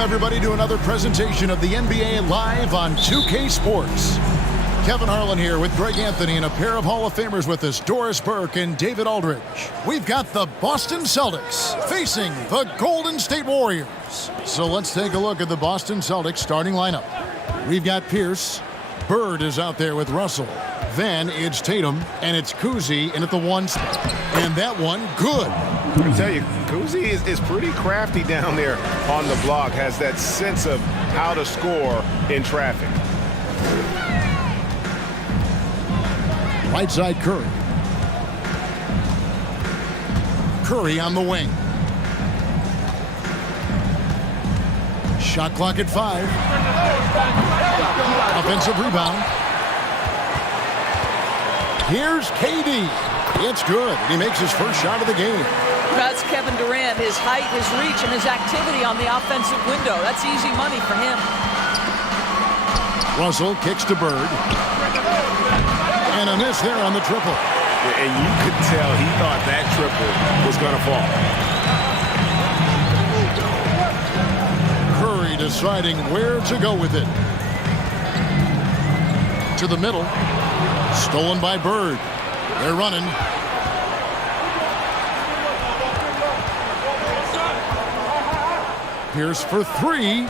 Welcome, everybody, to another presentation of the NBA Live on 2K Sports. Kevin Harlan here with Greg Anthony and a pair of Hall of Famers with us, Doris Burke and David Aldridge. We've got the Boston Celtics facing the Golden State Warriors. So let's take a look at the Boston Celtics starting lineup. We've got Pierce. Bird is out there with Russell. Then it's Tatum, and it's Cousy in at the 1 spot. And that one, good. I can tell you, Cousy is pretty crafty down there on the block, has that sense of how to score in traffic. Right side, Curry. Curry on the wing. Shot clock at 5. Offensive rebound. Here's KD. It's good. He makes his first shot of the game. That's Kevin Durant. His height, his reach, and his activity on the offensive window. That's easy money for him. Russell kicks to Bird. And a miss there on the triple. And you could tell he thought that triple was going to fall. Curry deciding where to go with it. To the middle. Stolen by Bird. They're running. Pierce for 3.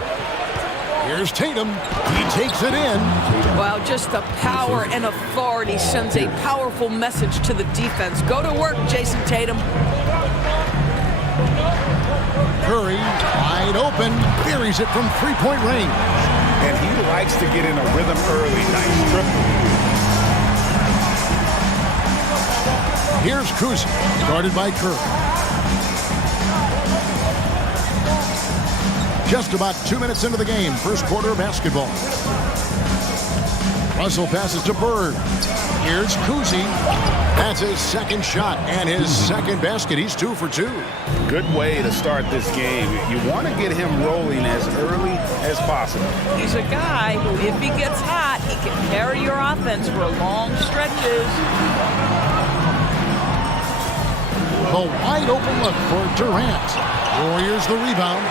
Here's Tatum. He takes it in. Wow, just the power and authority sends a powerful message to the defense. Go to work, Jason Tatum. Curry, wide open, buries it from three-point range. And he likes to get in a rhythm early. Nice triple. Here's Cousy, guarded by Curry. Just about 2 minutes into the game, first quarter of basketball. Russell passes to Bird. Here's Cousy. That's his second shot and his second basket. He's 2 for 2. Good way to start this game. You want to get him rolling as early as possible. He's a guy who, if he gets hot, he can carry your offense for long stretches. The wide open look for Durant. Warriors the rebound.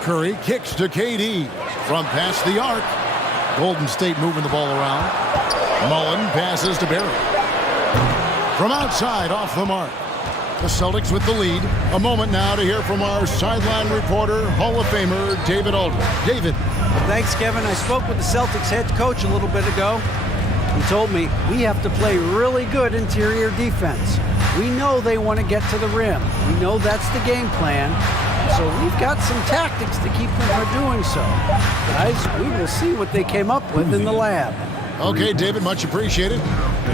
Curry kicks to KD from past the arc. Golden State moving the ball around. Mullen passes to Barry. From outside, off the mark. The Celtics with the lead. A moment now to hear from our sideline reporter, Hall of Famer, David Aldridge. David. Thanks, Kevin. I spoke with the Celtics head coach a little bit ago. He told me we have to play really good interior defense. We know they want to get to the rim. We know that's the game plan. So we've got some tactics to keep them from doing so. Guys, we will see what they came up with in the lab. Okay, David, much appreciated.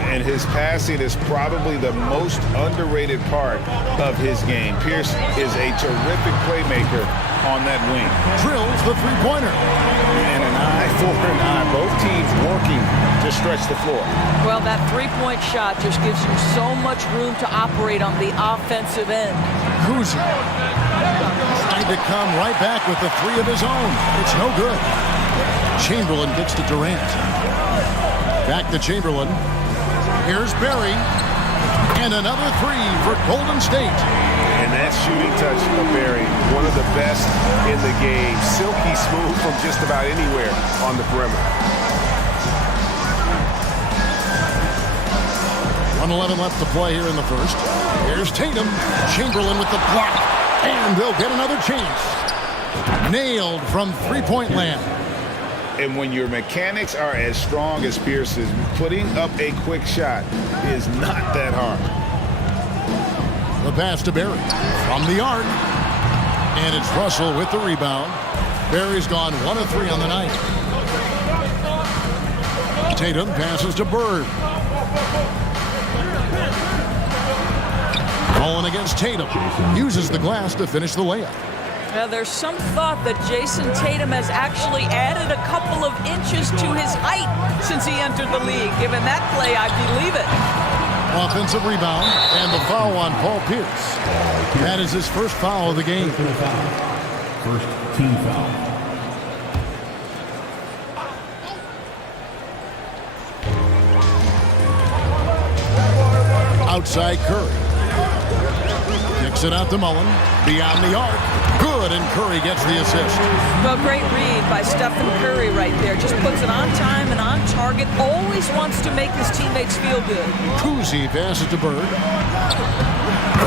And his passing is probably the most underrated part of his game. Pierce is a terrific playmaker on that wing. Drills the three-pointer. And an eye for an eye. Both teams working to stretch the floor. Well, that three-point shot just gives you so much room to operate on the offensive end. Cousy trying to come right back with the 3 of his own. It's no good. Chamberlain gets to Durant. Back to Chamberlain. Here's Barry. And another 3 for Golden State. And that shooting touch of Barry, one of the best in the game. Silky smooth from just about anywhere on the perimeter. 1:11 left to play here in the first. Here's Tatum. Chamberlain with the block. And they'll get another chance. Nailed from three-point land. And when your mechanics are as strong as Pierce's, putting up a quick shot is not that hard. The pass to Barry from the arc. And it's Russell with the rebound. Barry's gone 1 of 3 on the night. Tatum passes to Bird. Mullen against Tatum. Uses the glass to finish the layup. Now, there's some thought that Jason Tatum has actually added a couple of inches to his height since he entered the league. Given that play, I believe it. Offensive rebound and the foul on Paul Pierce. That is his first foul of the game. First team foul. Outside Curry. Kicks it out to Mullen. Beyond the arc. Good, and Curry gets the assist. Well, great read by Stephen Curry right there. Just puts it on time and on target. Always wants to make his teammates feel good. Kuzi passes to Bird.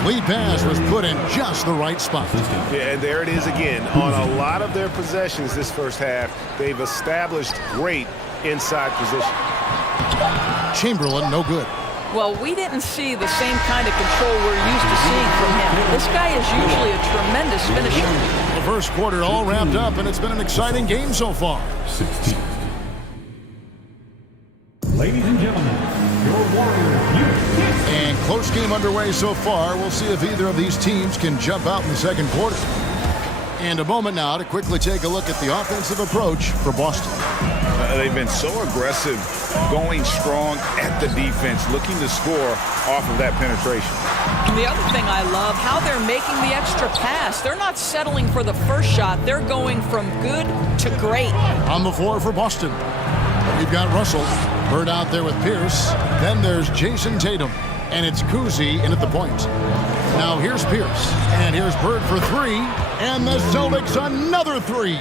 Lead pass was put in just the right spot. Yeah, and there it is again. On a lot of their possessions this first half, they've established great inside position. Chamberlain, no good. Well, we didn't see the same kind of control we're used to seeing from him. This guy is usually a tremendous finisher. The first quarter all wrapped up, and it's been an exciting game so far. 16. Ladies and gentlemen, your Warriors. And close game underway so far. We'll see if either of these teams can jump out in the second quarter. And a moment now to quickly take a look at the offensive approach for Boston. They've been so aggressive, going strong at the defense, looking to score off of that penetration. And the other thing I love, how they're making the extra pass. They're not settling for the first shot. They're going from good to great. On the floor for Boston, we've got Russell. Bird out there with Pierce. Then there's Jason Tatum. And it's Kuzi in at the point. Now here's Pierce. And here's Bird for three. And the Celtics another three.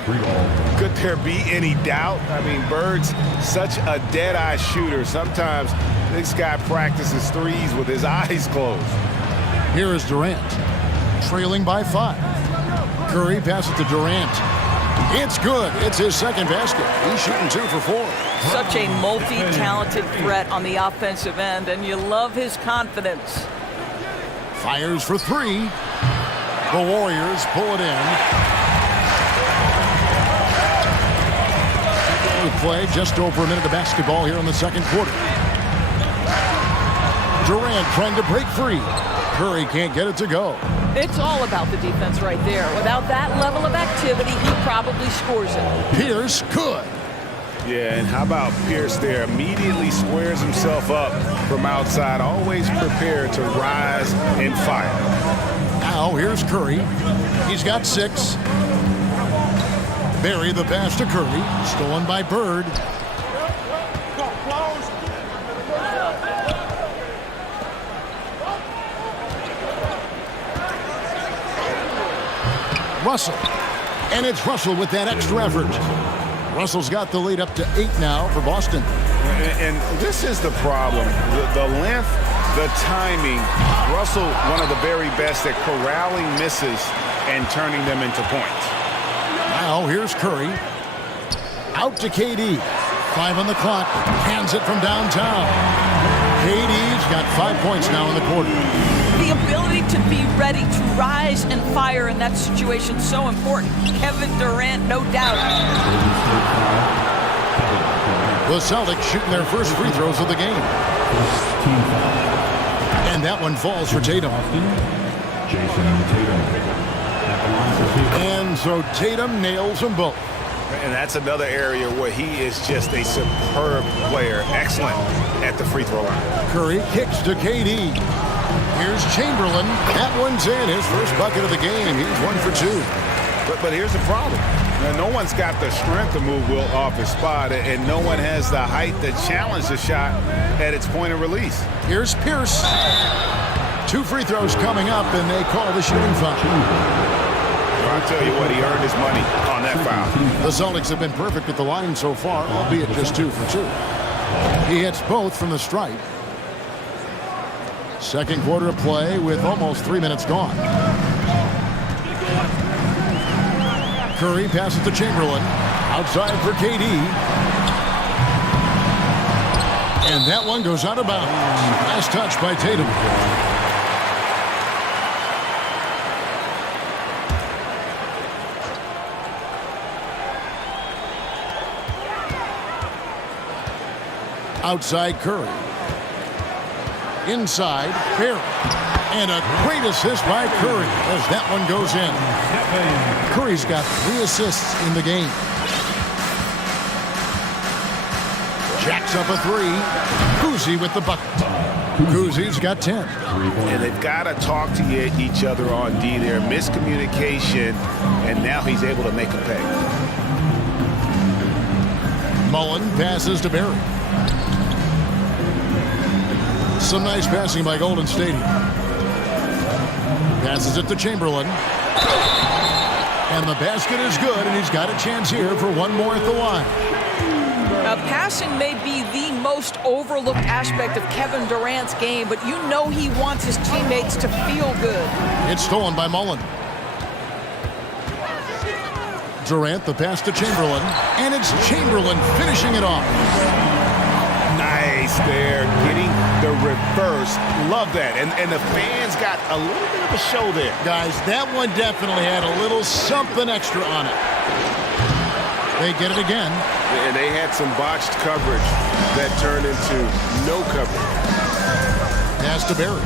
Could there be any doubt? I mean, Bird's such a dead-eye shooter. Sometimes this guy practices threes with his eyes closed. Here is Durant. Trailing by 5. Curry passes to Durant. It's good. It's his second basket. He's shooting 2 for 4. Such a multi-talented threat on the offensive end, and you love his confidence. Fires for 3. The Warriors pull it in. We play just over a minute of basketball here in the second quarter. Durant trying to break free. Curry can't get it to go. It's all about the defense right there. Without that level of activity, he probably scores it. Pierce, good. Yeah, and how about Pierce there? Immediately squares himself up from outside, always prepared to rise and fire. Now here's Curry. He's got 6. Barry the pass to Curry. Stolen by Bird. Russell. And it's Russell with that extra effort. Russell's got the lead up to 8 now for Boston. And this is the problem. The length, the timing. Russell, one of the very best at corralling misses and turning them into points. Now here's Curry. Out to KD. 5 on the clock. Hands it from downtown. KD's got 5 points now in the quarter. The ability to be ready to rise and fire in that situation is so important. Kevin Durant, no doubt. The Celtics shooting their first free throws of the game. And that one falls for Tatum. Jason Tatum. And so Tatum nails them both. And that's another area where he is just a superb player. Excellent at the free throw line. Curry kicks to KD. Here's Chamberlain. That one's in. His first bucket of the game. He's 1 for 2. But here's the problem. Now, no one's got the strength to move Wilt off his spot, and no one has the height to challenge the shot at its point of release. Here's Pierce. 2 free throws coming up, and they call the shooting foul. I'll tell you what, he earned his money on that foul. The Celtics have been perfect at the line so far, albeit just 2 for 2. He hits both from the stripe. Second quarter of play with almost 3 minutes gone. Curry passes to Chamberlain. Outside for KD. And that one goes out of bounds. Last touch by Tatum. Outside Curry. Inside Barry. And a great assist by Curry as that one goes in. Curry's got 3 assists in the game. Jacks up a 3. Kuzi with the bucket. Kuzi's got 10. And they've got to talk to each other on D there. Miscommunication, and now he's able to make a pay. Mullen passes to Barry. Some nice passing by Golden State. Passes it to Chamberlain. And the basket is good, and he's got a chance here for one more at the line. Now, passing may be the most overlooked aspect of Kevin Durant's game, but you know he wants his teammates to feel good. It's stolen by Mullen. Durant, the pass to Chamberlain, and it's Chamberlain finishing it off. Nice there, getting the reverse. Love that. And the fans got a little bit of a show there. Guys, that one definitely had a little something extra on it. They get it again. And they had some botched coverage that turned into no coverage. Pass to Barry.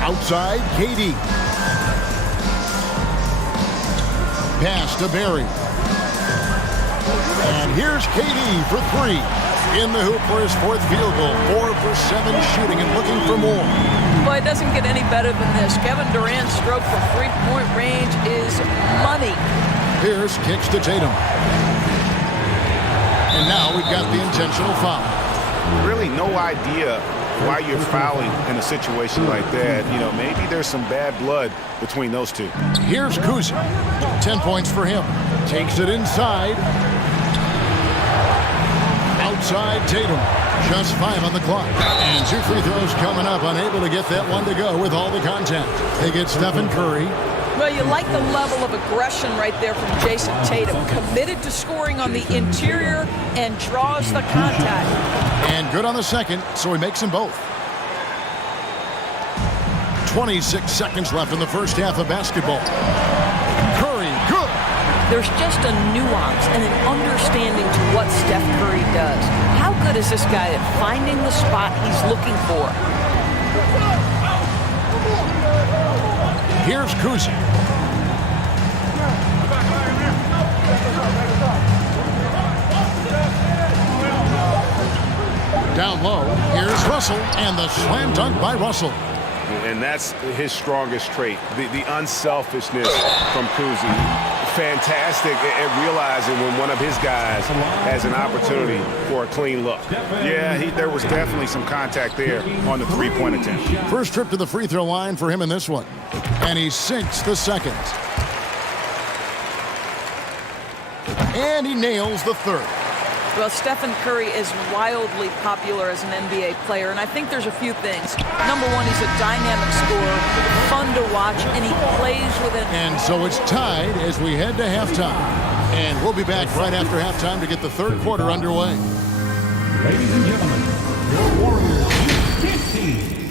Outside, KD. Pass to Barry. And here's KD for three. In the hoop for his fourth field goal. 4 for 7 shooting and looking for more. Well, it doesn't get any better than this. Kevin Durant's stroke from three-point range is money. Pierce kicks to Tatum. And now we've got the intentional foul. Really no idea why you're fouling in a situation like that. You know, maybe there's some bad blood between those two. Here's Kuzic. 10 points for him. Takes it inside. Outside Tatum. Just 5 on the clock. And 2 free throws coming up. Unable to get that one to go with all the contact. They get Stephen Curry. Well, you like the level of aggression right there from Jason Tatum. Committed to scoring on the interior and draws the contact. And good on the second, so he makes them both. 26 seconds left in the first half of basketball. Curry, good. There's just a nuance and an understanding to what Steph Curry does. How good is this guy at finding the spot he's looking for? Here's Kuzic. Down low, here's Russell, and the slam dunk by Russell. And that's his strongest trait, the unselfishness from Kuzic. Fantastic at realizing when one of his guys has an opportunity for a clean look. Yeah, there was definitely some contact there on the three-point attempt. First trip to the free throw line for him in this one. And he sinks the second. And he nails the third. Well, Stephen Curry is wildly popular as an NBA player, and I think there's a few things. Number one, he's a dynamic scorer, fun to watch, and he plays with it. And so it's tied as we head to halftime. And we'll be back right after halftime to get the third quarter underway. Ladies and gentlemen, your Warriors 15.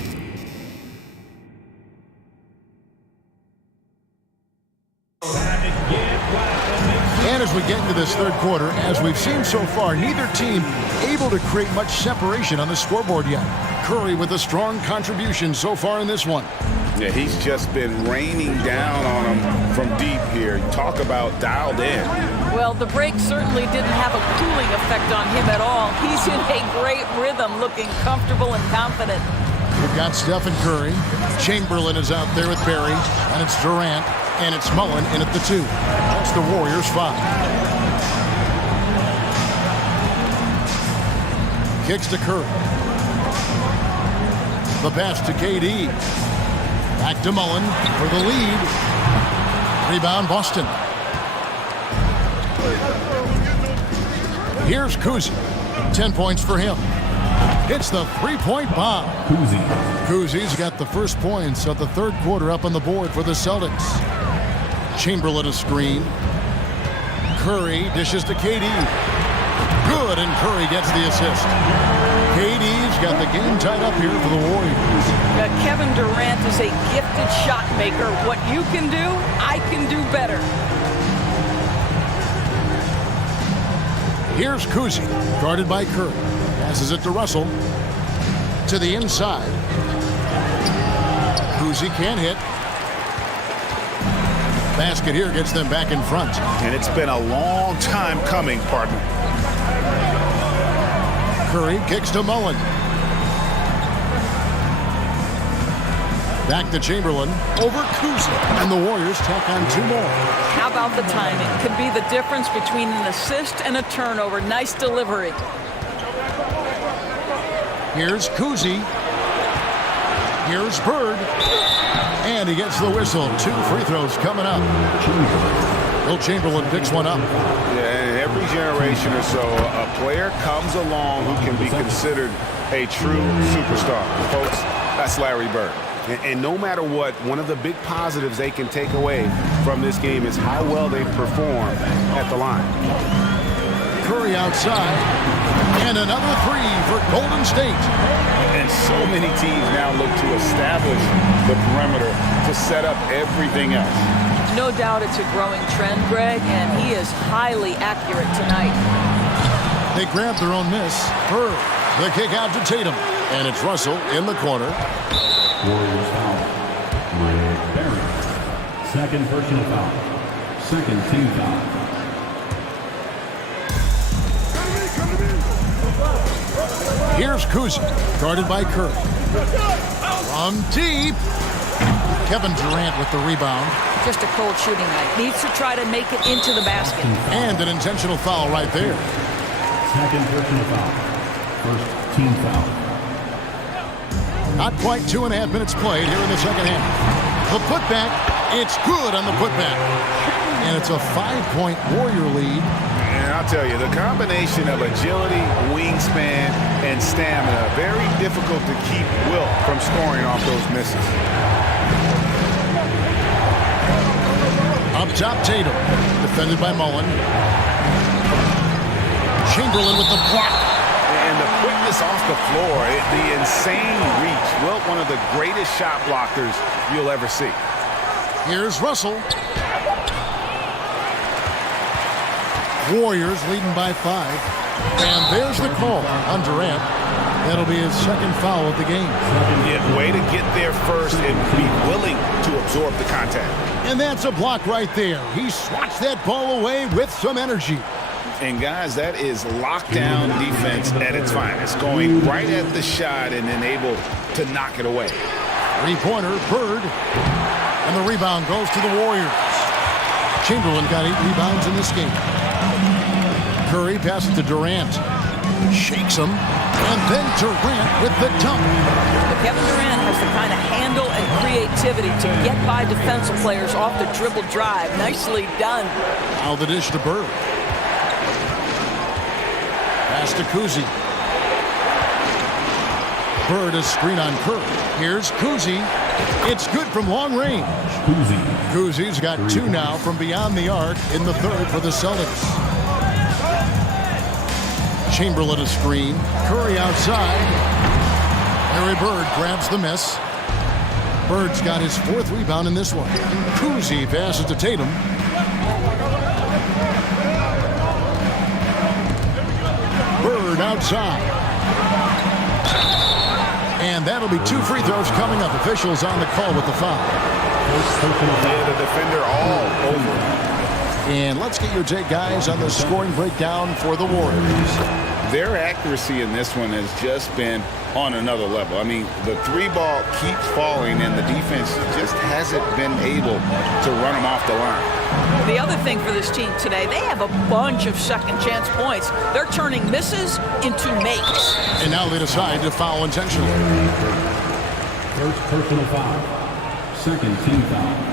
And as we get into this third quarter, as we've seen so far, neither team able to create much separation on the scoreboard yet. Curry with a strong contribution so far in this one. Yeah, he's just been raining down on him from deep here. Talk about dialed in. Well, the break certainly didn't have a cooling effect on him at all. He's in a great rhythm, looking comfortable and confident. We've got Stephen Curry. Chamberlain is out there with Barry, and it's Durant, and it's Mullen in at the 2. That's the Warriors 5. Kicks to Curry. The pass to KD. Back to Mullen for the lead. Rebound Boston. Here's Kuzic. 10 points for him. It's the three-point bomb. Kuzic's got the first points of the third quarter up on the board for the Celtics. Chamberlain a screen. Curry dishes to KD. Good, and Curry gets the assist. KD's got the game tied up here for the Warriors. Kevin Durant is a gifted shot maker. What you can do, I can do better. Here's Kuzic, guarded by Curry. Passes it to Russell. To the inside. Kuzic can't hit. Basket here gets them back in front. And it's been a long time coming, partner. Curry kicks to Mullen. Back to Chamberlain. Over Kuzic. And the Warriors tack on 2 more. How about the timing? Could be the difference between an assist and a turnover. Nice delivery. Here's Kuzic. Here's Bird. And he gets the whistle. 2 free throws coming up. Will Chamberlain picks one up. Yeah, in every generation or so, a player comes along who can be considered a true superstar. Folks, that's Larry Bird. And no matter what, one of the big positives they can take away from this game is how well they perform at the line. Curry outside. And another 3 for Golden State. And so many teams now look to establish the perimeter to set up everything else. No doubt it's a growing trend, Greg, and he is highly accurate tonight. They grab their own miss. Bird, the kick out to Tatum. And it's Russell in the corner. Warriors foul. Red Barrett. Second personal foul. Second team foul. Here's Kuzi, guarded by Curry. From deep. Kevin Durant with the rebound. Just a cold shooting night. Needs to try to make it into the basket. And an intentional foul right there. Second personal foul. First team foul. Not quite 2.5 minutes played here in the second half. The putback, it's good on the putback. And it's a 5-point Warrior lead. And I'll tell you, the combination of agility, wingspan, and stamina, very difficult to keep Wilt from scoring off those misses. Up top, Tatum, defended by Mullen. Chamberlain with the block. And the quickness off the floor, the insane reach. Wilt, one of the greatest shot blockers you'll ever see. Here's Russell. Warriors leading by 5. And there's the call on Durant. That'll be his second foul of the game. Yeah, way to get there first and be willing to absorb the contact. And that's a block right there. He swats that ball away with some energy. And guys, that is lockdown defense at its finest. Going right at the shot and then able to knock it away. 3-pointer, Bird. And the rebound goes to the Warriors. Chamberlain got 8 rebounds in this game. Curry passes to Durant. Shakes him. And then Durant with the dunk. But Kevin Durant has the kind of handle and creativity to get by defensive players off the dribble drive. Nicely done. Now the dish to Bird. Pass to Kuzi. Bird is screen on Curry. Here's Kuzi. It's good from long range. Kuzi's got 2 now from beyond the arc in the third for the Celtics. Chamberlain a screen. Curry outside. Larry Bird grabs the miss. Bird's got his 4th rebound in this one. Kuzi passes to Tatum. Bird outside. And that'll be 2 free throws coming up. Officials on the call with the foul. Yeah, the defender all over. And let's get your take, guys, on the scoring breakdown for the Warriors. Their accuracy in this one has just been on another level. I mean, the 3-ball keeps falling, and the defense just hasn't been able to run them off the line. The other thing for this team today, they have a bunch of second chance points. They're turning misses into makes. And now they decide to foul intentionally. First personal foul. Second team foul.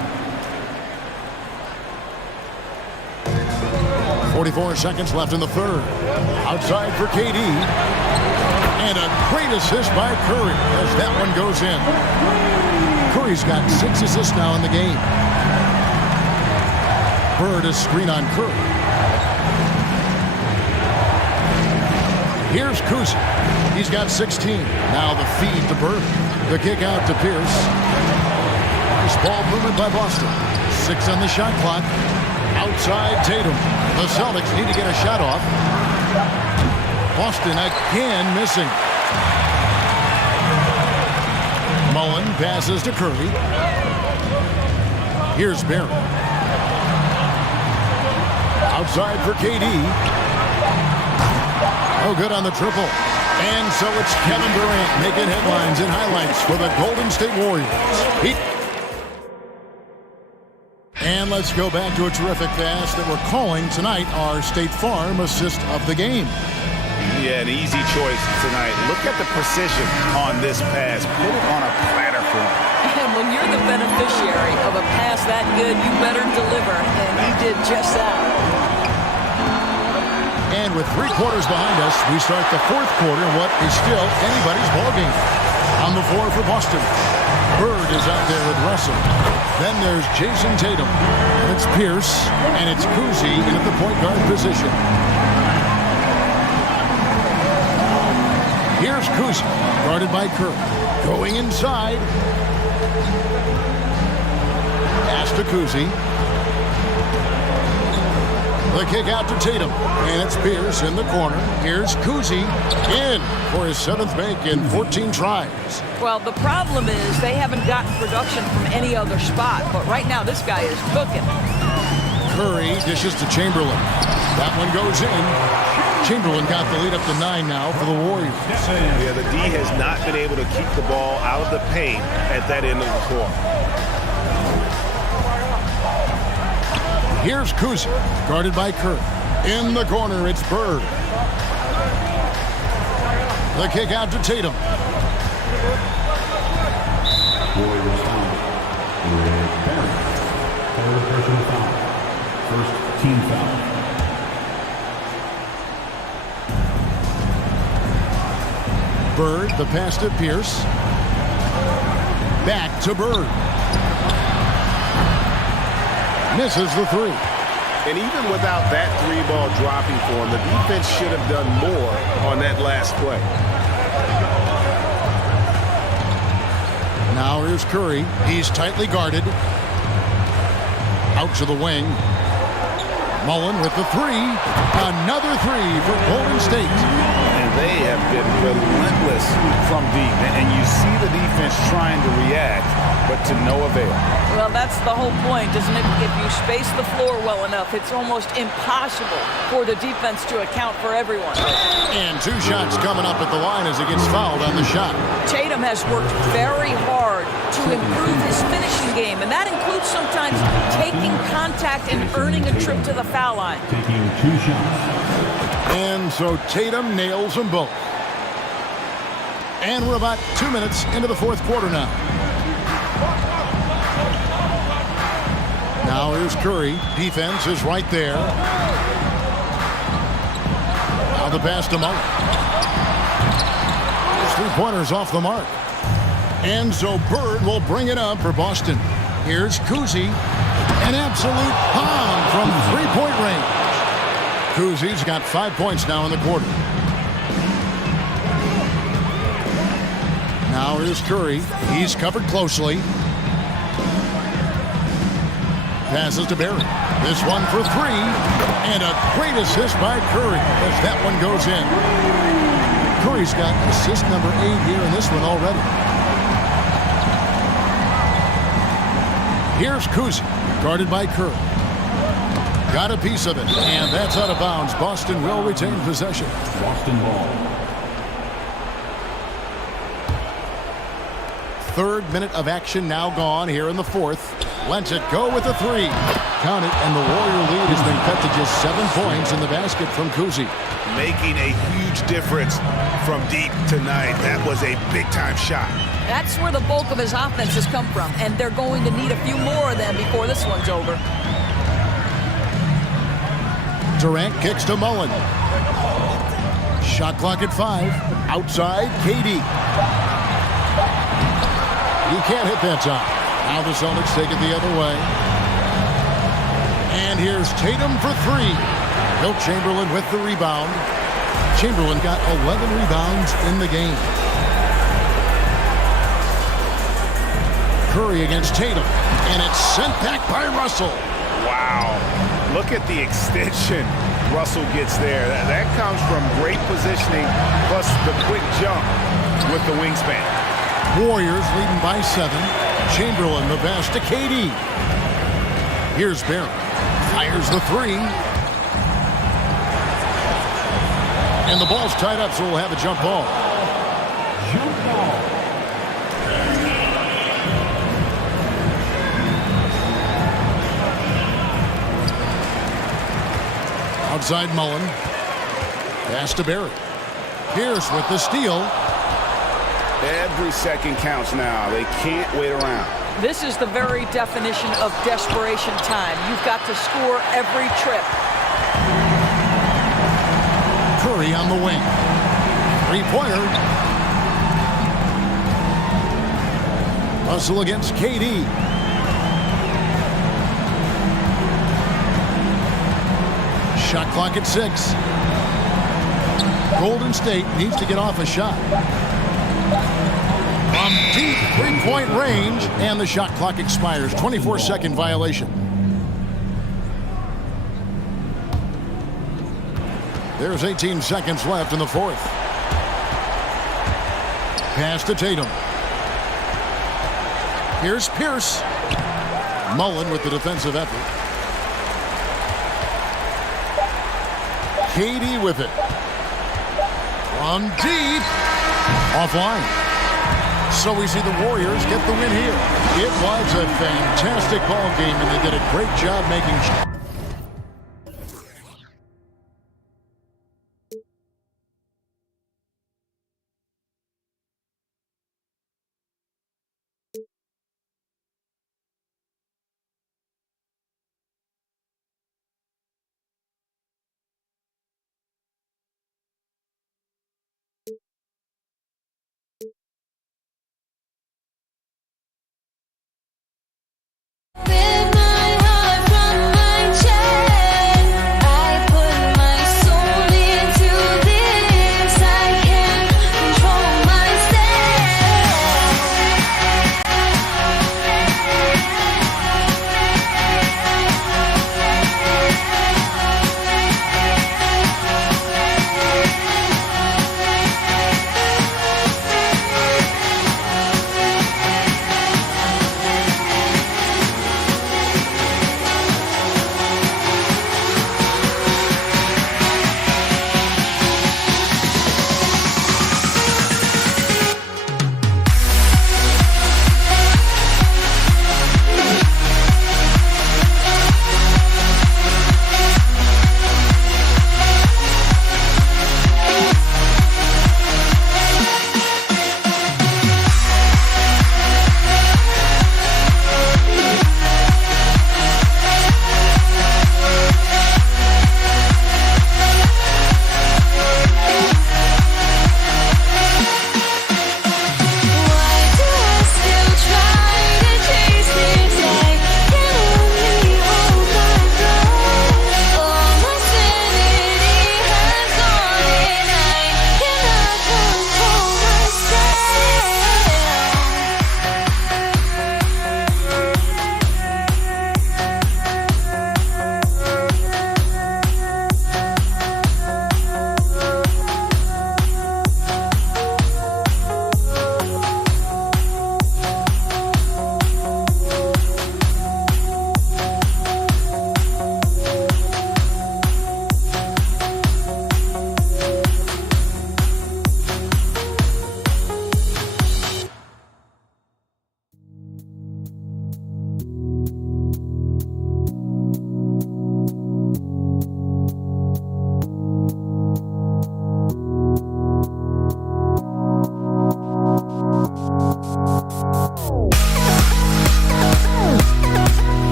44 seconds left in the third. Outside for KD. And a great assist by Curry as that one goes in. Curry's got 6 assists now in the game. Bird is screen on Curry. Here's Kuzi. He's got 16. Now the feed to Bird. The kick out to Pierce. Nice ball movement by Boston. 6 on the shot clock. Outside Tatum. The Celtics need to get a shot off. Boston again missing. Mullen passes to Curry. Here's Barrett. Outside for KD. Oh, good on the triple. And so it's Kevin Durant making headlines and highlights for the Golden State Warriors. And let's go back to a terrific pass that we're calling tonight our State Farm assist of the game. Yeah, an easy choice tonight. Look at the precision on this pass. Put it on a platter for him. And when you're the beneficiary of a pass that good, you better deliver, and he did just that. And with 3 quarters behind us, we start the 4th quarter in what is still anybody's ballgame. On the floor for Boston, Bird is out there with Russell. Then there's Jason Tatum. And it's Pierce, and it's Cousy in at the point guard position. Here's Cousy, guarded by Kerr. Going inside. Pass to Cousy. The kick out to Tatum, and it's Pierce in the corner. Here's Cousy in for his 7th make in 14 tries. Well, the problem is they haven't gotten production from any other spot, but right now this guy is cooking. Curry dishes to Chamberlain. That one goes in. Chamberlain got the lead up to 9 now for the Warriors. Yeah, the D has not been able to keep the ball out of the paint at that end of the court. Here's Cousy, guarded by Kerr. In the corner, it's Bird. The kick out to Tatum. Warriors foul. Red Barrett. 3rd personal foul. 1st team foul. Bird, the pass to Pierce. Back to Bird. Misses the 3. And even without that 3-ball dropping for him, the defense should have done more on that last play. Now here's Curry. He's tightly guarded. Out to the wing. Mullen with the 3. Another 3 for Golden State. And they have been relentless from deep. And you see the defense trying to react, but to no avail. Well, that's the whole point, isn't it? If you space the floor well enough, it's almost impossible for the defense to account for everyone. And 2 shots coming up at the line as he gets fouled on the shot. Tatum has worked very hard to improve his finishing game, and that includes sometimes taking contact and earning a trip to the foul line. Taking 2 shots. And so Tatum nails them both. And we're about 2 minutes into the 4th quarter now. Now here's Curry. Defense is right there. Now the pass to Mullen. His 3-pointers off the mark. And so Bird will bring it up for Boston. Here's Cousy. An absolute bomb from 3-point range. Cousy's got 5 points now in the quarter. Now here's Curry. He's covered closely. Passes to Barrett. This one for 3. And a great assist by Curry as that one goes in. Curry's got assist number 8 here in this one already. Here's Cousy, guarded by Kerr. Got a piece of it, and that's out of bounds. Boston will retain possession. Boston ball. 3rd minute of action now gone here in the 4th. Lets it go with a 3. Count it, and the Warrior lead has been cut to just 7 points in the basket from Cousy. Making a huge difference from deep tonight. That was a big-time shot. That's where the bulk of his offense has come from, and they're going to need a few more of them before this one's over. Durant kicks to Mullen. Shot clock at 5. Outside, KD. He can't hit that top. Now the Celtics take it the other way. And here's Tatum for 3. Wilt Chamberlain with the rebound. Chamberlain got 11 rebounds in the game. Curry against Tatum. And it's sent back by Russell. Wow. Look at the extension Russell gets there. That comes from great positioning, plus the quick jump with the wingspan. Warriors leading by 7. Chamberlain the pass to KD. Here's Barrett. Fires the 3. And the ball's tied up, so we'll have a jump ball. Jump ball. Outside Mullen. Pass to Barrett. Pierce with the steal. Every second counts now. They can't wait around. This is the very definition of desperation time. You've got to score every trip. Curry on the wing. Three-pointer. Hustle against KD. Shot clock at 6. Golden State needs to get off a shot. From deep three-point range, and the shot clock expires. 24-second violation. There's 18 seconds left in the fourth. Pass to Tatum. Here's Pierce. Mullen with the defensive effort. KD with it. From deep. Offline. So we see the Warriors get the win here. It was a fantastic ball game, and they did a great job making With my heart from my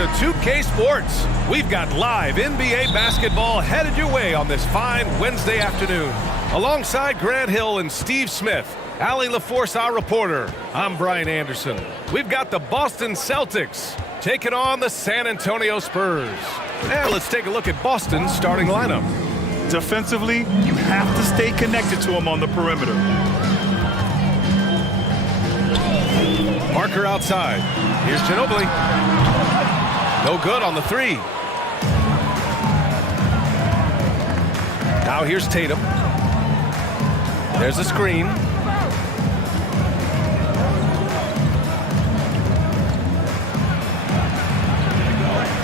to 2K Sports. We've got live NBA basketball headed your way on this fine Wednesday afternoon. Alongside Grant Hill and Steve Smith, Allie LaForce, our reporter, I'm Brian Anderson. We've got the Boston Celtics taking on the San Antonio Spurs. And let's take a look at Boston's starting lineup. Defensively, you have to stay connected to him on the perimeter. Parker outside. Here's Ginobili. No good on the three. Now here's Tatum. There's a screen.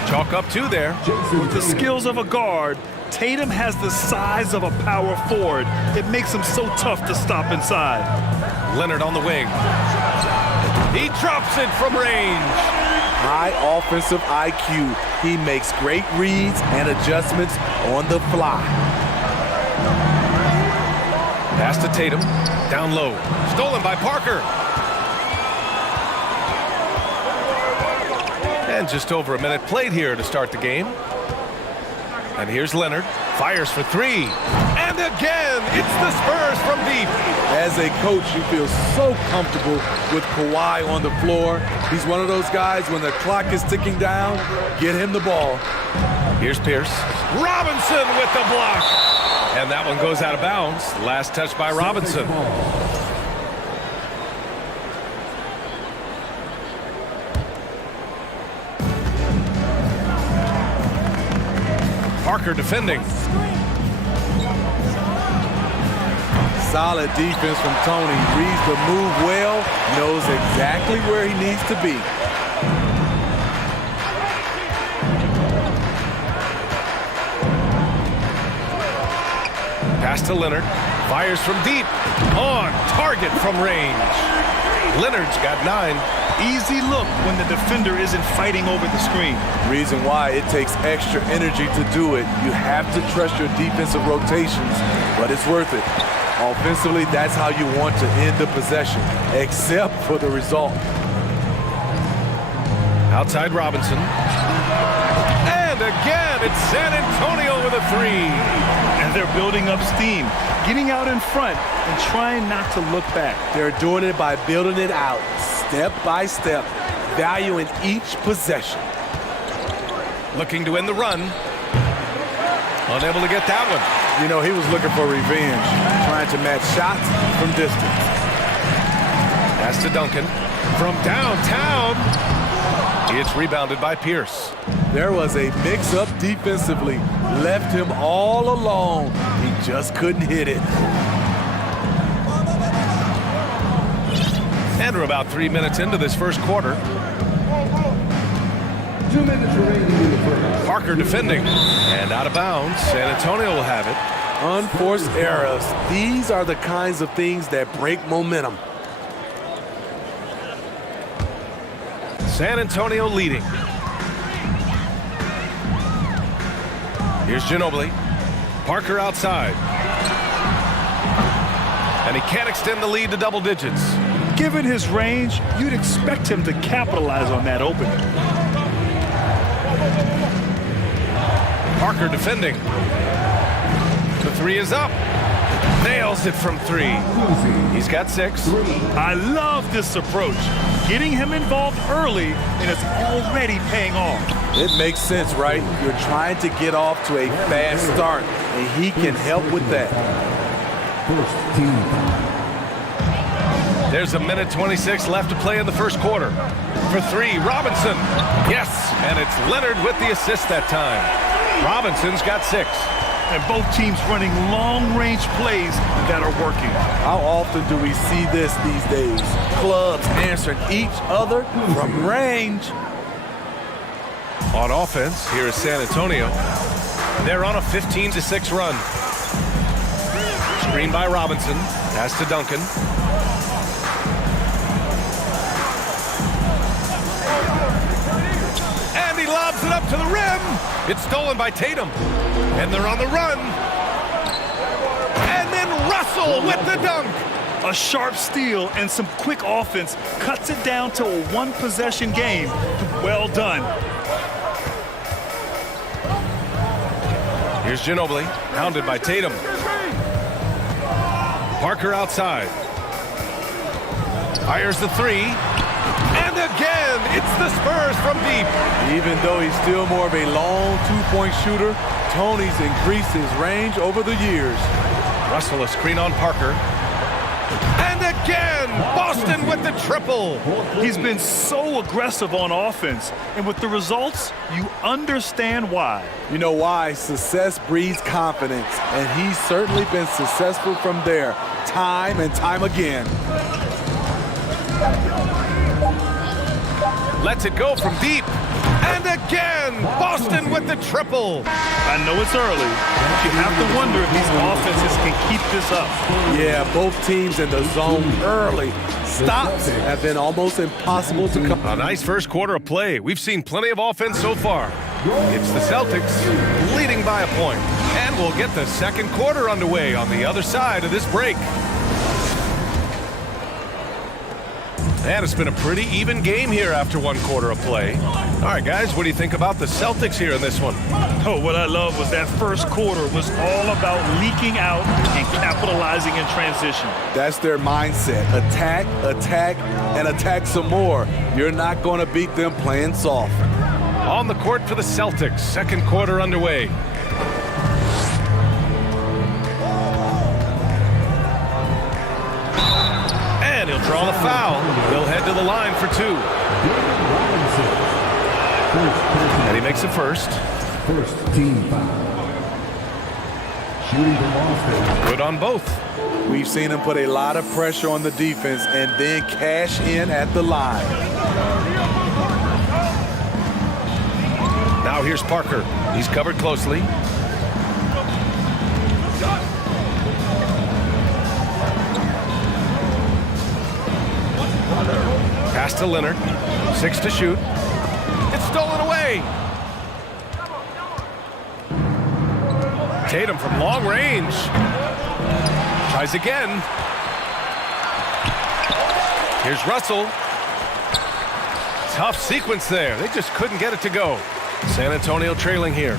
Chalk up two there. With the skills of a guard, Tatum has the size of a power forward. It makes him so tough to stop inside. Leonard on the wing. He drops it from range. High offensive IQ. He makes great reads and adjustments on the fly. Pass to Tatum. Down low. Stolen by Parker. And just over a minute played here to start the game. And here's Leonard. Fires for three. And again, it's the Spurs from deep. As a coach, you feel so comfortable with Kawhi on the floor. He's one of those guys, when the clock is ticking down, get him the ball. Here's Pierce. Robinson with the block. And that one goes out of bounds. Last touch by Robinson. Parker defending. Solid defense from Tony. Reads the move well, knows exactly where he needs to be. Pass to Leonard. Fires from deep. On target from range. Leonard's got 9. Easy look when the defender isn't fighting over the screen. Reason why it takes extra energy to do it. You have to trust your defensive rotations, but it's worth it. Offensively, that's how you want to end the possession, except for the result. Outside Robinson. And again, it's San Antonio with a three. And they're building up steam, getting out in front and trying not to look back. They're doing it by building it out, step by step, valuing each possession. Looking to end the run. Unable to get that one. You know, he was looking for revenge, trying to match shots from distance. Pass to Duncan. From downtown. It's rebounded by Pierce. There was a mix-up defensively. Left him all alone. He just couldn't hit it. And we're about 3 minutes into this first quarter. 2 minutes remaining in the first. Parker defending. And out of bounds. San Antonio will have it. Unforced errors. These are the kinds of things that break momentum. San Antonio leading. Here's Ginobili. Parker outside. And he can't extend the lead to double digits. Given his range, you'd expect him to capitalize on that opening. Parker defending. The three is up. Nails it from 3. He's got 6. I love this approach. Getting him involved early, and it's already paying off. It makes sense, right? You're trying to get off to a fast start, and he can help with that. First team. There's a minute 26 left to play in the first quarter. For 3, Robinson. Yes, and it's Leonard with the assist that time. Robinson's got 6. And both teams running long-range plays that are working. How often do we see this these days? Clubs answering each other from range. On offense, here is San Antonio. They're on a 15-6 run. Screen by Robinson. Pass to Duncan. And he lobs it up to the rim. It's stolen by Tatum. And they're on the run. And then Russell with the dunk. A sharp steal and some quick offense cuts it down to a one-possession game. Well done. Here's Ginobili, hounded by Tatum. Parker outside. Fires the three. And again, it's the Spurs from deep. Even though he's still more of a long two-point shooter, Tony's increased his range over the years. Russell a screen on Parker. And again, Boston with the triple. He's been so aggressive on offense, and with the results, you understand why. You know why? Success breeds confidence, and he's certainly been successful from there, time and time again. Lets it go from deep. And again, Boston with the triple. I know it's early, but you have to wonder if these offenses can keep this up. Yeah, both teams in the zone early. Stops have been almost impossible to come. A nice first quarter of play. We've seen plenty of offense so far. It's the Celtics leading by a point. And we'll get the second quarter underway on the other side of this break. And it's been a pretty even game here after one quarter of play. All right, guys, what do you think about the Celtics here in this one? Oh, what I love was that first quarter was all about leaking out and capitalizing in transition. That's their mindset. Attack, attack, and attack some more. You're not going to beat them playing soft. On the court for the Celtics, second quarter underway. And he'll draw the foul. He'll head to the line for two. And he makes it first. First team foul. Shooting for Boston. Good on both. We've seen him put a lot of pressure on the defense and then cash in at the line. Now here's Parker. He's covered closely. Pass to Leonard. 6 to shoot. It's stolen away. Tatum from long range. Tries again. Here's Russell. Tough sequence there. They just couldn't get it to go. San Antonio trailing here.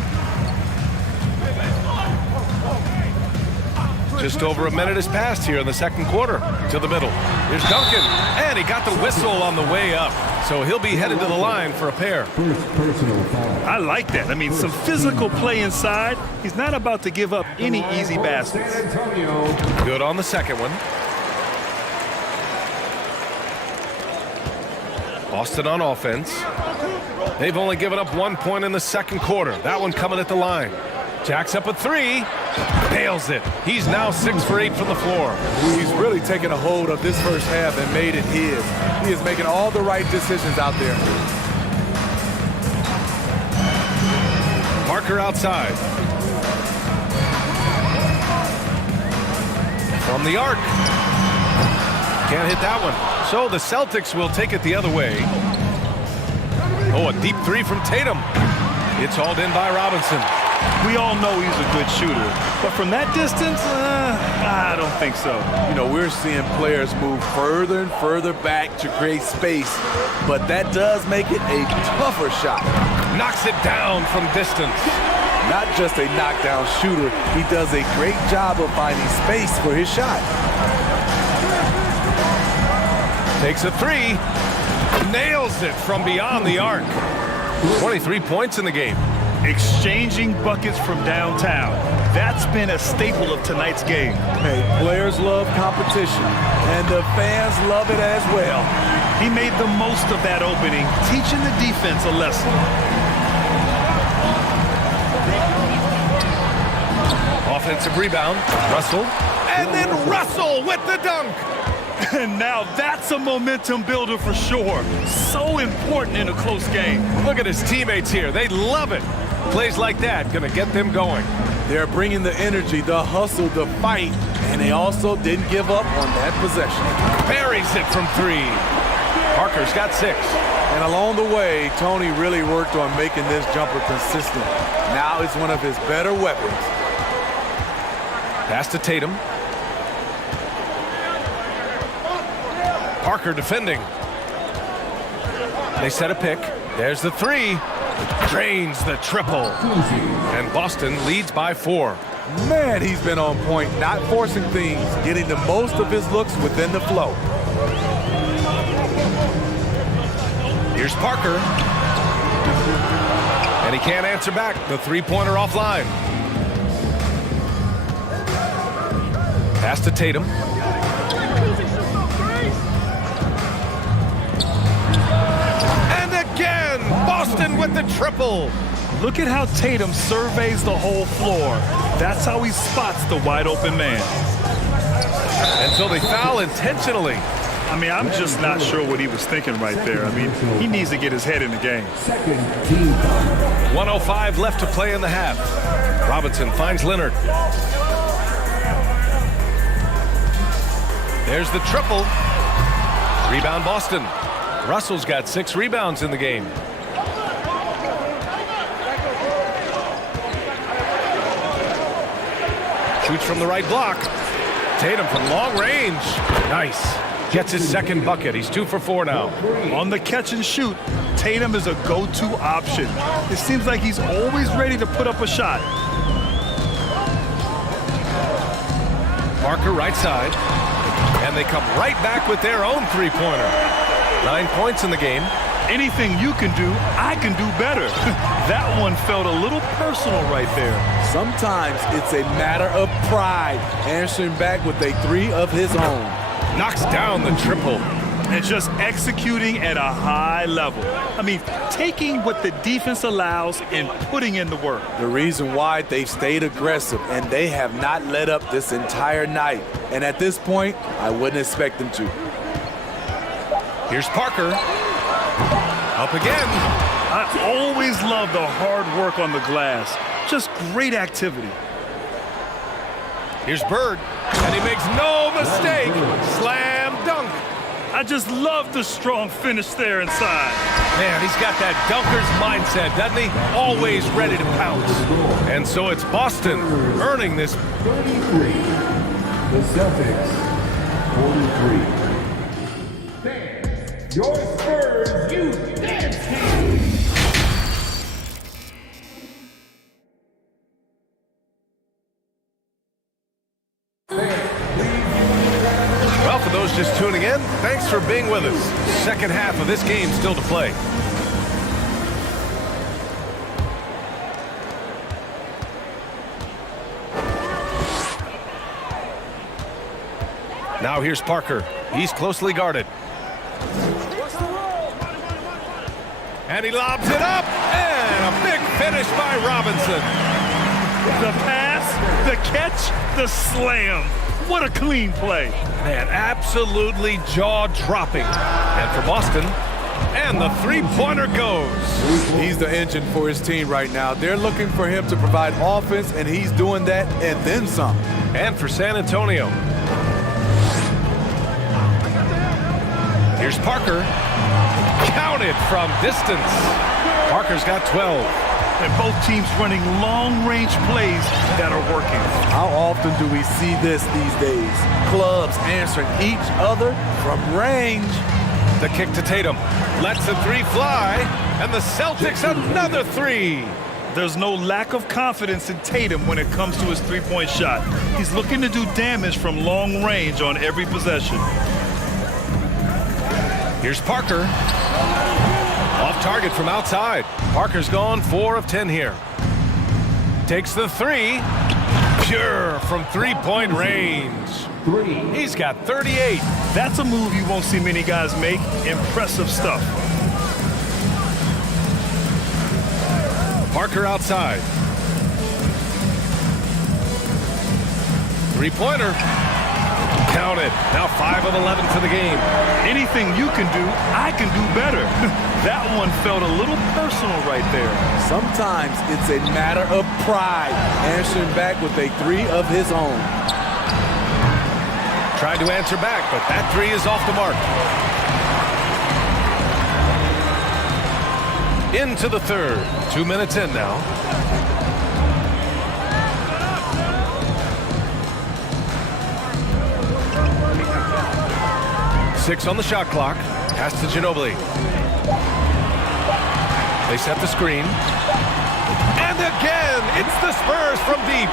Just over a minute has passed here in the second quarter. To the middle. Here's Duncan. And he got the whistle on the way up. So he'll be headed to the line for a pair. First personal foul. I like that. I mean, some physical play inside. He's not about to give up any easy baskets. San Antonio. Good on the second one. Boston on offense. They've only given up 1 point in the second quarter. That one coming at the line. Jacks up a three. Nails it. He's now 6 for 8 from the floor. He's really taken a hold of this first half and made it his. He is making all the right decisions out there. Parker outside. From the arc. Can't hit that one. So the Celtics will take it the other way. Oh, a deep three from Tatum. It's hauled in by Robinson. We all know he's a good shooter, but from that distance, I don't think so. You know, we're seeing players move further and further back to create space, but that does make it a tougher shot. Knocks it down from distance. Not just a knockdown shooter, he does a great job of finding space for his shot. Takes a three. Nails it from beyond the arc. 23 points in the game. Exchanging buckets from downtown. That's been a staple of tonight's game. Hey, players love competition, and the fans love it as well. He made the most of that opening, teaching the defense a lesson. Offensive rebound. Russell. And then Russell with the dunk. And now that's a momentum builder for sure. So important in a close game. Look at his teammates here. They love it. Plays like that gonna get them going. They're bringing the energy, the hustle, the fight, and they also didn't give up on that possession. Buries it from three. Parker's got 6. And along the way, Tony really worked on making this jumper consistent. Now it's one of his better weapons. Pass to Tatum. Parker defending. They set a pick. There's the three. Drains the triple. And Boston leads by 4. Man, he's been on point, not forcing things, getting the most of his looks within the flow. Here's Parker. And he can't answer back. The three-pointer offline. Pass to Tatum. And again, Boston with the triple. Look at how Tatum surveys the whole floor. That's how he spots the wide open man. And so they foul intentionally. I mean, I'm just not sure what he was thinking right there. I mean, he needs to get his head in the game. 1:05 left to play in the half. Robinson finds Leonard. There's the triple. Rebound Boston. Russell's got 6 rebounds in the game. Shoots from the right block. Tatum from long range. Nice. Gets his second bucket. He's 2 for 4 now. On the catch and shoot, Tatum is a go-to option. It seems like he's always ready to put up a shot. Parker right side. And they come right back with their own three-pointer. 9 points in the game. Anything you can do, I can do better. That one felt a little personal right there. Sometimes it's a matter of pride, answering back with a 3 of his own. Knocks down the triple. And just executing at a high level. I mean, taking what the defense allows and putting in the work. The reason why they've stayed aggressive and they have not let up this entire night. And at this point, I wouldn't expect them to. Here's Parker. Up again. I always love the hard work on the glass. Just great activity. Here's Bird. And he makes no mistake. Slam dunk. I just love the strong finish there inside. Man, he's got that dunker's mindset, doesn't he? Always ready to pounce. And so it's Boston earning this. 33. The Celtics, 43. Fans, your Spurs Youth Dance Team. Well, for those just tuning in, thanks for being with us. Second half of this game still to play. Now here's Parker. He's closely guarded. And he lobs it up, and a big finish by Robinson. The pass, the catch, the slam. What a clean play. Man, absolutely jaw-dropping. And for Boston, and the three-pointer goes. He's the engine for his team right now. They're looking for him to provide offense, and he's doing that and then some. And for San Antonio. Here's Parker. Counted from distance. Parker's got 12. And both teams running long-range plays that are working. How often do we see this these days? Clubs answering each other from range. The kick to Tatum. Lets the three fly. And the Celtics another 3. There's no lack of confidence in Tatum when it comes to his three-point shot. He's looking to do damage from long range on every possession. Here's Parker. Off target from outside. Parker's gone 4 of 10 here. Takes the 3. Pure from three-point range. He's got 38. That's a move you won't see many guys make. Impressive stuff. Parker outside. Three-pointer. Counted. Now 5 of 11 for the game. Anything you can do, I can do better. That one felt a little personal right there. Sometimes it's a matter of pride, answering back with a 3 of his own. Tried to answer back, but that 3 is off the mark. Into the third. 2 minutes in now. Six on the shot clock. Pass to Ginobili. They set the screen. And again, it's the Spurs from deep.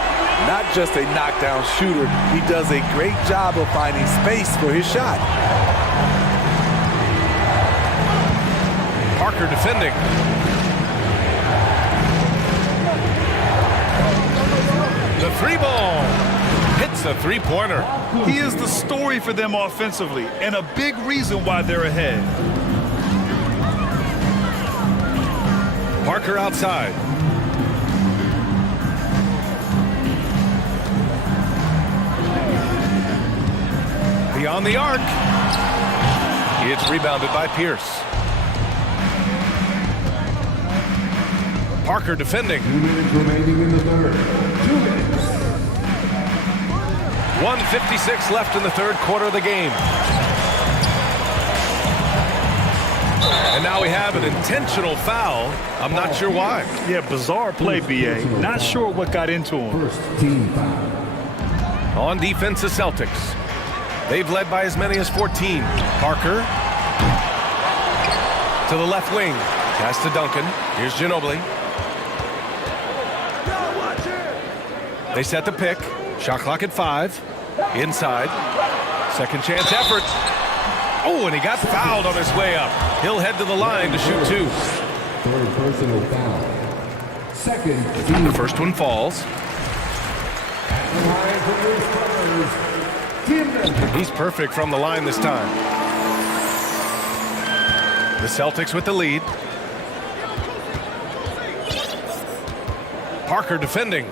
Not just a knockdown shooter, he does a great job of finding space for his shot. Parker defending. The three ball hits a three-pointer. He is the story for them offensively and a big reason why they're ahead. Parker outside. Beyond the arc. It's rebounded by Pierce. Parker defending. 2 minutes remaining in the third. 2 minutes. 1:56 left in the third quarter of the game. And now we have an intentional foul. I'm not sure why. Yeah, bizarre play, B.A. Not sure what got into him. First team foul. On defense, the Celtics. They've led by as many as 14. Parker to the left wing. Pass to Duncan. Here's Ginobili. They set the pick. Shot clock at 5. Inside. Second chance effort. Oh, and he got fouled on his way up. He'll head to the line to shoot 2. Third personal foul. Second team. The first one falls. He's perfect from the line this time. The Celtics with the lead. Parker defending.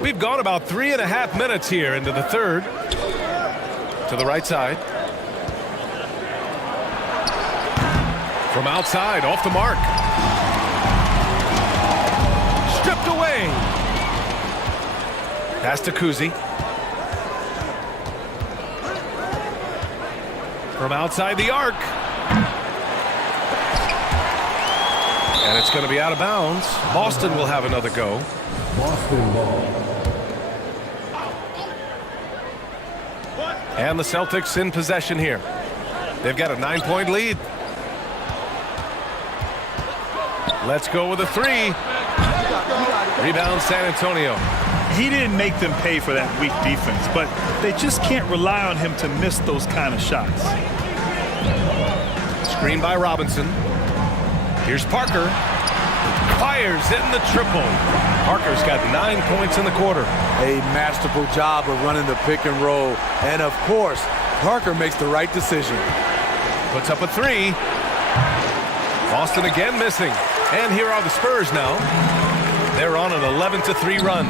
We've gone about 3.5 minutes here into the third. To the right side. From outside, off the mark. Stripped away. Pass to Kuzi. From outside the arc. And it's going to be out of bounds. Boston will have another go. Boston ball. And the Celtics in possession here. They've got a 9-point lead. Let's go with a 3. Rebound San Antonio. He didn't make them pay for that weak defense, but they just can't rely on him to miss those kind of shots. Screen by Robinson. Here's Parker. Fires in the triple. Parker's got 9 points in the quarter. A masterful job of running the pick and roll. And of course, Parker makes the right decision. Puts up a 3. Boston again missing. And here are the Spurs now. They're on an 11-3 run.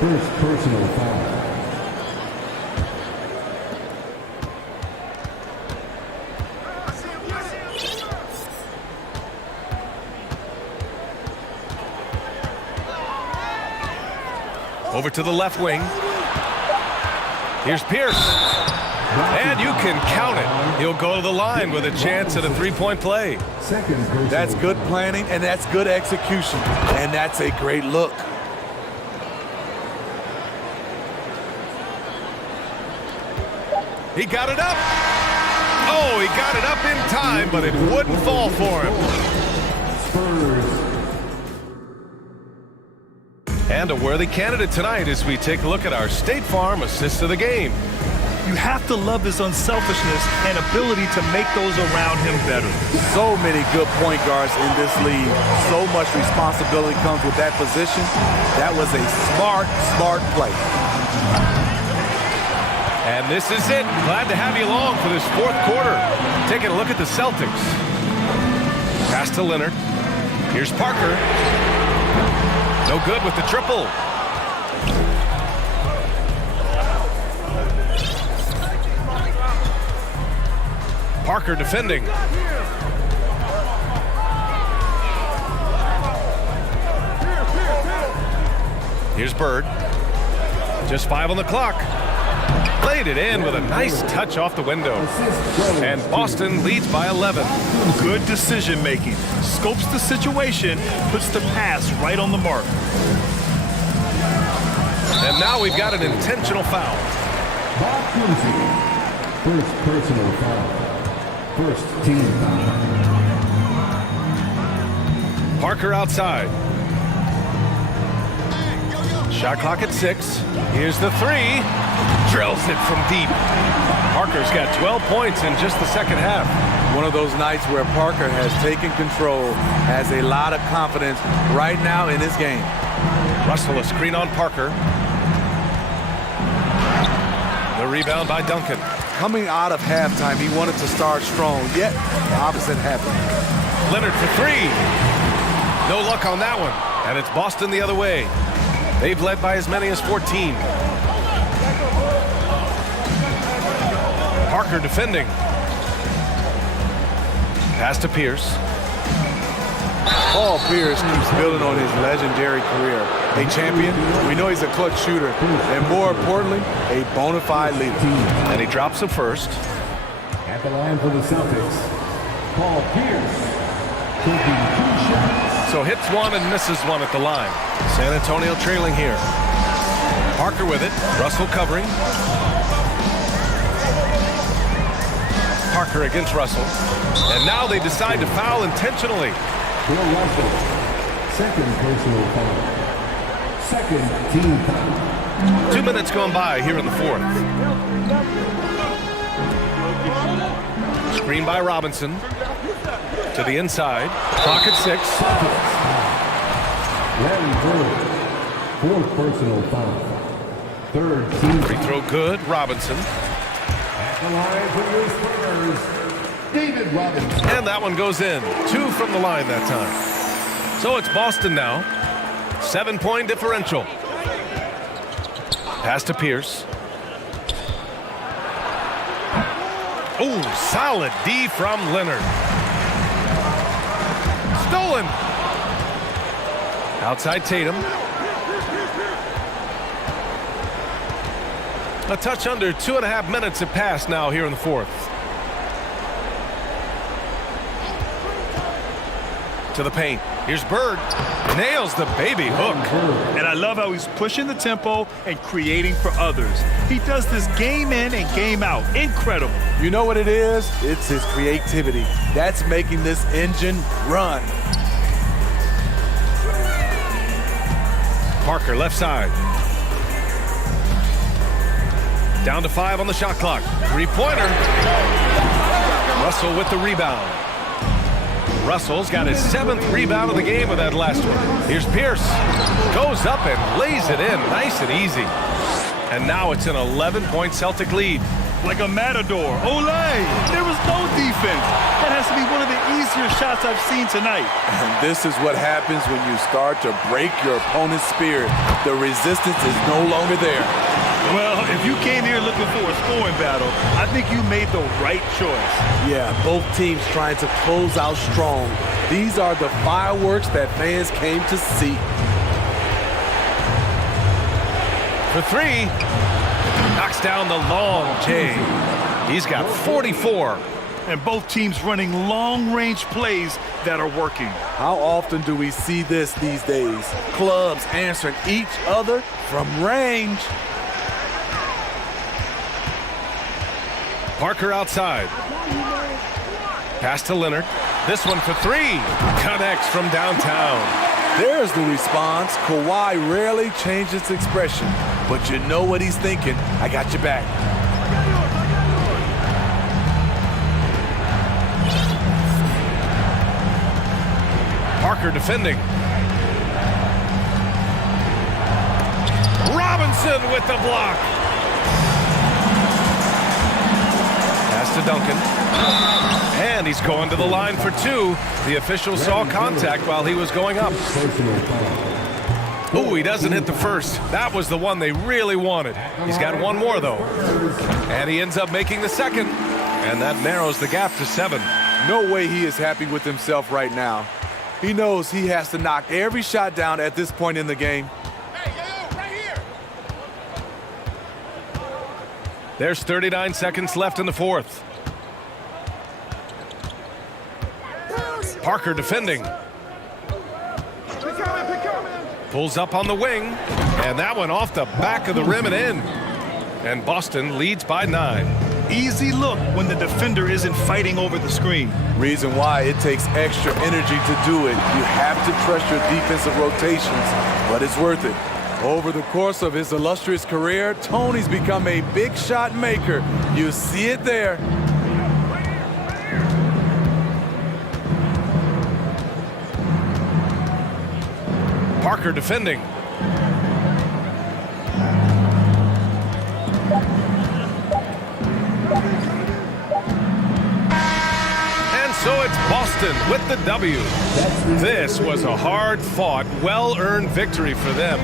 First personal foul. Over to the left wing. Here's Pierce. And you can count it. He'll go to the line with a chance at a 3-point play. That's good planning, and that's good execution. And that's a great look. He got it up. Oh, he got it up in time, but it wouldn't fall for him. And a worthy candidate tonight as we take a look at our State Farm assist of the game. You have to love his unselfishness and ability to make those around him better. So many good point guards in this league. So much responsibility comes with that position. That was a smart play. And this is it. Glad to have you along for this fourth quarter. Taking a look at the Celtics. Pass to Leonard. Here's Parker. No good with the triple. Parker defending. Here's Bird. Just 5 on the clock. Played it in with a nice touch off the window. And Boston leads by 11. Good decision making. Scopes the situation, puts the pass right on the mark. And now we've got an intentional foul. Bob Cousy. First personal foul. First team foul. Parker outside. Shot clock at 6. Here's the 3. Drills it from deep. Parker's got 12 points in just the second half. One of those nights where Parker has taken control, has a lot of confidence right now in his game. Russell a screen on Parker. The rebound by Duncan. Coming out of halftime, he wanted to start strong, yet the opposite happened. Leonard for 3. No luck on that one. And it's Boston the other way. They've led by as many as 14. Parker defending. Pass to Pierce. Paul Pierce keeps building on his legendary career. A champion, we know he's a clutch shooter, and more importantly, a bona fide leader. And he drops the first. At the line for the Celtics, Paul Pierce. Taking 2 shots. So hits one and misses one at the line. San Antonio trailing here. Parker with it. Russell covering. Parker against Russell. And now they decide to foul intentionally. Bill Russell. Second personal foul. Second team foul. 2 minutes gone by here in the fourth. Screen by Robinson. To the inside. Clock at 6. Larry Bird. Fourth personal foul. Third team Free throw good. Robinson. At the line for your Spurs, David Robinson. And that one goes in. 2 from the line that time. So it's Boston now. 7-point differential. Pass to Pierce. Oh, solid D from Leonard. Stolen. Outside Tatum. A touch under 2.5 minutes have passed now here in the fourth. To the paint. Here's Bird. Nails the baby hook. And I love how he's pushing the tempo and creating for others. He does this game in and game out. Incredible. You know what it is? It's his creativity. That's making this engine run. Parker left side. Down to 5 on the shot clock. 3-pointer. Russell with the rebound. Russell's got his 7th rebound of the game with that last one. Here's Pierce. Goes up and lays it in. Nice and easy. And now it's an 11-point Celtic lead. Like a matador. Olay! There was no defense. That has to be one of the easier shots I've seen tonight. And this is what happens when you start to break your opponent's spirit. The resistance is no longer there. Well, if you came here looking for a scoring battle, I think you made the right choice. Yeah, both teams trying to close out strong. These are the fireworks that fans came to see. For 3. Knocks down the long J. He's got 44. And both teams running long-range plays that are working. How often do we see this these days? Clubs answering each other from range. Parker outside. Pass to Leonard. This one for 3. Connects from downtown. There's the response. Kawhi rarely changes expression, but you know what he's thinking. I got your back. Parker defending. Robinson with the block. Pass to Duncan. And he's going to the line for 2. The official saw contact while he was going up. Oh, he doesn't hit the first. That was the one they really wanted. He's got one more, though. And he ends up making the second. And that narrows the gap to 7. No way he is happy with himself right now. He knows he has to knock every shot down at this point in the game. Hey, yo, right here. There's 39 seconds left in the fourth. Parker defending. Pulls up on the wing, and that one off the back of the rim and in. And Boston leads by 9. Easy look when the defender isn't fighting over the screen. Reason why it takes extra energy to do it. You have to trust your defensive rotations, but it's worth it. Over the course of his illustrious career, Tony's become a big shot maker. You see it there. Parker defending. And so it's Boston with the W. This was a hard-fought, well-earned victory for them.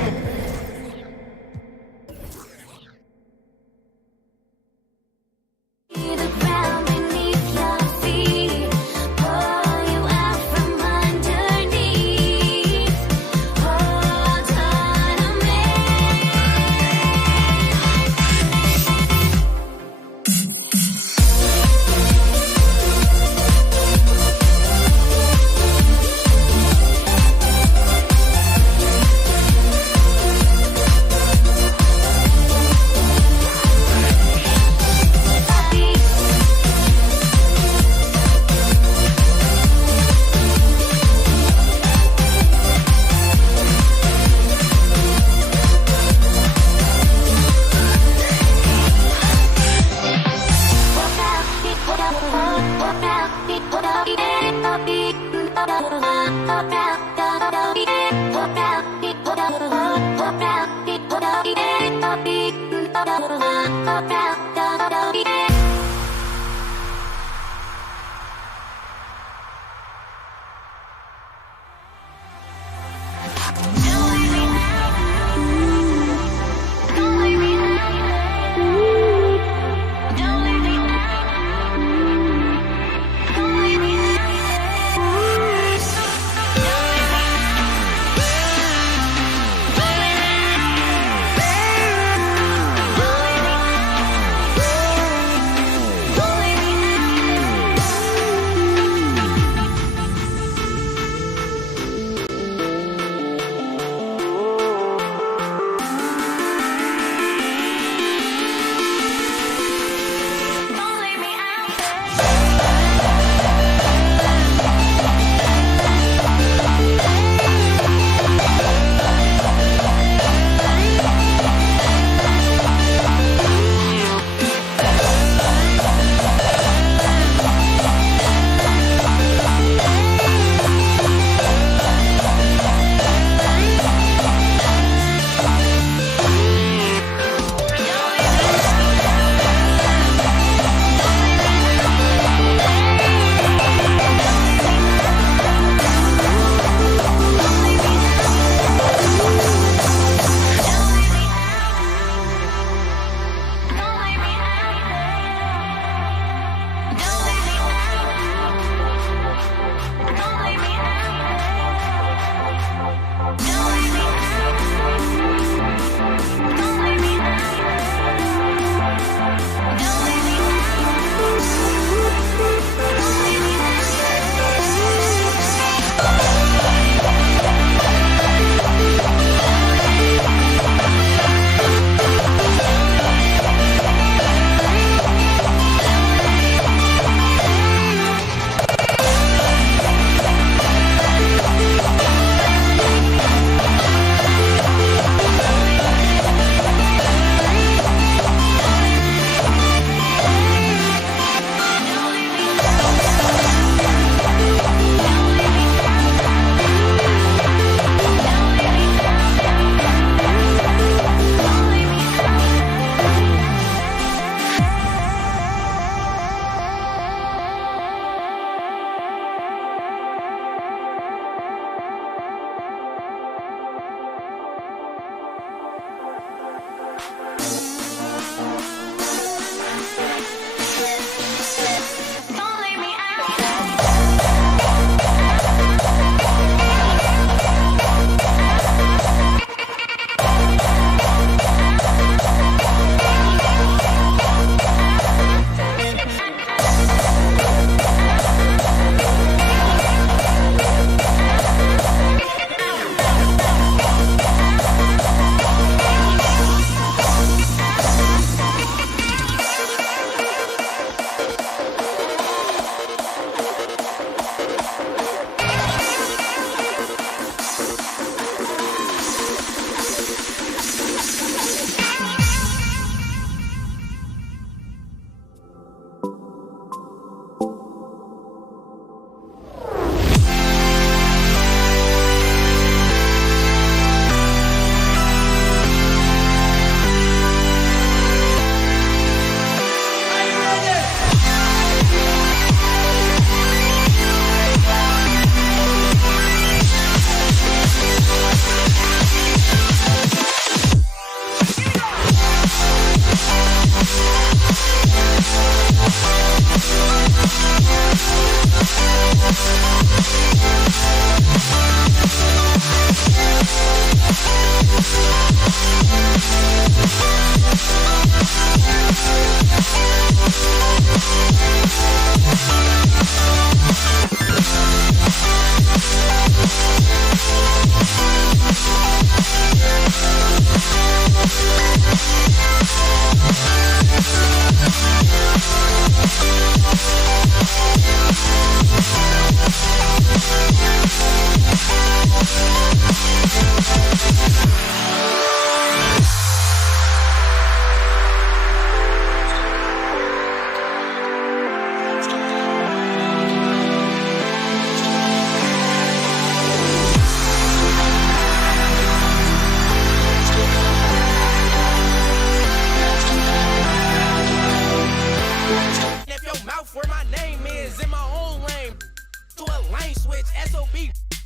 SOB,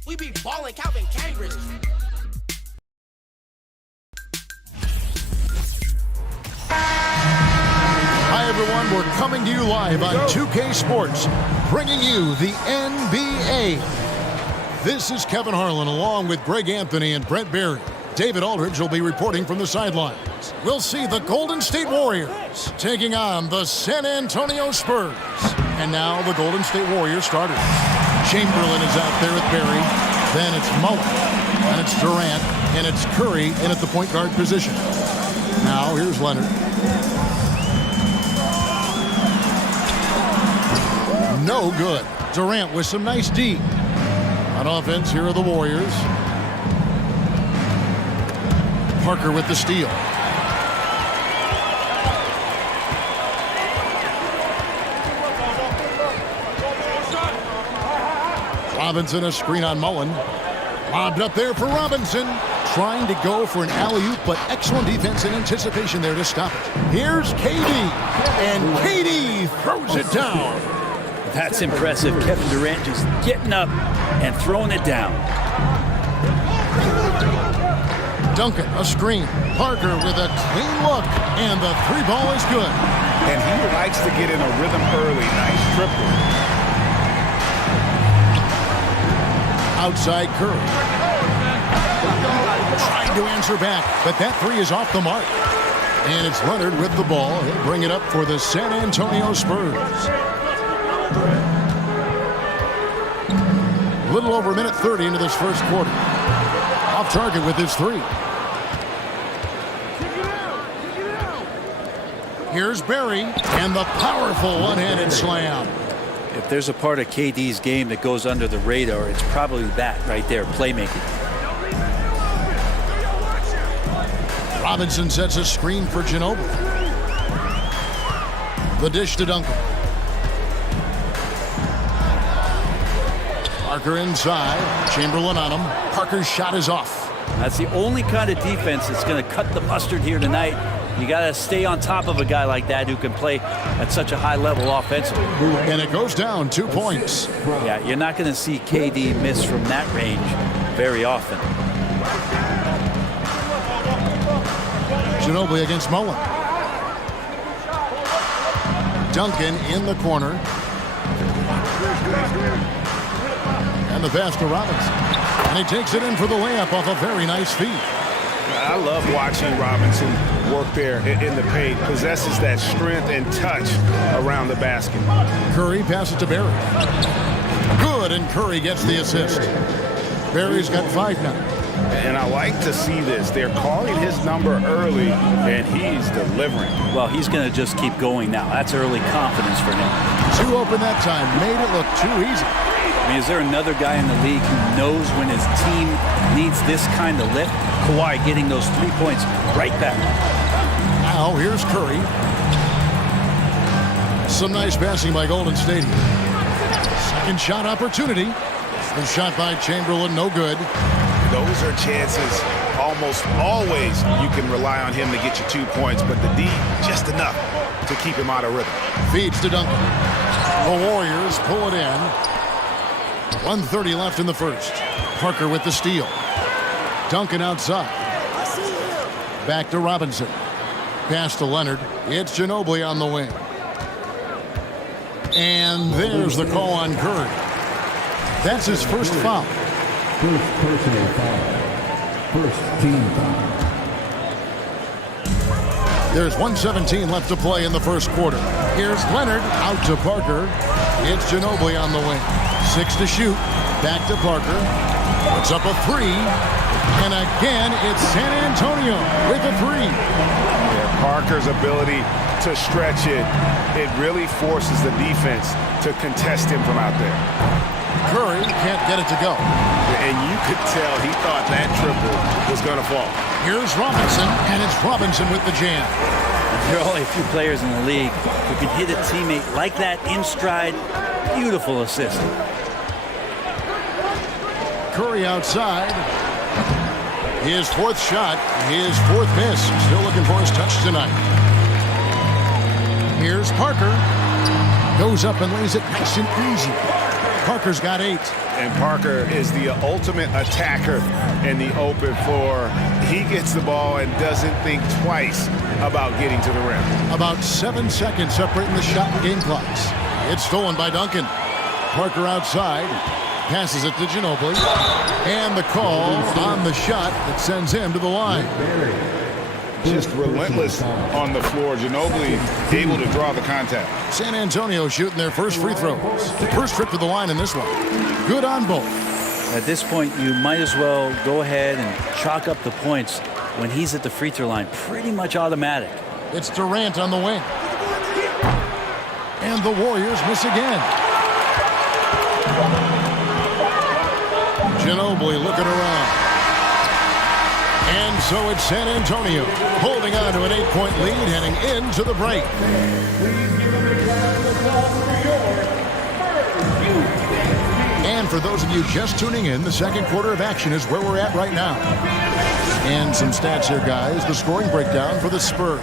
we be ballin' Calvin Cambridge. Hi, everyone. We're coming to you live on 2K Sports, bringing you the NBA. This is Kevin Harlan along with Greg Anthony and Brent Barry. David Aldridge will be reporting from the sidelines. We'll see the Golden State Warriors taking on the San Antonio Spurs. And now the Golden State Warriors starters. Chamberlain is out there with Barry. Then it's Mullen. And it's Durant. And it's Curry in at the point guard position. Now here's Leonard. No good. Durant with some nice D. On offense, here are the Warriors. Parker with the steal. Robinson, a screen on Mullen. Lobbed up there for Robinson. Trying to go for an alley-oop, but excellent defense and anticipation there to stop it. Here's KD. And KD throws it down. That's impressive. Kevin Durant just getting up and throwing it down. Duncan, a screen. Parker with a clean look. And the three ball is good. And he likes to get in a rhythm early. Nice triple. Outside Curry. Trying to answer back, but that three is off the mark. And it's Leonard with the ball. He'll bring it up for the San Antonio Spurs. A little over a minute 30 into this first quarter. Off target with his three. Here's Barry and the powerful one-handed slam. If there's a part of KD's game that goes under the radar, it's probably that right there, playmaking. Robinson sets a screen for Ginobili. The dish to Duncan. Parker inside. Chamberlain on him. Parker's shot is off. That's the only kind of defense that's going to cut the mustard here tonight. You got to stay on top of a guy like that who can play at such a high level offensively. And it goes down 2 points. Yeah, you're not going to see KD miss from that range very often. Ginobili against Mullen. Duncan in the corner. And the pass to Robinson. And he takes it in for the layup off a very nice feed. I love watching Robinson work there in the paint. Possesses that strength and touch around the basket. Curry passes to Barry. Good, and Curry gets the assist. Barry's got 5 now. And I like to see this. They're calling his number early, and he's delivering. Well, he's going to just keep going now. That's early confidence for him. 2 open that time. Made it look too easy. I mean, is there another guy in the league who knows when his team needs this kind of lift? Kawhi getting those 3 points right back. Now, here's Curry. Some nice passing by Golden State. Second shot opportunity. The shot by Chamberlain, no good. Those are chances almost always you can rely on him to get you 2 points, but the D, just enough to keep him out of rhythm. Feeds to Duncan. The Warriors pull it in. 1:30 left in the first. Parker with the steal. Duncan outside. Back to Robinson. Pass to Leonard. It's Ginobili on the wing. And there's the call on Curry. That's his first foul. First personal foul. First team foul. There's 1:17 left to play in the first quarter. Here's Leonard out to Parker. It's Ginobili on the wing. 6 to shoot. Back to Parker. Puts up a 3. And again, it's San Antonio with a 3. Yeah, Parker's ability to stretch it really forces the defense to contest him from out there. Curry can't get it to go. And you could tell he thought that triple was going to fall. Here's Robinson, and it's Robinson with the jam. There are only a few players in the league who can hit a teammate like that in stride. Beautiful assist. Curry outside. His 4th shot, his 4th miss. Still looking for his touch tonight. Here's Parker. Goes up and lays it nice and easy. Parker's got 8. And Parker is the ultimate attacker in the open floor. He gets the ball and doesn't think twice about getting to the rim. About 7 seconds separating the shot and game clocks. It's stolen by Duncan. Parker outside. Passes it to Ginobili. And the call on the shot that sends him to the line. Just relentless on the floor. Ginobili able to draw the contact. San Antonio shooting their first free throws. First trip to the line in this one. Good on both. At this point, you might as well go ahead and chalk up the points when he's at the free throw line. Pretty much automatic. It's Durant on the wing. And the Warriors miss again. Ginobili looking around. And so it's San Antonio holding on to an 8-point lead heading into the break. And for those of you just tuning in, the second quarter of action is where we're at right now. And some stats here, guys. The scoring breakdown for the Spurs.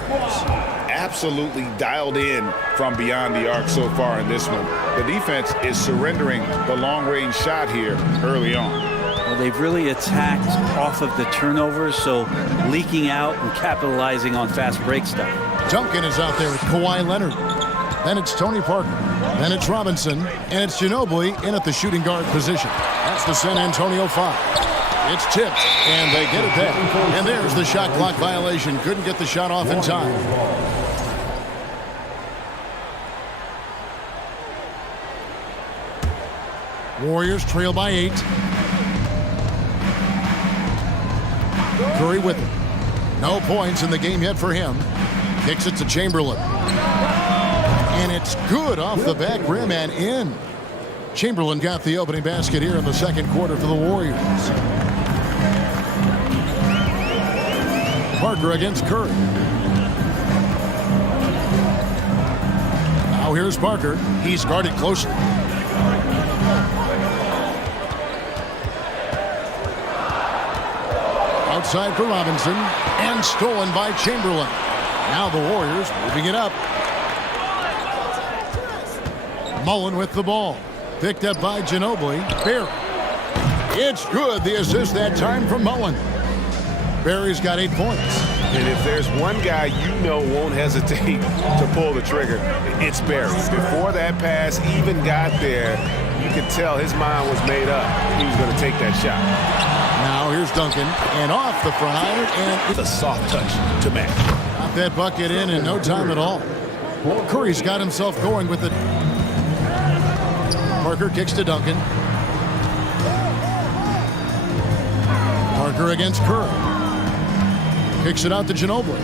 Absolutely dialed in from beyond the arc so far in this one. The defense is surrendering the long-range shot here early on. Well, they've really attacked off of the turnovers, so leaking out and capitalizing on fast break stuff. Duncan is out there with Kawhi Leonard. Then it's Tony Parker. Then it's Robinson. And it's Ginobili in at the shooting guard position. That's the San Antonio 5. It's tipped, and they get it back. And there's the shot clock violation. Couldn't get the shot off in time. Warriors trail by 8. Curry with it. No points in the game yet for him. Kicks it to Chamberlain. And it's good off the back rim and in. Chamberlain got the opening basket here in the second quarter for the Warriors. Parker against Curry. Now here's Parker. He's guarded closely. Outside for Robinson, and stolen by Chamberlain. Now the Warriors moving it up. Mullen with the ball. Picked up by Ginobili. Barry. It's good. The assist that time from Mullen. Barry's got 8 points. And if there's one guy you know won't hesitate to pull the trigger, it's Barry. Before that pass even got there, you could tell his mind was made up. He was going to take that shot. Now here's Duncan, and off the front, and it's a soft touch to match. Got that bucket in no time at all. Curry's got himself going with it. Parker kicks to Duncan. Parker against Curry. Kicks it out to Ginobili.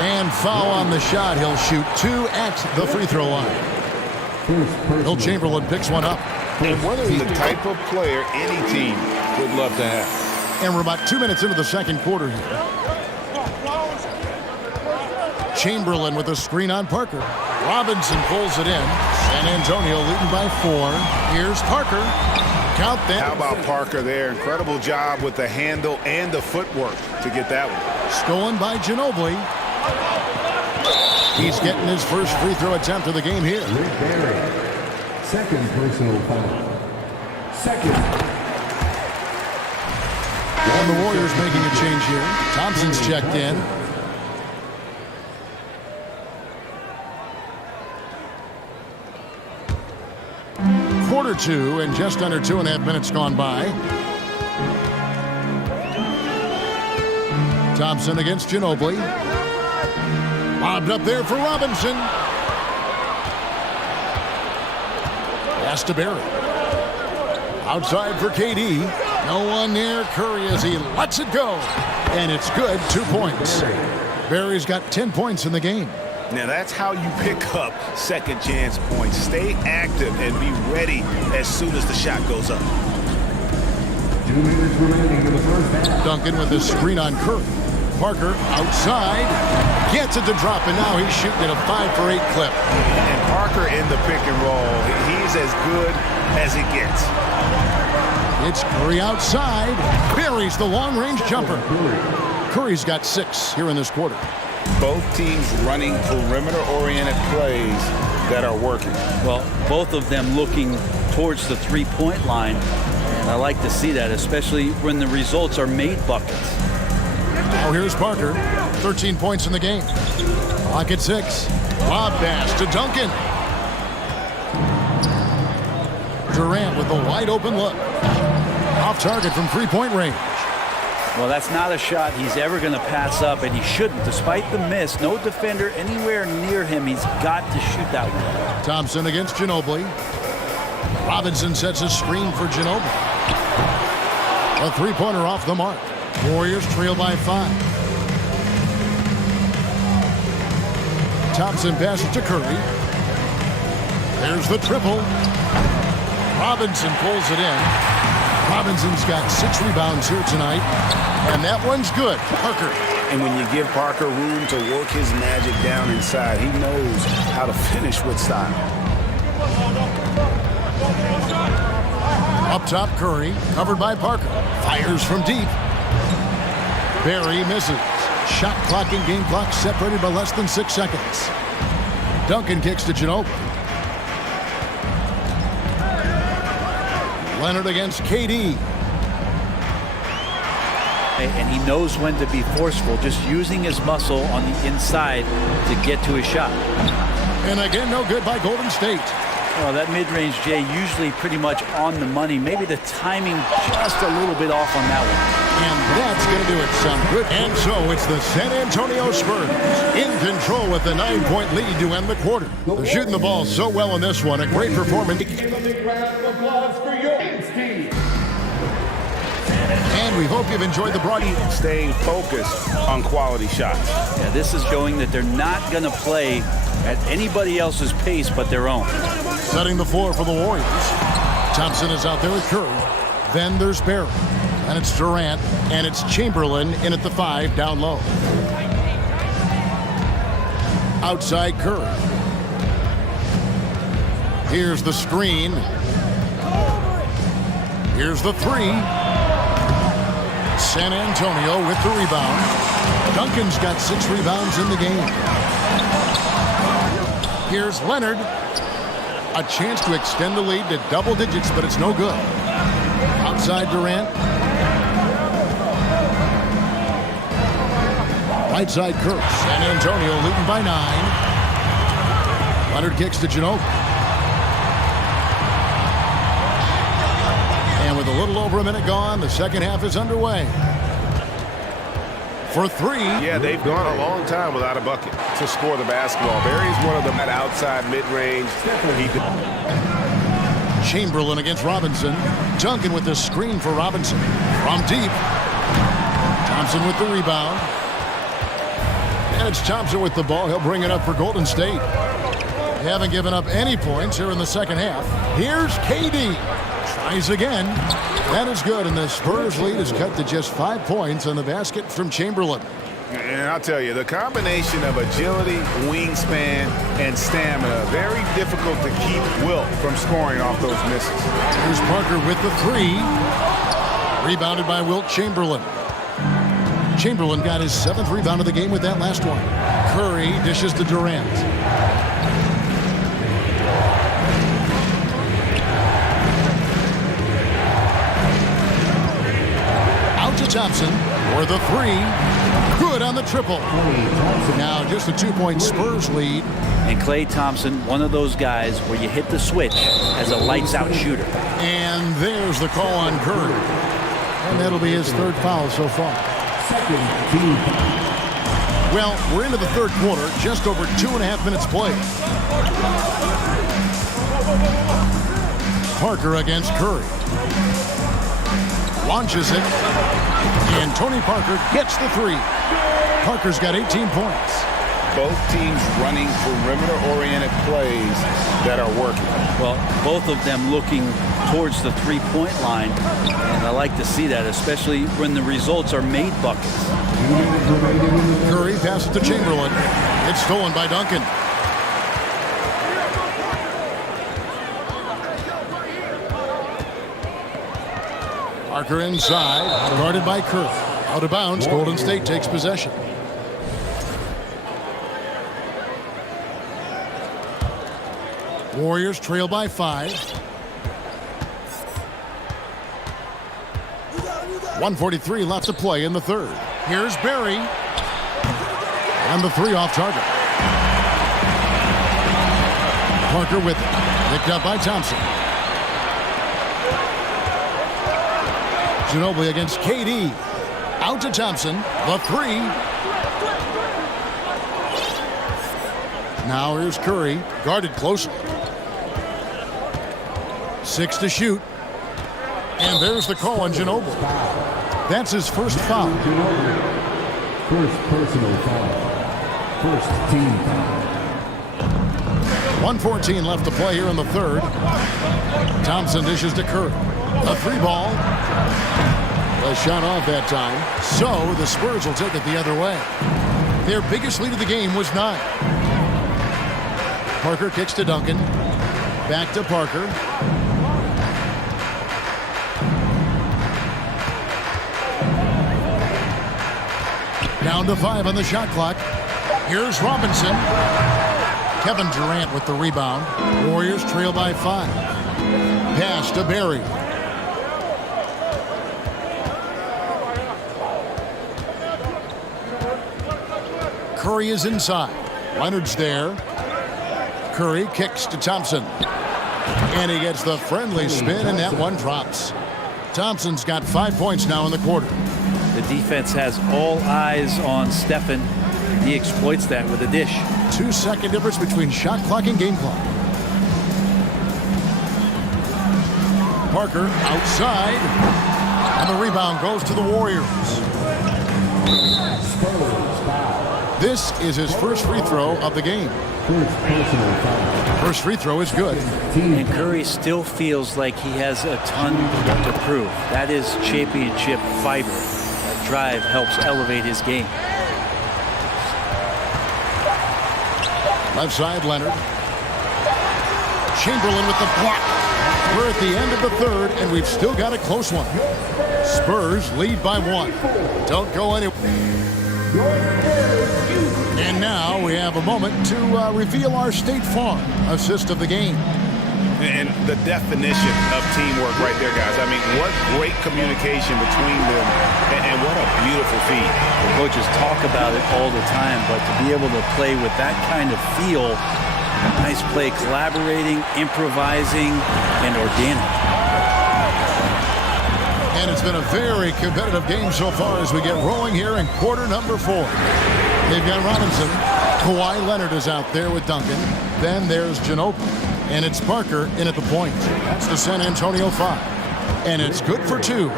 And foul on the shot. He'll shoot 2 at the free throw line. Will Chamberlain picks one up. And one of the type of player any team would love to have. And we're about 2 minutes into the second quarter here. Chamberlain with a screen on Parker. Robinson pulls it in. San Antonio leading by 4. Here's Parker. Count that. How about Parker there? Incredible job with the handle and the footwork to get that one. Stolen by Ginobili. He's getting his first free throw attempt of the game here. Rick Barry. Second personal foul. Second. And the Warriors making a change here. Thompson's checked in. Quarter 2 and just under 2.5 minutes gone by. Thompson against Ginobili. Lobbed up there for Robinson. Pass to Barry. Outside for KD. No one near Curry as he lets it go. And it's good. 2 points. Barry's got 10 points in the game. Now that's how you pick up second chance points. Stay active and be ready as soon as the shot goes up. 2 minutes remaining in the first half. Duncan with a screen on Curry. Parker outside. Gets it to drop, and now he's shooting at a 5-for-8 clip. And Parker in the pick and roll. He's as good as it gets. It's Curry outside. Buries the long-range jumper. Curry's got 6 here in this quarter. Both teams running perimeter-oriented plays that are working. Well, both of them looking towards the three-point line. And I like to see that, especially when the results are made buckets. Now here's Parker. 13 points in the game. Clock at 6. Lob pass to Duncan. Durant with a wide open look. Off target from three-point range. Well, that's not a shot he's ever going to pass up, and he shouldn't. Despite the miss, no defender anywhere near him. He's got to shoot that one. Thompson against Ginobili. Robinson sets a screen for Ginobili. A three-pointer off the mark. Warriors trail by 5. Thompson passes to Curry. There's the triple. Robinson pulls it in. Robinson's got 6 rebounds here tonight, and that one's good. Parker. And when you give Parker room to work his magic down inside, he knows how to finish with style. Up top, Curry, covered by Parker. Fires from deep. Barry misses. Shot clock and game clock separated by less than 6 seconds. Duncan kicks to Ginobili. Leonard against KD. And he knows when to be forceful, just using his muscle on the inside to get to his shot. And again, no good by Golden State. Well, that mid-range, Jay, usually pretty much on the money. Maybe the timing just a little bit off on that one. And that's going to do it, some good. And so it's the San Antonio Spurs in control with a 9-point lead to end the quarter. They're shooting the ball so well in this one. A great performance. And we hope you've enjoyed the broadcast. Staying focused on quality shots. Yeah, this is showing that they're not going to play at anybody else's pace but their own. Setting the floor for the Warriors. Thompson is out there with Curry. Then there's Barry. And it's Durant. And it's Chamberlain in at the 5 down low. Outside Curry. Here's the screen. Here's the 3. San Antonio with the rebound. Duncan's got 6 rebounds in the game. Here's Leonard. A chance to extend the lead to double digits, but it's no good. Outside Durant. Right side Curry. San Antonio leading by 9. Leonard kicks to Ginobili. And with a little over a minute gone, the second half is underway. For 3. Yeah, they've gone a long time without a bucket to score the basketball. Barry's one of them at outside mid-range. Chamberlain against Robinson. Duncan with the screen for Robinson. From deep. Thompson with the rebound. And it's Thompson with the ball. He'll bring it up for Golden State. They haven't given up any points here in the second half. Here's KD. Tries again. That is good, and the Spurs lead is cut to just 5 points on the basket from Chamberlain. And I'll tell you, the combination of agility, wingspan, and stamina, very difficult to keep Wilt from scoring off those misses. Here's Parker with the 3. Rebounded by Wilt Chamberlain. Chamberlain got his 7th rebound of the game with that last one. Curry dishes to Durant. Out to Thompson for the 3. Good on the triple. Now just a 2-point Spurs lead. And Klay Thompson, one of those guys where you hit the switch as a lights-out shooter. And there's the call on Curry. And that'll be his 3rd foul so far. Well, we're into the 3rd quarter, just over 2.5 minutes played. Parker against Curry. Launches it. And Tony Parker gets the 3. Parker's got 18 points. Both teams running perimeter-oriented plays that are working. Well, both of them looking towards the three-point line, and I like to see that, especially when the results are made buckets. Curry passes to Chamberlain. It's stolen by Duncan. Parker inside, guarded by Curry. Out of bounds, Golden State takes possession. Warriors trail by 5. 1:43 left to play in the third. Here's Barry. And the 3 off target. Parker with it. Picked up by Thompson. Ginobili against KD. Out to Thompson. The 3. Now here's Curry. Guarded closely. 6 to shoot. And there's the call on Ginobili. That's his first foul. First personal foul. First team foul. 1:14 left to play here in the third. Thompson dishes to Curry. A 3 ball. A shot off that time. So the Spurs will take it the other way. Their biggest lead of the game was 9. Parker kicks to Duncan. Back to Parker. Down to 5 on the shot clock. Here's Robinson. Kevin Durant with the rebound. Warriors trail by 5. Pass to Barry. Curry is inside. Leonard's there. Curry kicks to Thompson. And he gets the friendly spin, and that one drops. Thompson's got 5 points now in the quarter. The defense has all eyes on Stephen. He exploits that with a dish. 2-second difference between shot clock and game clock. Parker outside. And the rebound goes to the Warriors. This is his first free throw of the game. First free throw is good. And Curry still feels like he has a ton to prove. That is championship fiber. That drive helps elevate his game. Left side, Leonard. Chamberlain with the block. We're at the end of the third, and we've still got a close one. Spurs lead by 1. Don't go anywhere. And now we have a moment to reveal our State Farm assist of the game. And the definition of teamwork right there, guys. I mean, what great communication between them, and what a beautiful feed. The coaches talk about it all the time, but to be able to play with that kind of feel, nice play, collaborating, improvising, and organic. And it's been a very competitive game so far as we get rolling here in quarter number 4. They've got Robinson. Kawhi Leonard is out there with Duncan. Then there's Ginobili. And it's Parker in at the point. That's the San Antonio 5. And it's good for 2.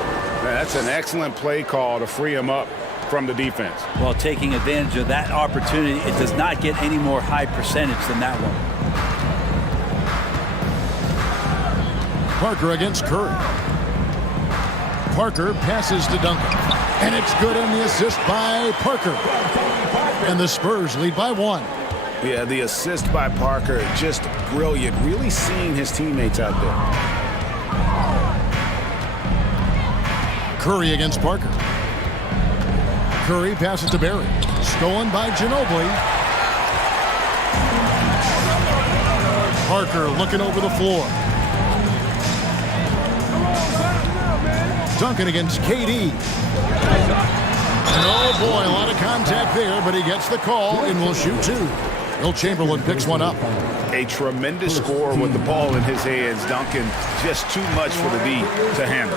That's an excellent play call to free him up from the defense. Well, taking advantage of that opportunity, it does not get any more high percentage than that one. Parker against Curry. Parker passes to Duncan. And it's good on the assist by Parker. And the Spurs lead by 1. Yeah, the assist by Parker, just brilliant. Really seeing his teammates out there. Curry against Parker. Curry passes to Barry. Stolen by Ginobili. Parker looking over the floor. Duncan against KD. And oh boy, a lot of contact there, but he gets the call and will shoot 2. Will Chamberlain picks one up. A tremendous score with the ball in his hands. Duncan, just too much for the D to handle.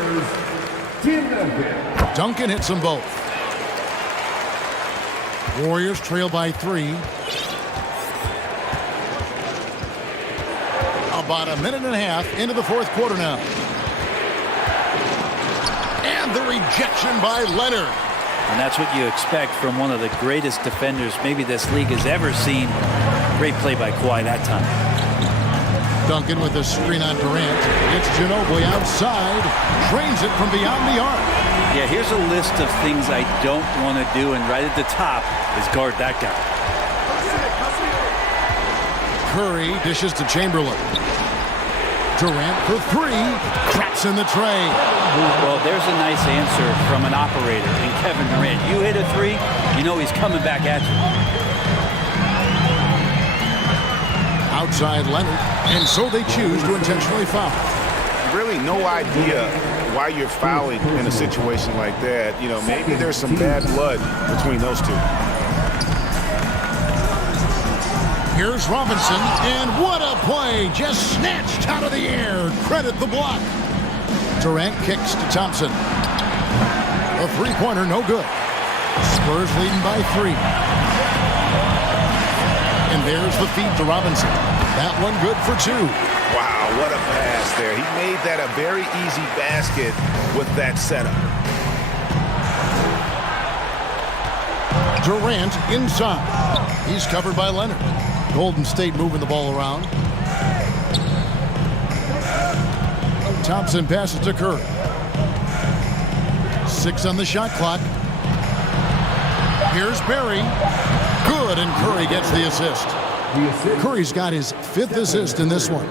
Duncan hits them both. Warriors trail by 3. About a minute and a half into the fourth quarter now. And the rejection by Leonard. And that's what you expect from one of the greatest defenders maybe this league has ever seen. Great play by Kawhi that time. Duncan with a screen on Durant. It's Ginobili outside. Drains it from beyond the arc. Yeah, here's a list of things I don't want to do, and right at the top is guard that guy. Curry dishes to Chamberlain. Durant for 3. Traps in the tray. Well, there's a nice answer from an operator in Kevin Durant. You hit a 3, you know he's coming back at you. Outside Leonard, and so they choose to intentionally foul. Really no idea why you're fouling in a situation like that. You know, maybe there's some bad blood between those two. Here's Robinson, and what a play! Just snatched out of the air. Credit the block. Durant kicks to Thompson. A three-pointer, no good. Spurs leading by 3. And there's the feed to Robinson. That one good for 2. Wow, what a pass there. He made that a very easy basket with that setup. Durant inside. He's covered by Leonard. Golden State moving the ball around. Thompson passes to Curry. 6 on the shot clock. Here's Barry. Good, and Curry gets the assist. Curry's got his 5th assist in this one.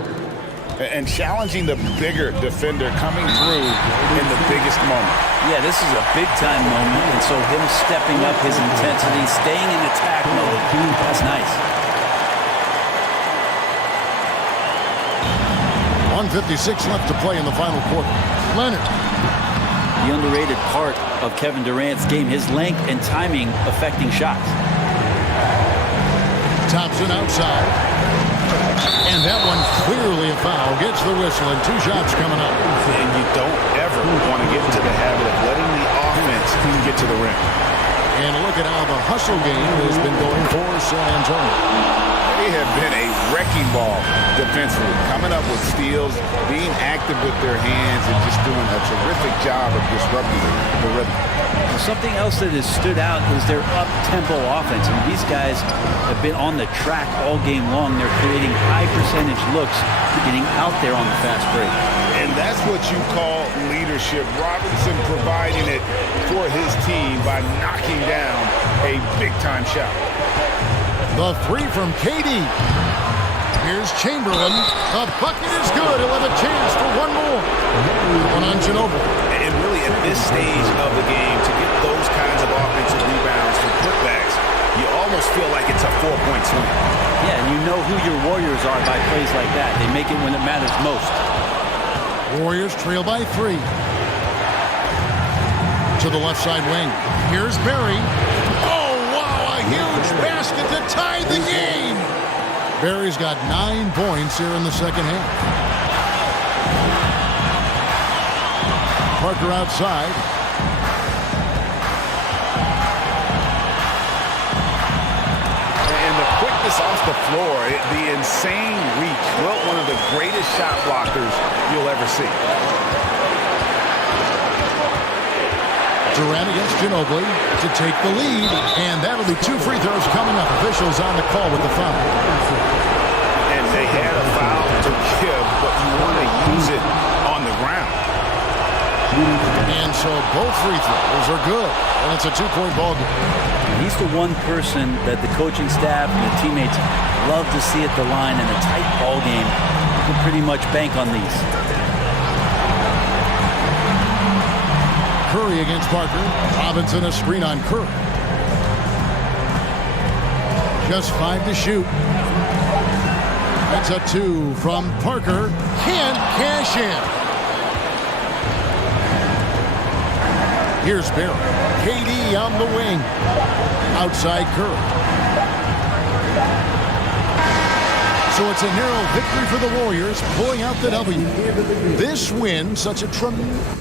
And challenging the bigger defender coming through in the biggest moment. Yeah, this is a big-time moment, and so him stepping up his intensity, staying in attack mode, that's nice. 1:56 left to play in the final quarter. Leonard. The underrated part of Kevin Durant's game, his length and timing affecting shots. Thompson outside. And that one clearly a foul. Gets the whistle, and 2 shots coming up. And you don't ever want to get into the habit of letting the offense get to the rim. And look at how the hustle game has been going for San Antonio. They have been a wrecking ball defensively, coming up with steals, being active with their hands, and just doing a terrific job of disrupting the rhythm. Something else that has stood out is their up-tempo offense. And these guys have been on the track all game long. They're creating high-percentage looks, getting out there on the fast break. And that's what you call leadership. Robinson providing it for his team by knocking down a big-time shot. The 3 from KD. Here's Chamberlain. The bucket is good. He'll have a chance for one more. One on Ginobili. And really at this stage of the game, to get those kinds of offensive rebounds for putbacks, you almost feel like it's a 4-point swing. Yeah, and you know who your Warriors are by plays like that. They make it when it matters most. Warriors trail by 3. To the left side wing. Here's Barry. Oh, wow, a huge basket to tie the game. Barry's got 9 points here in the second half. Parker outside. And the quickness off the floor, the insane reach. Well, one of the greatest shot blockers you'll ever see. Durant against Ginobili to take the lead, and that'll be 2 free throws coming up. Officials on the call with the foul. And they had a foul to give, but you want to use it on the ground. And so both free throws are good, and it's a 2-point ball game. He's the one person that the coaching staff and the teammates love to see at the line in a tight ball game. You can pretty much bank on these. Curry against Parker. Robinson a screen on Curry. Just 5 to shoot. That's a 2 from Parker. Can't cash in. Here's Barry. KD on the wing. Outside Curry. So it's a narrow victory for the Warriors, pulling out the W. This win, such a tremendous...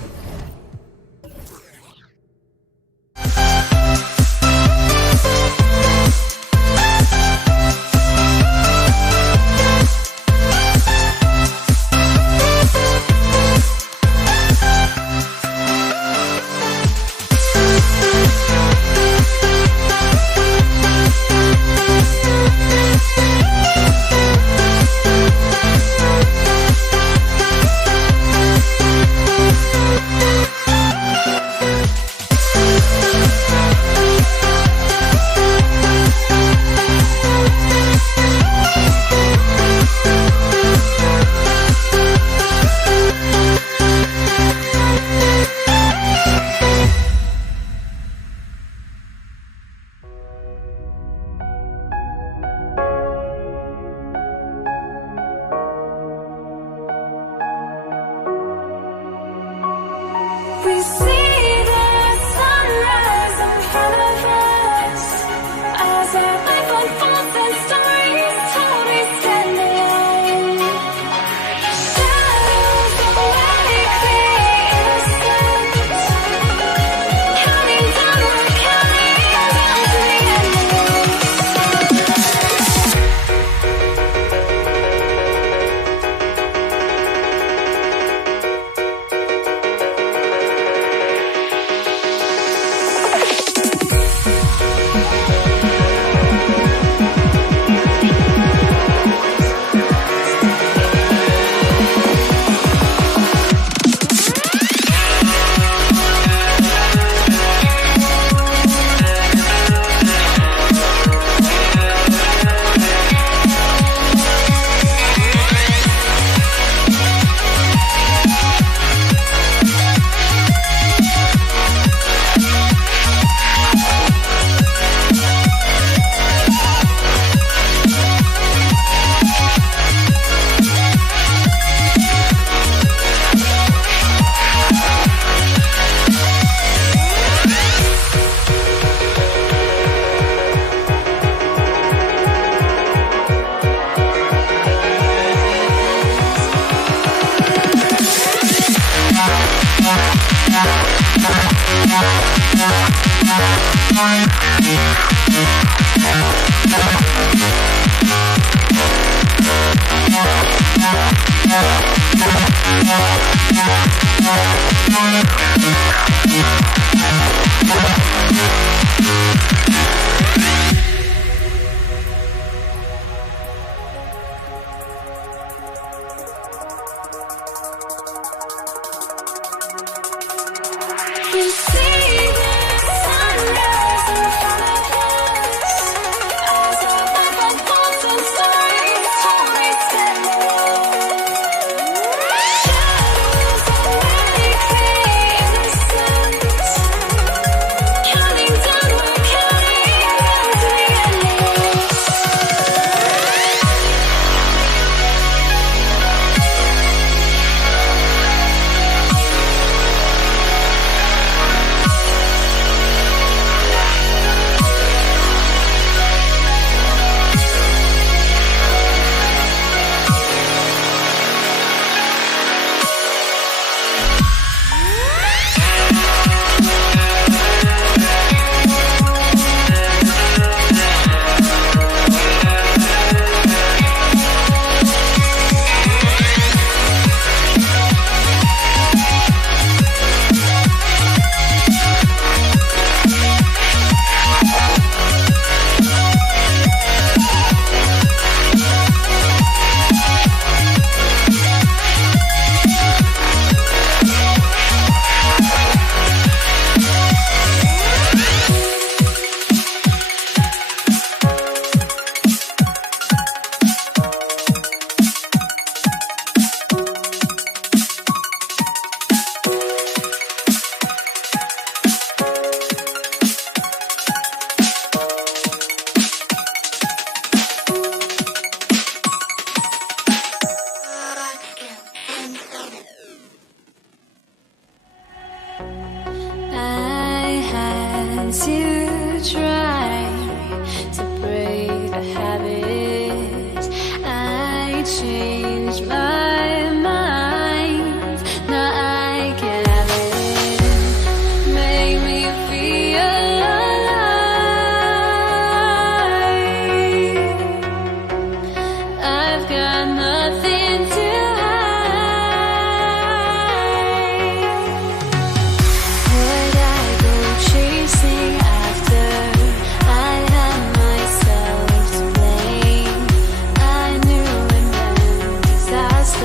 Disaster.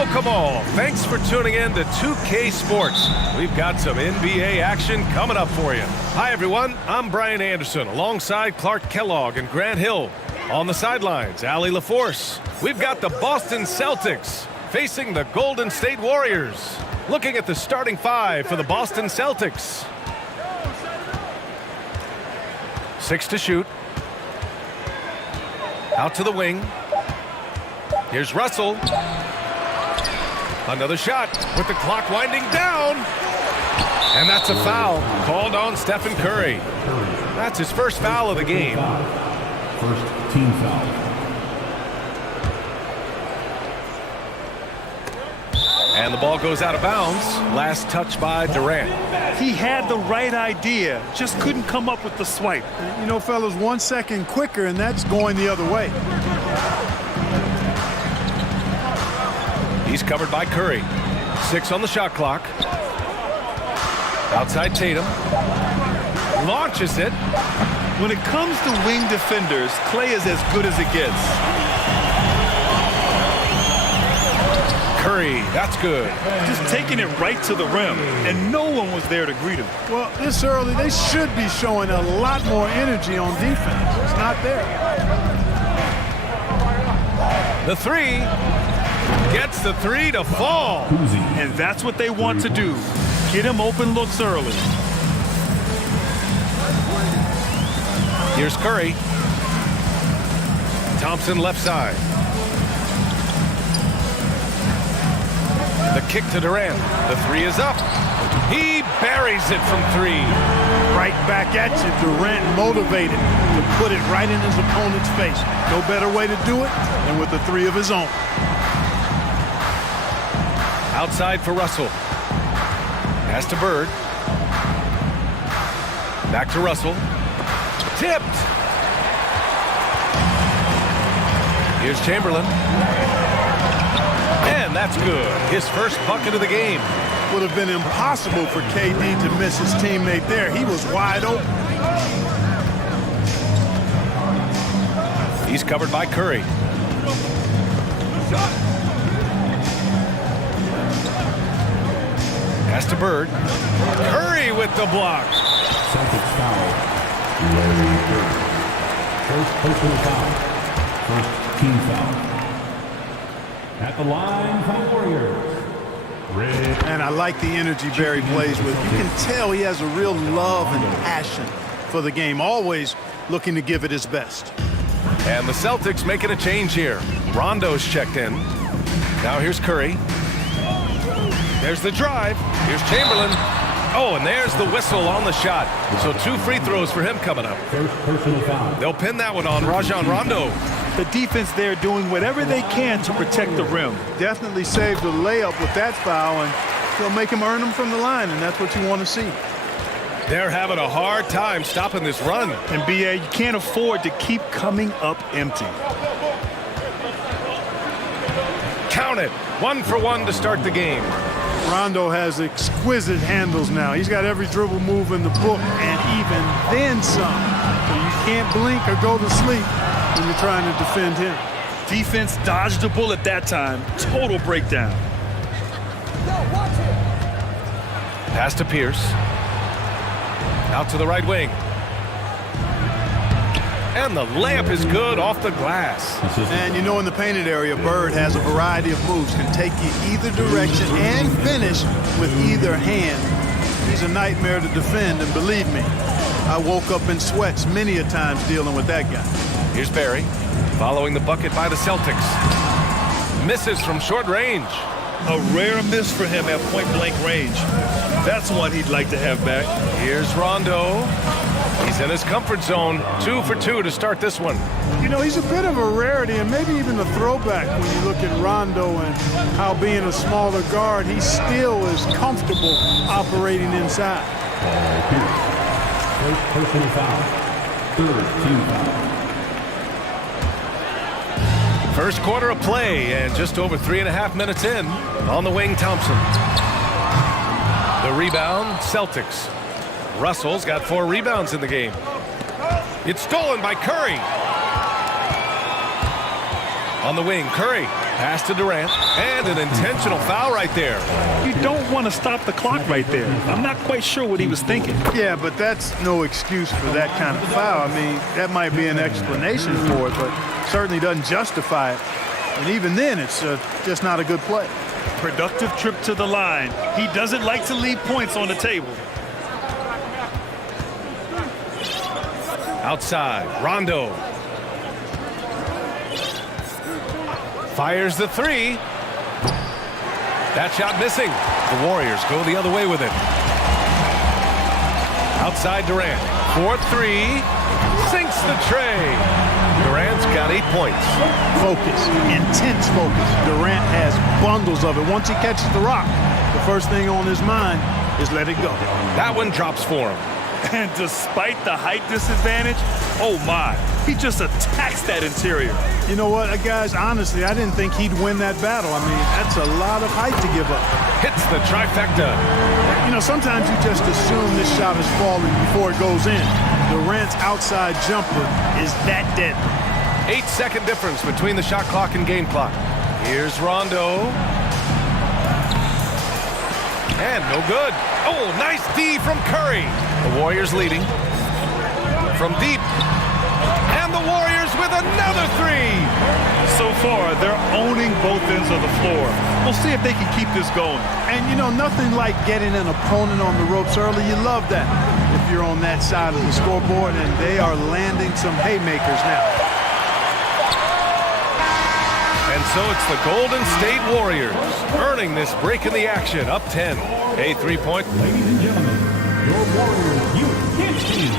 Welcome all. Thanks for tuning in to 2K Sports. We've got some NBA action coming up for you. Hi, everyone. I'm Brian Anderson alongside Clark Kellogg and Grant Hill. On the sidelines, Allie LaForce. We've got the Boston Celtics facing the Golden State Warriors. Looking at the starting five for the Boston Celtics. 6 to shoot. Out to the wing. Here's Russell. Another shot with the clock winding down. And that's a foul called on Stephen Curry. That's his first foul of the game. First team foul. And the ball goes out of bounds. Last touch by Durant. He had the right idea, just couldn't come up with the swipe. You know, fellas, 1 second quicker, and that's going the other way. He's covered by Curry. 6 on the shot clock. Outside Tatum. Launches it. When it comes to wing defenders, Klay is as good as it gets. Curry, that's good. Just taking it right to the rim, and no one was there to greet him. Well, this early, they should be showing a lot more energy on defense. It's not there. The three gets the three to fall. And that's what they want to do. Get him open looks early. Here's Curry. Thompson left side. The kick to Durant. The three is up. He buries it from 3. Right back at you, Durant motivated to put it right in his opponent's face. No better way to do it than with the 3 of his own. Outside for Russell. Pass to Bird. Back to Russell. Tipped. Here's Chamberlain. And that's good. His first bucket of the game. Would have been impossible for KD to miss his teammate there. He was wide open. He's covered by Curry. Pass to Bird. Curry with the block. Celtics foul. Larry Bird. First personal foul. First team foul. At the line for the Warriors. And I like the energy Barry plays with. You can tell he has a real love and passion for the game. Always looking to give it his best. And the Celtics making a change here. Rondo's checked in. Now here's Curry. There's the drive. Here's Chamberlain. Oh, and there's the whistle on the shot. So 2 free throws for him coming up. First personal foul. They'll pin that one on Rajon Rondo. The defense there doing whatever they can to protect the rim. Definitely saved the layup with that foul, and they'll make him earn them from the line, and that's what you want to see. They're having a hard time stopping this run. And BA, you can't afford to keep coming up empty. Count it. 1 for 1 to start the game. Rondo has exquisite handles now. He's got every dribble move in the book, and even then some. So you can't blink or go to sleep when you're trying to defend him. Defense dodged a bullet that time. Total breakdown. Pass to Pierce. Out to the right wing. And the layup is good off the glass. And you know, in the painted area, Bird has a variety of moves. Can take you either direction and finish with either hand. He's a nightmare to defend, and believe me, I woke up in sweats many a times dealing with that guy. Here's Barry, following the bucket by the Celtics. Misses from short range. A rare miss for him at point-blank range. That's one he'd like to have back. Here's Rondo. He's in his comfort zone. 2 for 2 to start this one. You know, he's a bit of a rarity and maybe even a throwback when you look at Rondo and how being a smaller guard, he still is comfortable operating inside. First personal foul. Third team foul. First quarter of play and just over 3.5 minutes in. On the wing, Thompson. The rebound, Celtics. Russell's got 4 rebounds in the game. It's stolen by Curry. On the wing, Curry. Pass to Durant. And an intentional foul right there. You don't want to stop the clock right there. I'm not quite sure what he was thinking. Yeah, but that's no excuse for that kind of foul. I mean, that might be an explanation for it, but certainly doesn't justify it. And even then, it's just not a good play. Productive trip to the line. He doesn't like to leave points on the table. Outside, Rondo. Fires the three. That shot missing. The Warriors go the other way with it. Outside Durant. 4-3. Sinks the tray. Durant's got 8 points. Focus, intense focus. Durant has bundles of it. Once he catches the rock, the first thing on his mind is let it go. That one drops for him. And despite the height disadvantage, oh my, he just attacks that interior. You know what, guys, honestly, I didn't think he'd win that battle. I mean, that's a lot of height to give up. Hits the trifecta. You know, sometimes you just assume this shot is falling before it goes in. Durant's outside jumper is that deadly. 8-second difference between the shot clock and game clock. Here's Rondo. And no good. Oh, nice D from Curry. The Warriors leading. From deep. And the Warriors with another three. So far, they're owning both ends of the floor. We'll see if they can keep this going. And, you know, nothing like getting an opponent on the ropes early. You love that if you're on that side of the scoreboard, and they are landing some haymakers now. And so it's the Golden State Warriors earning this break in the action, up 10. A 3-point. Ladies and gentlemen, your Warriors youth team.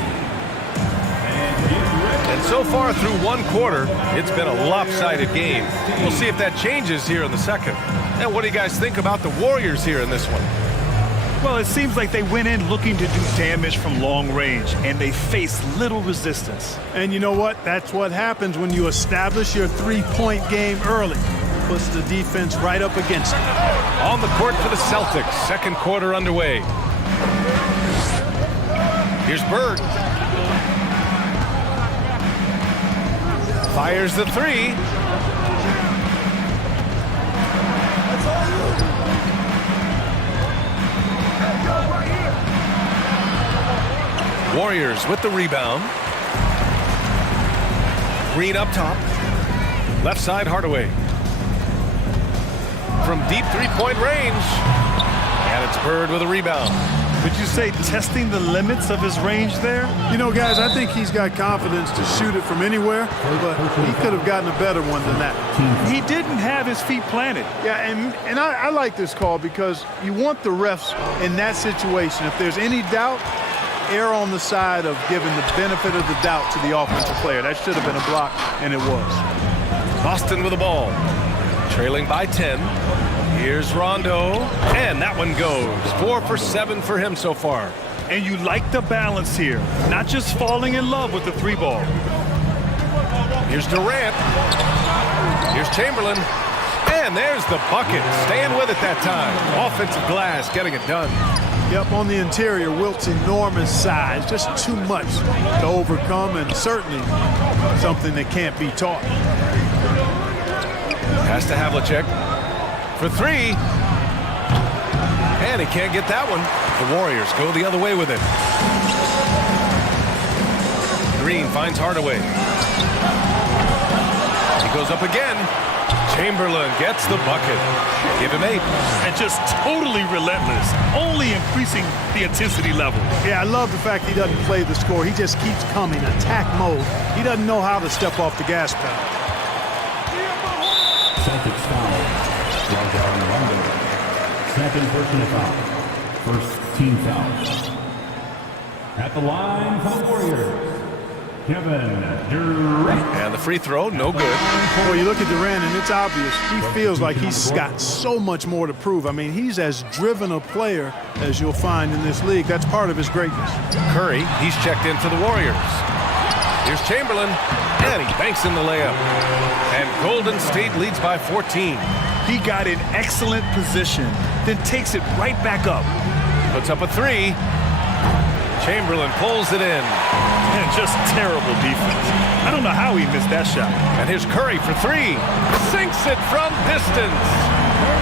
And so far through one quarter, it's been a lopsided game. We'll see if that changes here in the second. And what do you guys think about the Warriors here in this one? Well, it seems like they went in looking to do damage from long range, and they faced little resistance. And you know what? That's what happens when you establish your three-point game early. Puts the defense right up against it. On the court for the Celtics, second quarter underway. Here's Bird. Fires the three. Warriors with the rebound. Green up top. Left side, Hardaway. From deep three-point range. And it's Bird with a rebound. Would you say testing the limits of his range there? You know, guys, I think he's got confidence to shoot it from anywhere, but he could have gotten a better one than that. He didn't have his feet planted. Yeah, and I like this call because you want the refs in that situation. If there's any doubt, err on the side of giving the benefit of the doubt to the offensive player. That should have been a block, and it was. Boston with the ball. Trailing by 10. Here's Rondo. And that one goes. 4 for 7 for him so far. And you like the balance here. Not just falling in love with the three ball. Here's Durant. Here's Chamberlain. And there's the bucket. Staying with it that time. Offensive glass getting it done. Yep, on the interior, Wilt's enormous size. Just too much to overcome, and certainly something that can't be taught. Pass to Havlicek. For three. And he can't get that one. The Warriors go the other way with it. Green finds Hardaway. He goes up again. Chamberlain gets the bucket. Give him 8. And just totally relentless, only increasing the intensity level. Yeah, I love the fact he doesn't play the score. He just keeps coming, attack mode. He doesn't know how to step off the gas pedal. Celtics foul. Rondo. Second personal foul. First team foul. At the line for the Warriors, Kevin Durant. And the free throw, no good. Well, you look at Durant, and it's obvious. He feels like he's got so much more to prove. I mean, he's as driven a player as you'll find in this league. That's part of his greatness. Curry, he's checked in for the Warriors. Here's Chamberlain, and he banks in the layup. And Golden State leads by 14. He got in excellent position, then takes it right back up. Puts up a three. Chamberlain pulls it in. And just terrible defense. I don't know how he missed that shot. And here's Curry for three. Sinks it from distance.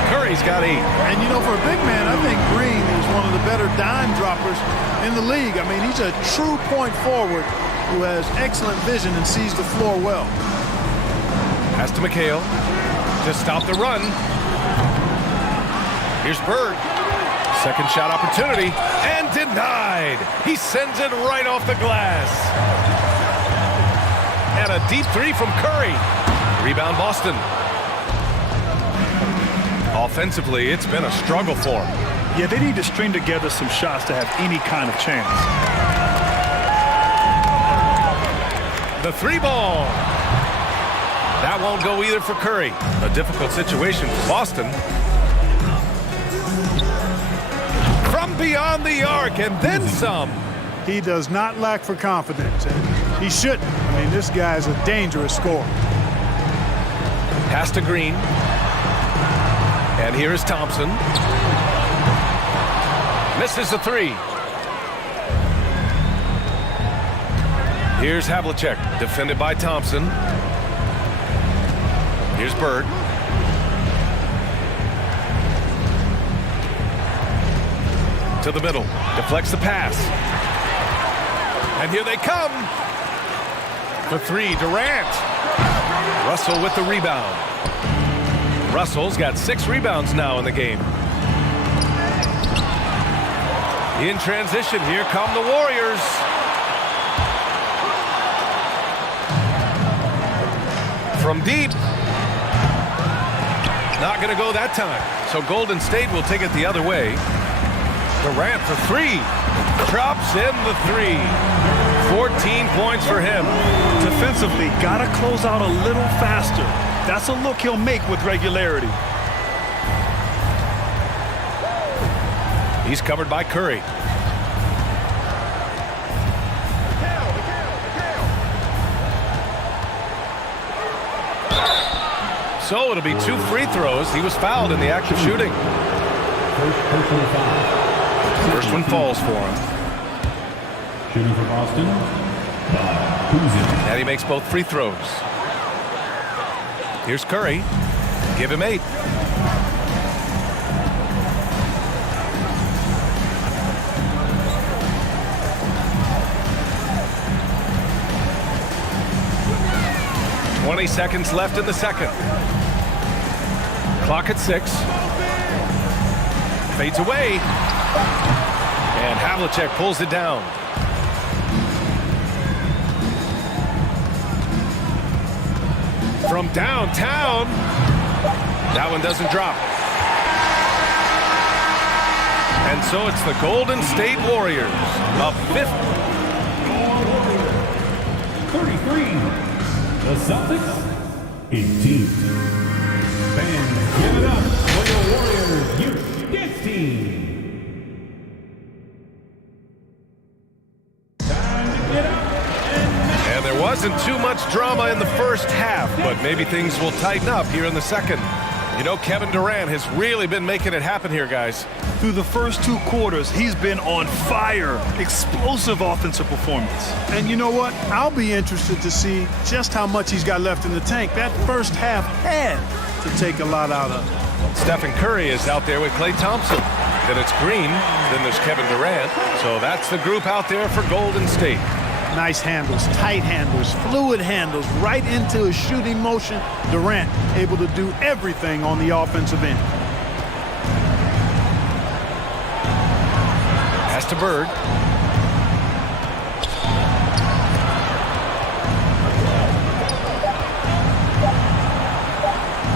Curry's got 8. And, you know, for a big man, I think Green is one of the better dime droppers in the league. I mean, he's a true point forward who has excellent vision and sees the floor well. Pass to McHale to stop the run. Here's Bird. Second shot opportunity and denied. He sends it right off the glass. And a deep 3 from Curry. Rebound Boston. Offensively, it's been a struggle for him. Yeah, they need to string together some shots to have any kind of chance. The 3 ball. That won't go either for Curry. A difficult situation for Boston. From beyond the arc and then some. He does not lack for confidence, and he shouldn't. I mean, this guy's a dangerous scorer. Pass to Green. And here is Thompson. Misses the 3. Here's Havlicek, defended by Thompson. Here's Bird. To the middle, deflects the pass. And here they come. The 3, Durant. Russell with the rebound. Russell's got 6 rebounds now in the game. In transition, here come the Warriors. From deep. Not going to go that time. So Golden State will take it the other way. Durant for 3. Drops in the 3. 14 points for him. Defensively, got to close out a little faster. That's a look he'll make with regularity. He's covered by Curry. So it'll be 2 free throws. He was fouled in the act of shooting. First one falls for him. Shooting for Boston. And he makes both free throws. Here's Curry. Give him 8. "20 seconds left in the second. Clock at 6. Fades away. And Havlicek pulls it down. From downtown. That one doesn't drop. And so it's the Golden State Warriors. A 5th. 33. The Celtics 18. Fans, give it up for the Warriors Youth Dance Team. And there wasn't too much drama in the first half, but maybe things will tighten up here in the second. You know, Kevin Durant has really been making it happen here, guys. Through the first 2 quarters, he's been on fire. Explosive offensive performance. And you know what? I'll be interested to see just how much he's got left in the tank. That first half had to take a lot out of him. Stephen Curry is out there with Klay Thompson. Then it's Green. Then there's Kevin Durant. So that's the group out there for Golden State. Nice handles, tight handles, fluid handles, right into his shooting motion. Durant able to do everything on the offensive end. Pass to Bird.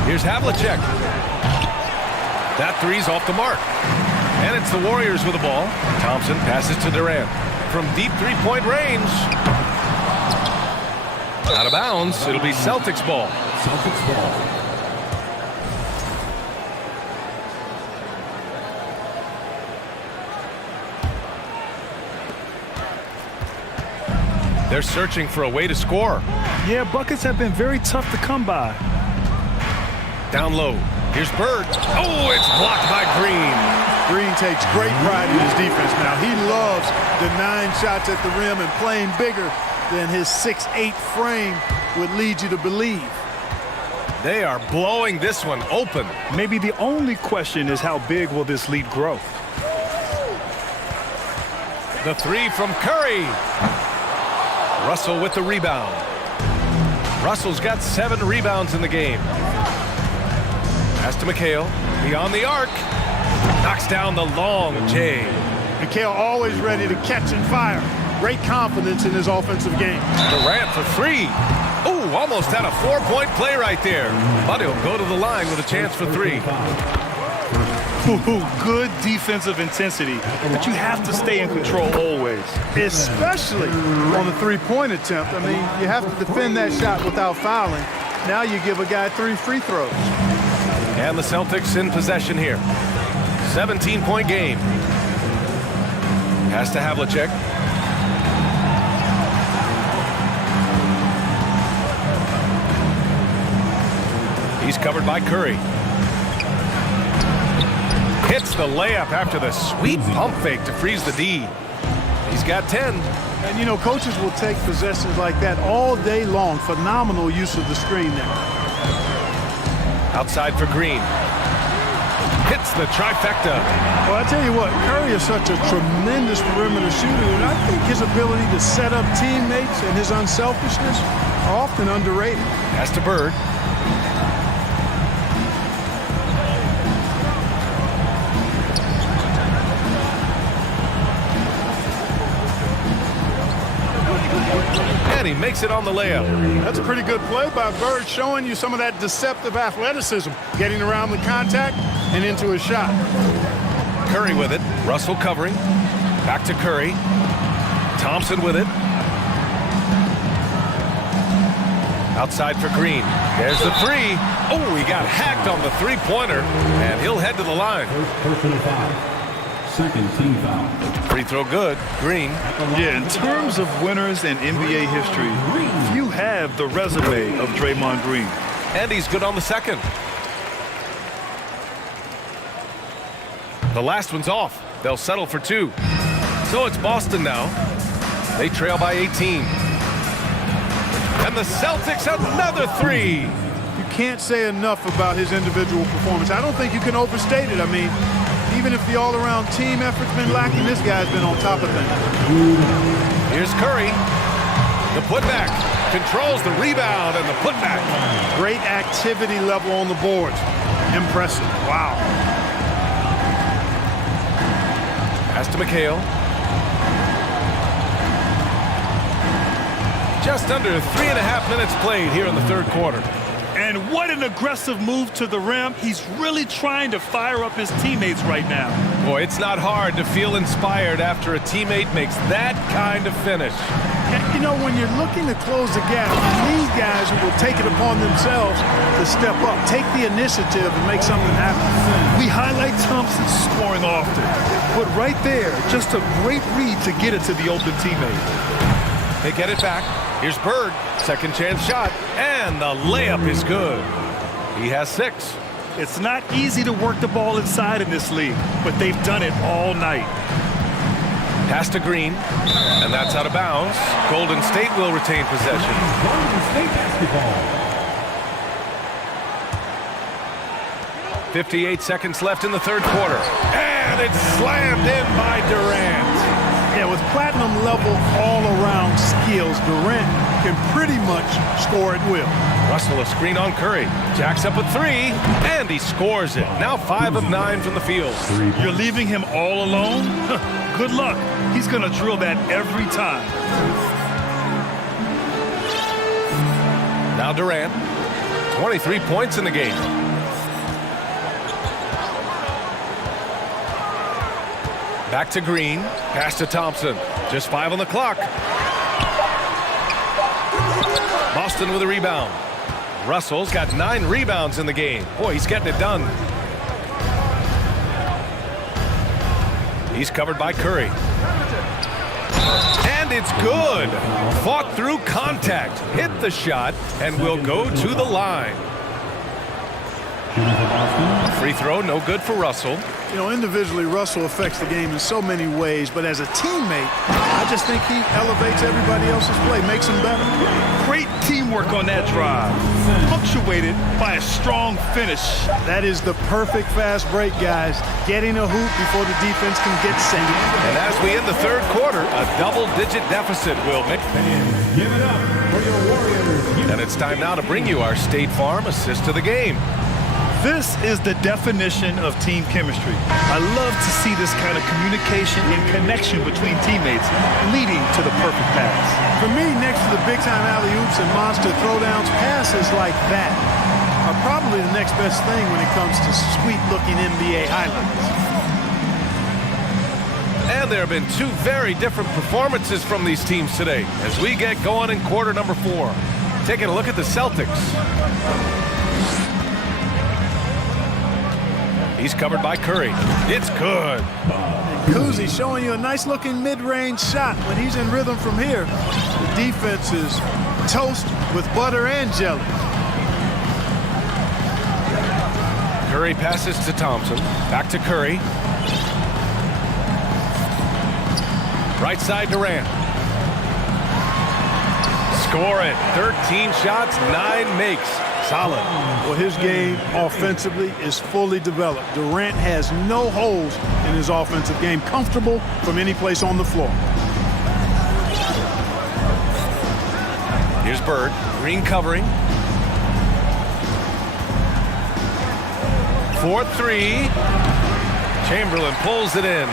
Here's Havlicek. That 3's off the mark. And it's the Warriors with the ball. Thompson passes to Durant. From deep 3-point range. Out of bounds. It'll be Celtics ball. Celtics ball. They're searching for a way to score. Yeah, buckets have been very tough to come by. Down low. Here's Bird. Oh, it's blocked by Green. Green takes great pride in his defense now. He loves denying shots at the rim and playing bigger than his 6'8" frame would lead you to believe. They are blowing this one open. Maybe the only question is how big will this lead grow? The three from Curry. Russell with the rebound. Russell's got 7 rebounds in the game. Pass to McHale. Beyond the arc. Knocks down the long J. McHale always ready to catch and fire. Great confidence in his offensive game. Durant for 3. Ooh, almost had a 4-point play right there. But he'll go to the line with a chance for 3. Ooh, good defensive intensity, but you have to stay in control always. Especially on the three-point attempt. I mean, you have to defend that shot without fouling. Now you give a guy 3 free throws. And the Celtics in possession here. 17-point game. Pass to Havlicek. He's covered by Curry. Hits the layup after the sweet pump fake to freeze the D. He's got 10. And, you know, coaches will take possessions like that all day long. Phenomenal use of the screen there. Outside for Green. Hits the trifecta. Well, I tell you what, Curry is such a tremendous perimeter shooter, and I think his ability to set up teammates and his unselfishness are often underrated. Pass to Bird. And he makes it on the layup. That's a pretty good play by Bird, showing you some of that deceptive athleticism, getting around the contact and into a shot. Curry with it. Russell covering. Back to Curry. Thompson with it. Outside for Green. There's the 3. Oh, he got hacked on the 3-pointer, and he'll head to the line. First personal foul. Second team foul. Free throw good. Green. Yeah, in terms of winners in NBA history, you have the resume of Draymond Green. And he's good on the second. The last one's off. They'll settle for 2. So it's Boston now. They trail by 18. And the Celtics another 3. You can't say enough about his individual performance. I don't think you can overstate it. I mean, even if the all-around team effort's been lacking, this guy's been on top of things. Here's Curry. The putback. Controls the rebound and the putback. Great activity level on the boards. Impressive. Wow. Pass to McHale. Just under 3.5 minutes played here in the third quarter. And what an aggressive move to the rim. He's really trying to fire up his teammates right now. Boy, it's not hard to feel inspired after a teammate makes that kind of finish. You know, when you're looking to close the gap, you need guys who will take it upon themselves to step up, take the initiative and make something happen. We highlight Thompson scoring often, but right there, just a great read to get it to the open teammate. They get it back. Here's Bird. Second chance shot. And the layup is good. He has 6. It's not easy to work the ball inside in this league, but they've done it all night. Pass to Green. And that's out of bounds. Golden State will retain possession. Golden State basketball. 58 seconds left in the third quarter. And it's slammed in by Durant. Yeah, with platinum-level all-around skills, Durant can pretty much score at will. Russell a screen on Curry. Jacks up a 3, and he scores it. Now 5 of 9 from the field. You're leaving him all alone? Good luck. He's going to drill that every time. Now Durant. 23 points in the game. Back to Green. Pass to Thompson. Just 5 on the clock. Boston with a rebound. Russell's got 9 rebounds in the game. Boy, he's getting it done. He's covered by Curry. And it's good. Fought through contact. Hit the shot and will go to the line. Free throw, no good for Russell. You know, individually, Russell affects the game in so many ways, but as a teammate, I just think he elevates everybody else's play, makes them better. Great teamwork on that drive, punctuated by a strong finish. That is the perfect fast break, guys. Getting a hoop before the defense can get set. And as we end the third quarter, a double-digit deficit will make. Give it up for your Warriors. And it's time now to bring you our State Farm assist to the game. This is the definition of team chemistry. I love to see this kind of communication and connection between teammates leading to the perfect pass. For me, next to the big-time alley-oops and monster throwdowns, passes like that are probably the next best thing when it comes to sweet-looking NBA highlights. And there have been two very different performances from these teams today as we get going in quarter number 4. Taking a look at the Celtics. He's covered by Curry. It's good. Cousy showing you a nice-looking mid-range shot when he's in rhythm from here. The defense is toast with butter and jelly. Curry passes to Thompson. Back to Curry. Right side Durant. Score it. 13 shots, 9 makes. Solid. Well, his game offensively is fully developed. Durant has no holes in his offensive game. Comfortable from any place on the floor. Here's Bird. Green covering. 4-3. Chamberlain pulls it in.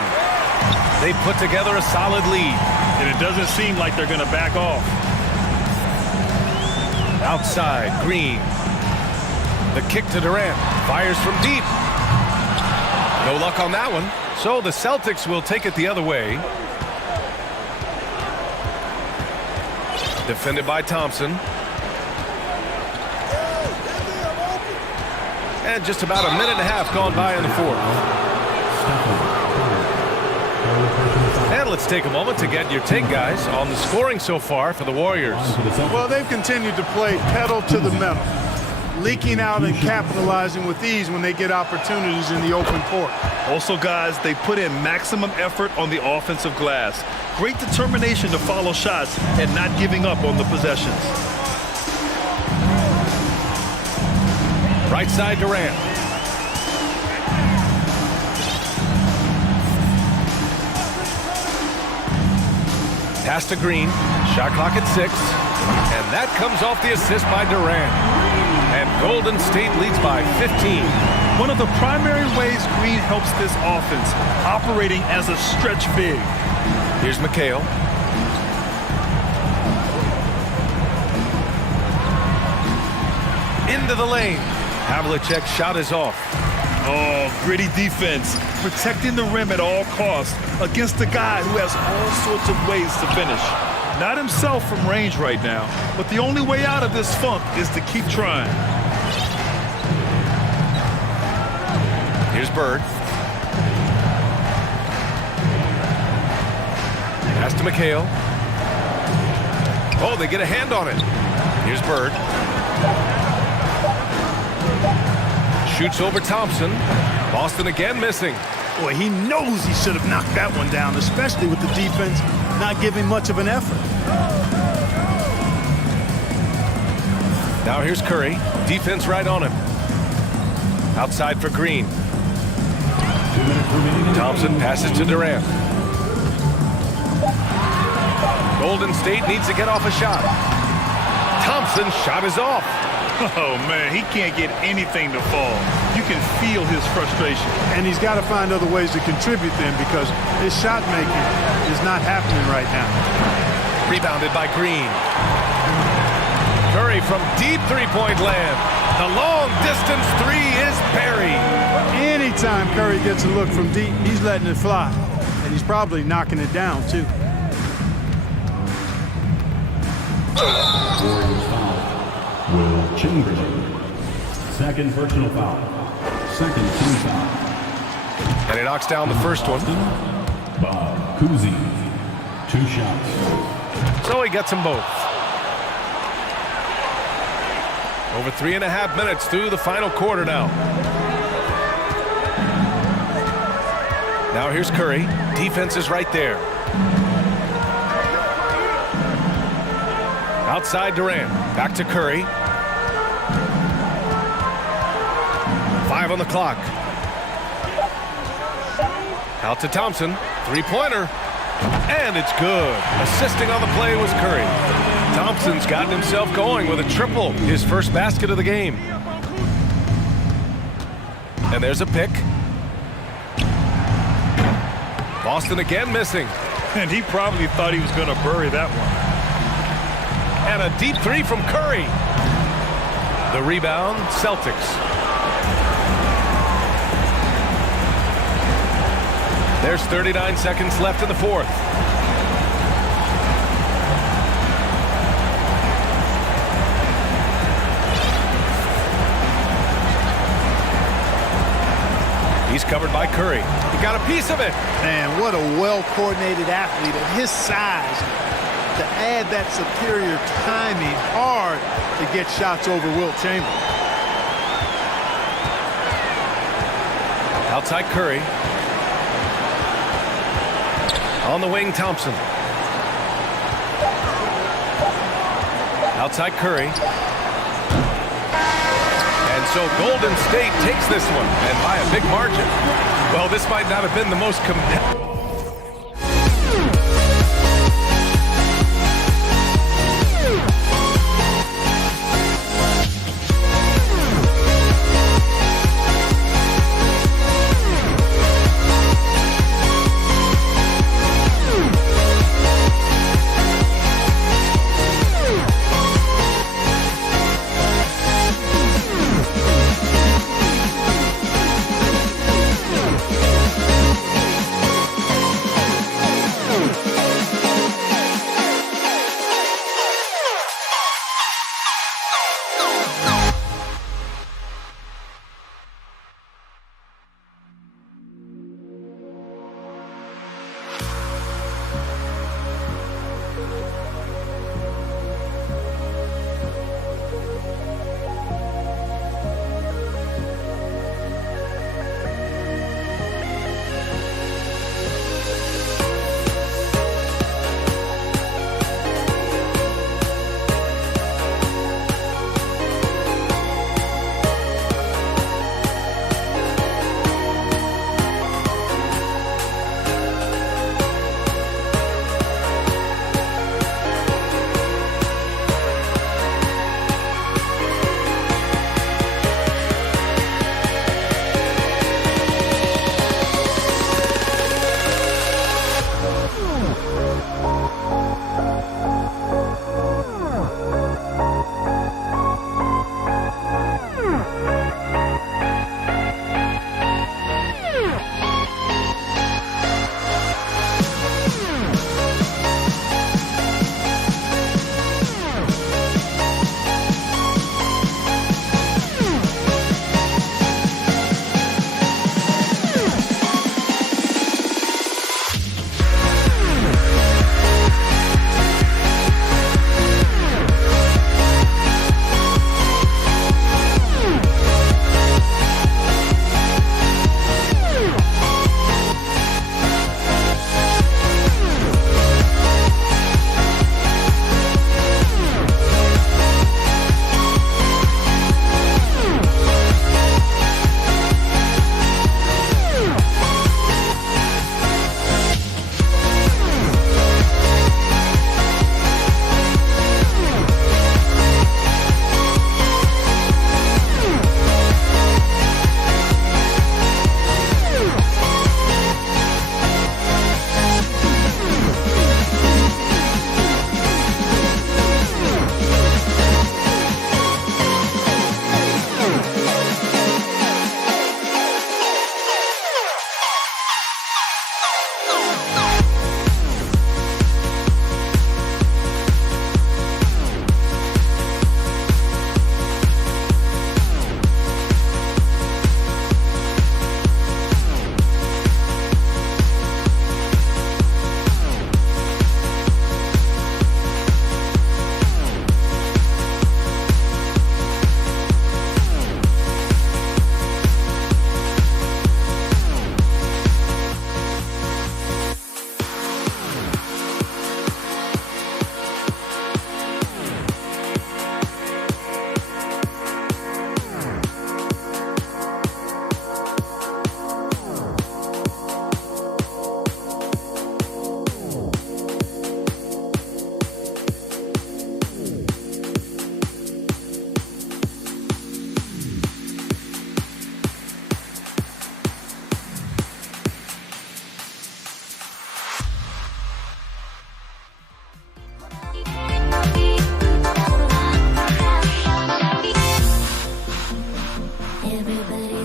They put together a solid lead. And it doesn't seem like they're going to back off. Outside, Green. The kick to Durant. Fires from deep. No luck on that one. So the Celtics will take it the other way. Defended by Thompson. And just about a minute and a half gone by in the fourth. And let's take a moment to get your take, guys, on the scoring so far for the Warriors. Well, they've continued to play pedal to the metal, leaking out and capitalizing with ease when they get opportunities in the open court. Also, guys, they put in maximum effort on the offensive glass. Great determination to follow shots and not giving up on the possessions. Right side Durant. Pass to Green. Shot clock at 6. And that comes off the assist by Durant. And Golden State leads by 15. One of the primary ways Green helps this offense, operating as a stretch big. Here's McHale. Into the lane. Havlicek's shot is off. Oh, gritty defense. Protecting the rim at all costs against a guy who has all sorts of ways to finish. Not himself from range right now, but the only way out of this funk is to keep trying. Here's Bird. Pass to McHale. Oh, they get a hand on it. Here's Bird. Shoots over Thompson. Boston again missing. Boy, he knows he should have knocked that one down, especially with the defense not giving much of an effort. Now here's Curry. Defense right on him. Outside for Green. Thompson passes to Durant. Golden State needs to get off a shot. Thompson's shot is off. Oh, man, he can't get anything to fall. You can feel his frustration. And he's got to find other ways to contribute then because his shot making is not happening right now. Rebounded by Green. Curry from deep three-point land. The long-distance three is buried. Anytime Curry gets a look from deep, he's letting it fly. And he's probably knocking it down, too. Warriors foul. Will Chamberlain. Second personal foul. Second team foul. And he knocks down the first one. Bob Cousy. 2 shots. So he gets them both. Over 3.5 minutes through the final quarter now. Now here's Curry. Defense is right there. Outside Durant. Back to Curry. 5 on the clock. Out to Thompson. Three-pointer. And it's good. Assisting on the play was Curry. Thompson's gotten himself going with a triple. His first basket of the game. And there's a pick. Boston again missing. And he probably thought he was going to bury that one. And a deep three from Curry. The rebound, Celtics. There's 39 seconds left in the fourth. He's covered by Curry. He got a piece of it. Man, what a well-coordinated athlete at his size. To add that superior timing, hard to get shots over Wilt Chamberlain. Outside Curry. On the wing, Thompson. Outside Curry. And so Golden State takes this one, and by a big margin. Well, this might not have been the most competitive.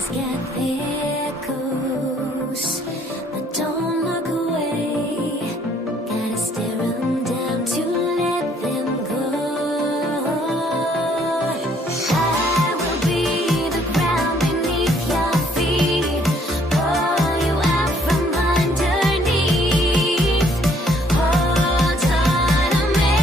Let's get there goes. But don't look away. Gotta stare 'em down to let them go. I will be the ground beneath your feet. Pull you out from underneath. Hold on to me.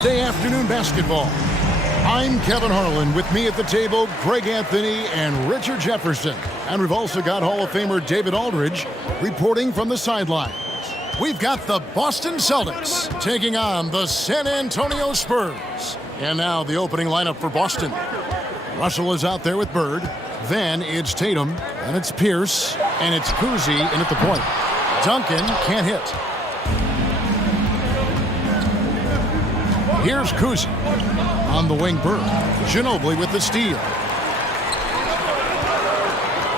Day afternoon basketball. I'm Kevin Harlan. With me at the table, Greg Anthony and Richard Jefferson. And we've also got Hall of Famer David Aldridge reporting from the sidelines. We've got the Boston Celtics taking on the San Antonio Spurs. And now the opening lineup for Boston. Russell is out there with Bird. Then it's Tatum, and it's Pierce, and it's Cousy in at the point. Duncan can't hit. Here's Cousy. On the wing, Bird. Ginobili with the steal.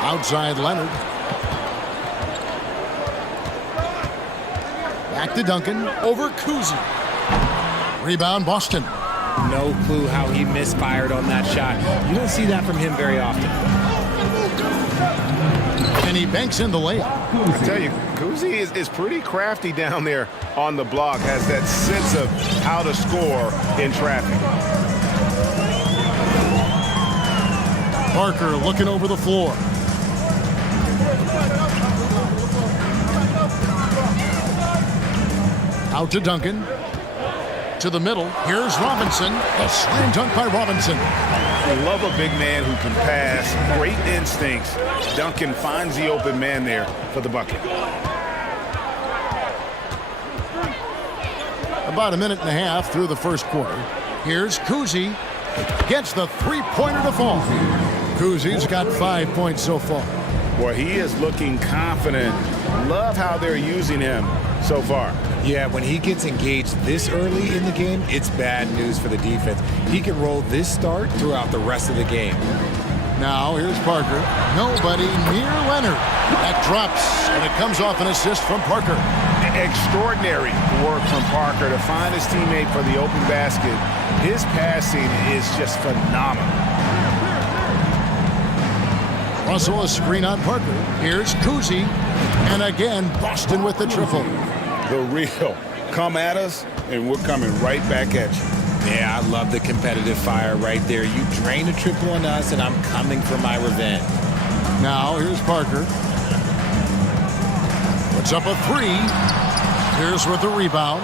Outside, Leonard. Back to Duncan. Over Cousy. Rebound, Boston. No clue how he misfired on that shot. You don't see that from him very often. And he banks in the layup. I tell you, Cousy is pretty crafty down there on the block. Has that sense of how to score in traffic. Parker looking over the floor. Out to Duncan. To the middle. Here's Robinson. A slam dunk by Robinson. I love a big man who can pass. Great instincts. Duncan finds the open man there for the bucket. About a minute and a half through the first quarter. Here's Cousy. Gets the three-pointer to fall. Cousy's got 5 points so far. Boy, he is looking confident. Love how they're using him so far. Yeah, when he gets engaged this early in the game, it's bad news for the defense. He can roll this start throughout the rest of the game. Now, here's Parker. Nobody near Leonard. That drops, and it comes off an assist from Parker. Extraordinary work from Parker to find his teammate for the open basket. His passing is just phenomenal. Russell, a screen on Parker. Here's Cousy. And again, Boston with the triple. The real. Come at us, and we're coming right back at you. Yeah, I love the competitive fire right there. You drain a triple on us, and I'm coming for my revenge. Now, here's Parker. Puts up a three. Pierce with the rebound.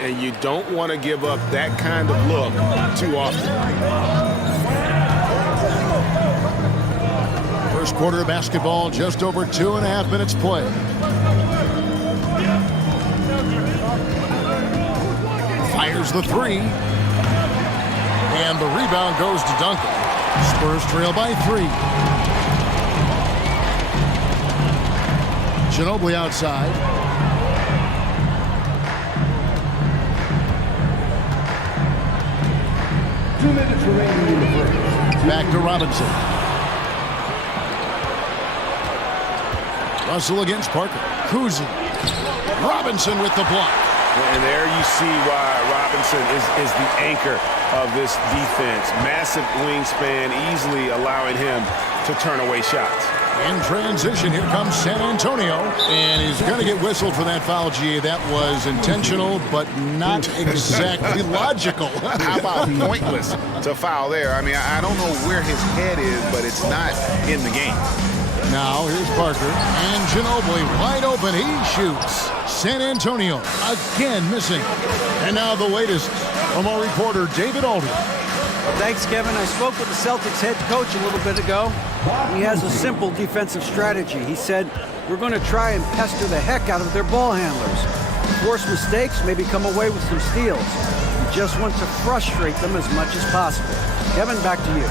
And you don't want to give up that kind of look too often. First quarter of basketball, just over 2.5 minutes played. Fires the three. And the rebound goes to Duncan. Spurs trail by 3. Ginobili outside. Back to Robinson. Russell against Parker. Cousy. Robinson with the block. And there you see why Robinson is the anchor of this defense. Massive wingspan, easily allowing him to turn away shots. In transition, here comes San Antonio, and he's going to get whistled for that foul, GA. That was intentional, but not exactly logical. How about pointless to foul there? I mean, I don't know where his head is, but it's not in the game. Now, here's Parker, and Ginobili wide open. He shoots. San Antonio again missing. And now the latest from our reporter, David Aldridge. Thanks, Kevin. I spoke with the Celtics head coach a little bit ago. He has a simple defensive strategy. He said, we're going to try and pester the heck out of their ball handlers. Force mistakes, maybe come away with some steals. We just want to frustrate them as much as possible. Kevin, back to you.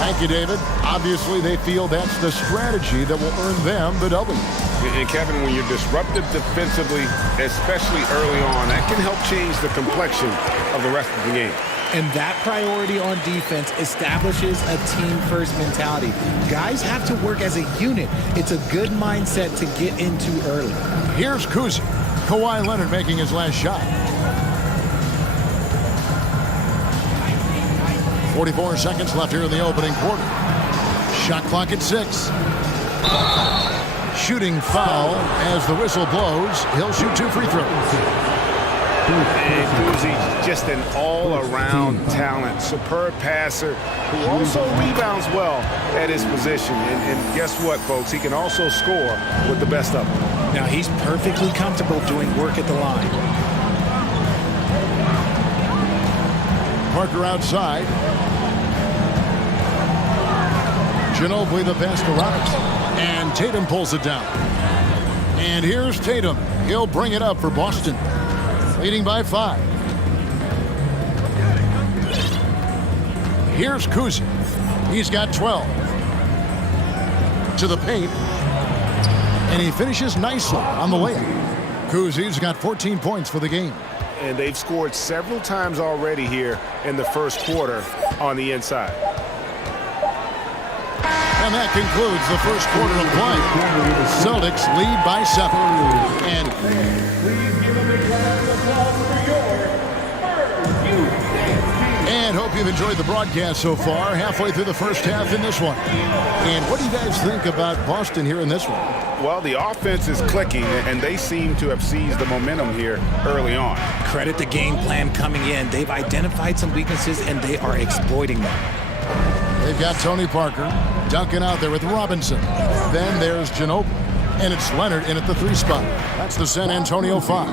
Thank you, David. Obviously, they feel that's the strategy that will earn them the W. And Kevin, when you're disruptive defensively, especially early on, that can help change the complexion of the rest of the game. And that priority on defense establishes a team-first mentality. Guys have to work as a unit. It's a good mindset to get into early. Here's Kuzic. Kawhi Leonard making his last shot. 44 seconds left here in the opening quarter. Shot clock at 6. Shooting foul as the whistle blows. He'll shoot 2 free throws. And Kuzic, just an all-around talent, superb passer who also rebounds well at his position. And guess what, folks? He can also score with the best of them. Now, he's perfectly comfortable doing work at the line. Parker outside. Ginobili the pass to Robinson. And Tatum pulls it down. And here's Tatum. He'll bring it up for Boston. Leading by 5. Here's Kuzic. He's got 12. To the paint. And he finishes nicely on the layup. Kuzic's got 14 points for the game. And they've scored several times already here in the first quarter on the inside. And that concludes the first quarter of play. Celtics lead by 7. And hope you've enjoyed the broadcast so far. Halfway through the first half in this one. And what do you guys think about Boston here in this one? Well, the offense is clicking, and they seem to have seized the momentum here early on. Credit the game plan coming in. They've identified some weaknesses, and they are exploiting them. They've got Tony Parker. Duncan out there with Robinson. Then there's Ginobili. And it's Leonard in at the 3 spot. That's the San Antonio 5.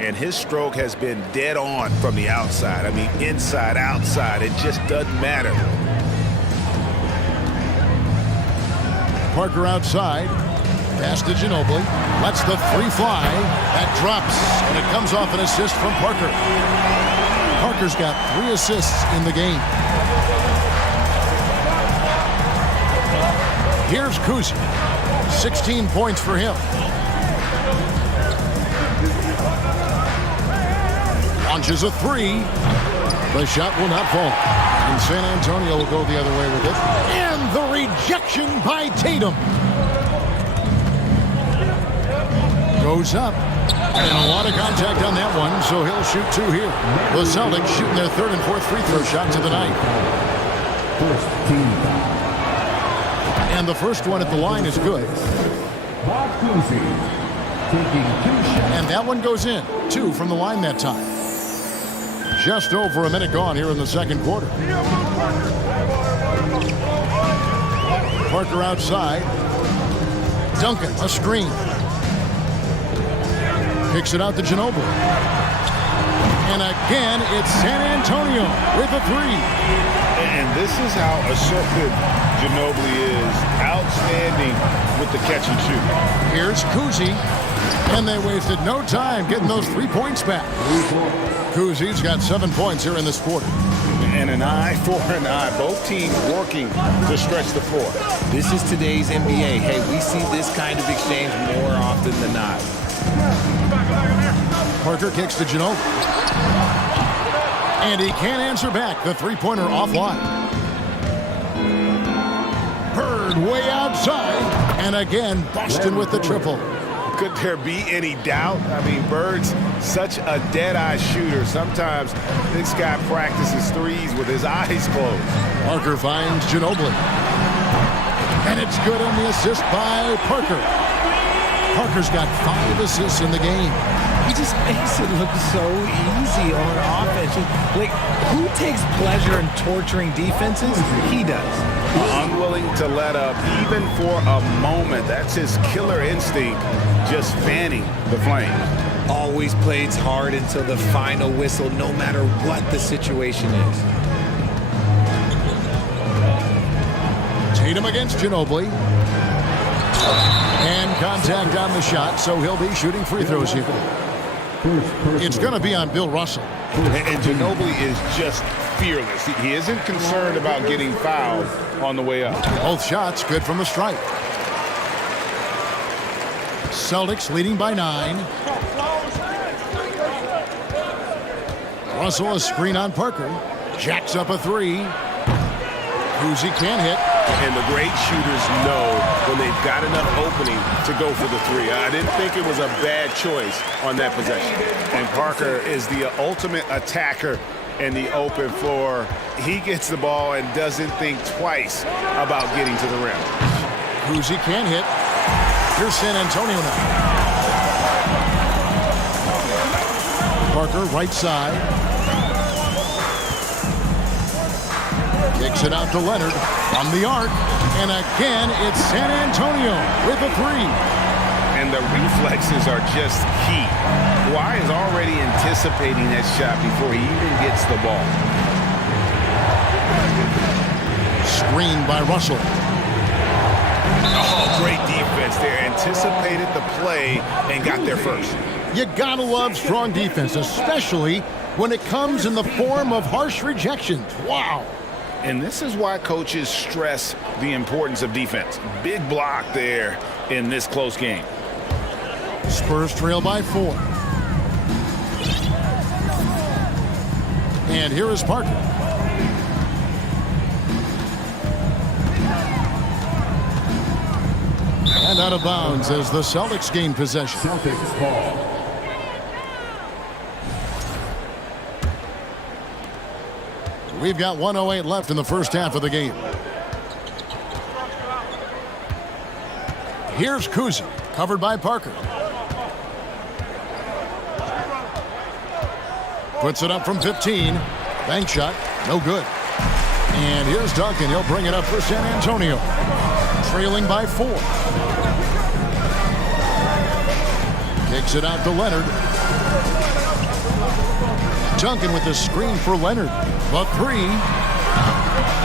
And his stroke has been dead on from the outside. I mean, inside, outside, it just doesn't matter. Parker outside. Pass to Ginobili. Lets the 3 fly. That drops, and it comes off an assist from Parker. Parker's got 3 assists in the game. Here's Kuzic. 16 points for him. Launches a 3. The shot will not fall. And San Antonio will go the other way with it. And the rejection by Tatum. Goes up. And a lot of contact on that one, so he'll shoot 2 here. The Celtics shooting their 3rd and 4th free throw shots of the night. First team foul. And the first one at the line is good. And that one goes in. 2 from the line that time. Just over a minute gone here in the second quarter. Parker outside. Duncan, a screen. Kicks it out to Ginobili. And again, it's San Antonio with a 3. And this is how assertive Ginobili is. Outstanding with the catch and shoot. Here's Kuzic. And they wasted no time getting those 3 points back. Kuzic's got 7 points here in this quarter. And an eye for an eye. Both teams working to stretch the floor. This is today's NBA. Hey, we see this kind of exchange more often than not. Parker kicks to Ginobili. And he can't answer back. The 3-pointer offline. Bird way outside. And again, Boston with the triple. Could there be any doubt? I mean, Bird's such a dead-eye shooter. Sometimes this guy practices threes with his eyes closed. Parker finds Ginobili. And it's good on the assist by Parker. Parker's got 5 assists in the game. He just makes it look so easy on offense. Like, who takes pleasure in torturing defenses? He does. Unwilling to let up even for a moment. That's his killer instinct, just fanning the flame. Always plays hard until the final whistle, no matter what the situation is. Tatum against Ginobili. And contact on the shot, so he'll be shooting free throws here. It's going to be on Bill Russell. And Ginobili is just fearless. He isn't concerned about getting fouled on the way up. Both shots good from the stripe. Celtics leading by 9. Russell a screen on Parker. Jacks up a 3. Kuzi can't hit. And the great shooters know when they've got enough opening to go for the 3. I didn't think it was a bad choice on that possession. And Parker is the ultimate attacker in the open floor. He gets the ball and doesn't think twice about getting to the rim. Kuzi can't hit. Here's San Antonio now. Parker right side. Kicks it out to Leonard from the arc. And again, it's San Antonio with a 3. And the reflexes are just key. Kawhi is already anticipating that shot before he even gets the ball. Screened by Russell. Oh, great defense there. Anticipated the play and got there first. You gotta love strong defense, especially when it comes in the form of harsh rejections. Wow. And this is why coaches stress the importance of defense. Big block there in this close game. Spurs trail by 4. And here is Parker. And out of bounds as the Celtics gain possession. Celtics ball. We've got 1:08 left in the first half of the game. Here's Kuzi, covered by Parker. Puts it up from 15. Bank shot, no good. And here's Duncan. He'll bring it up for San Antonio. Trailing by 4. Kicks it out to Leonard. Duncan with the screen for Leonard. The 3.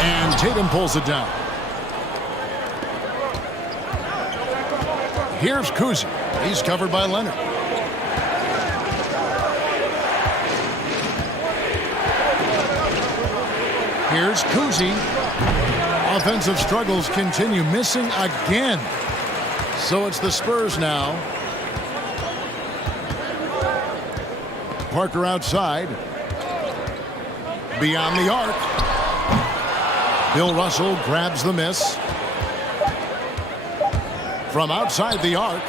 And Tatum pulls it down. Here's Kuzi. He's covered by Leonard. Here's Kuzi. Offensive struggles continue, missing again. So it's the Spurs now. Parker outside. Beyond the arc. Bill Russell grabs the miss. From outside the arc.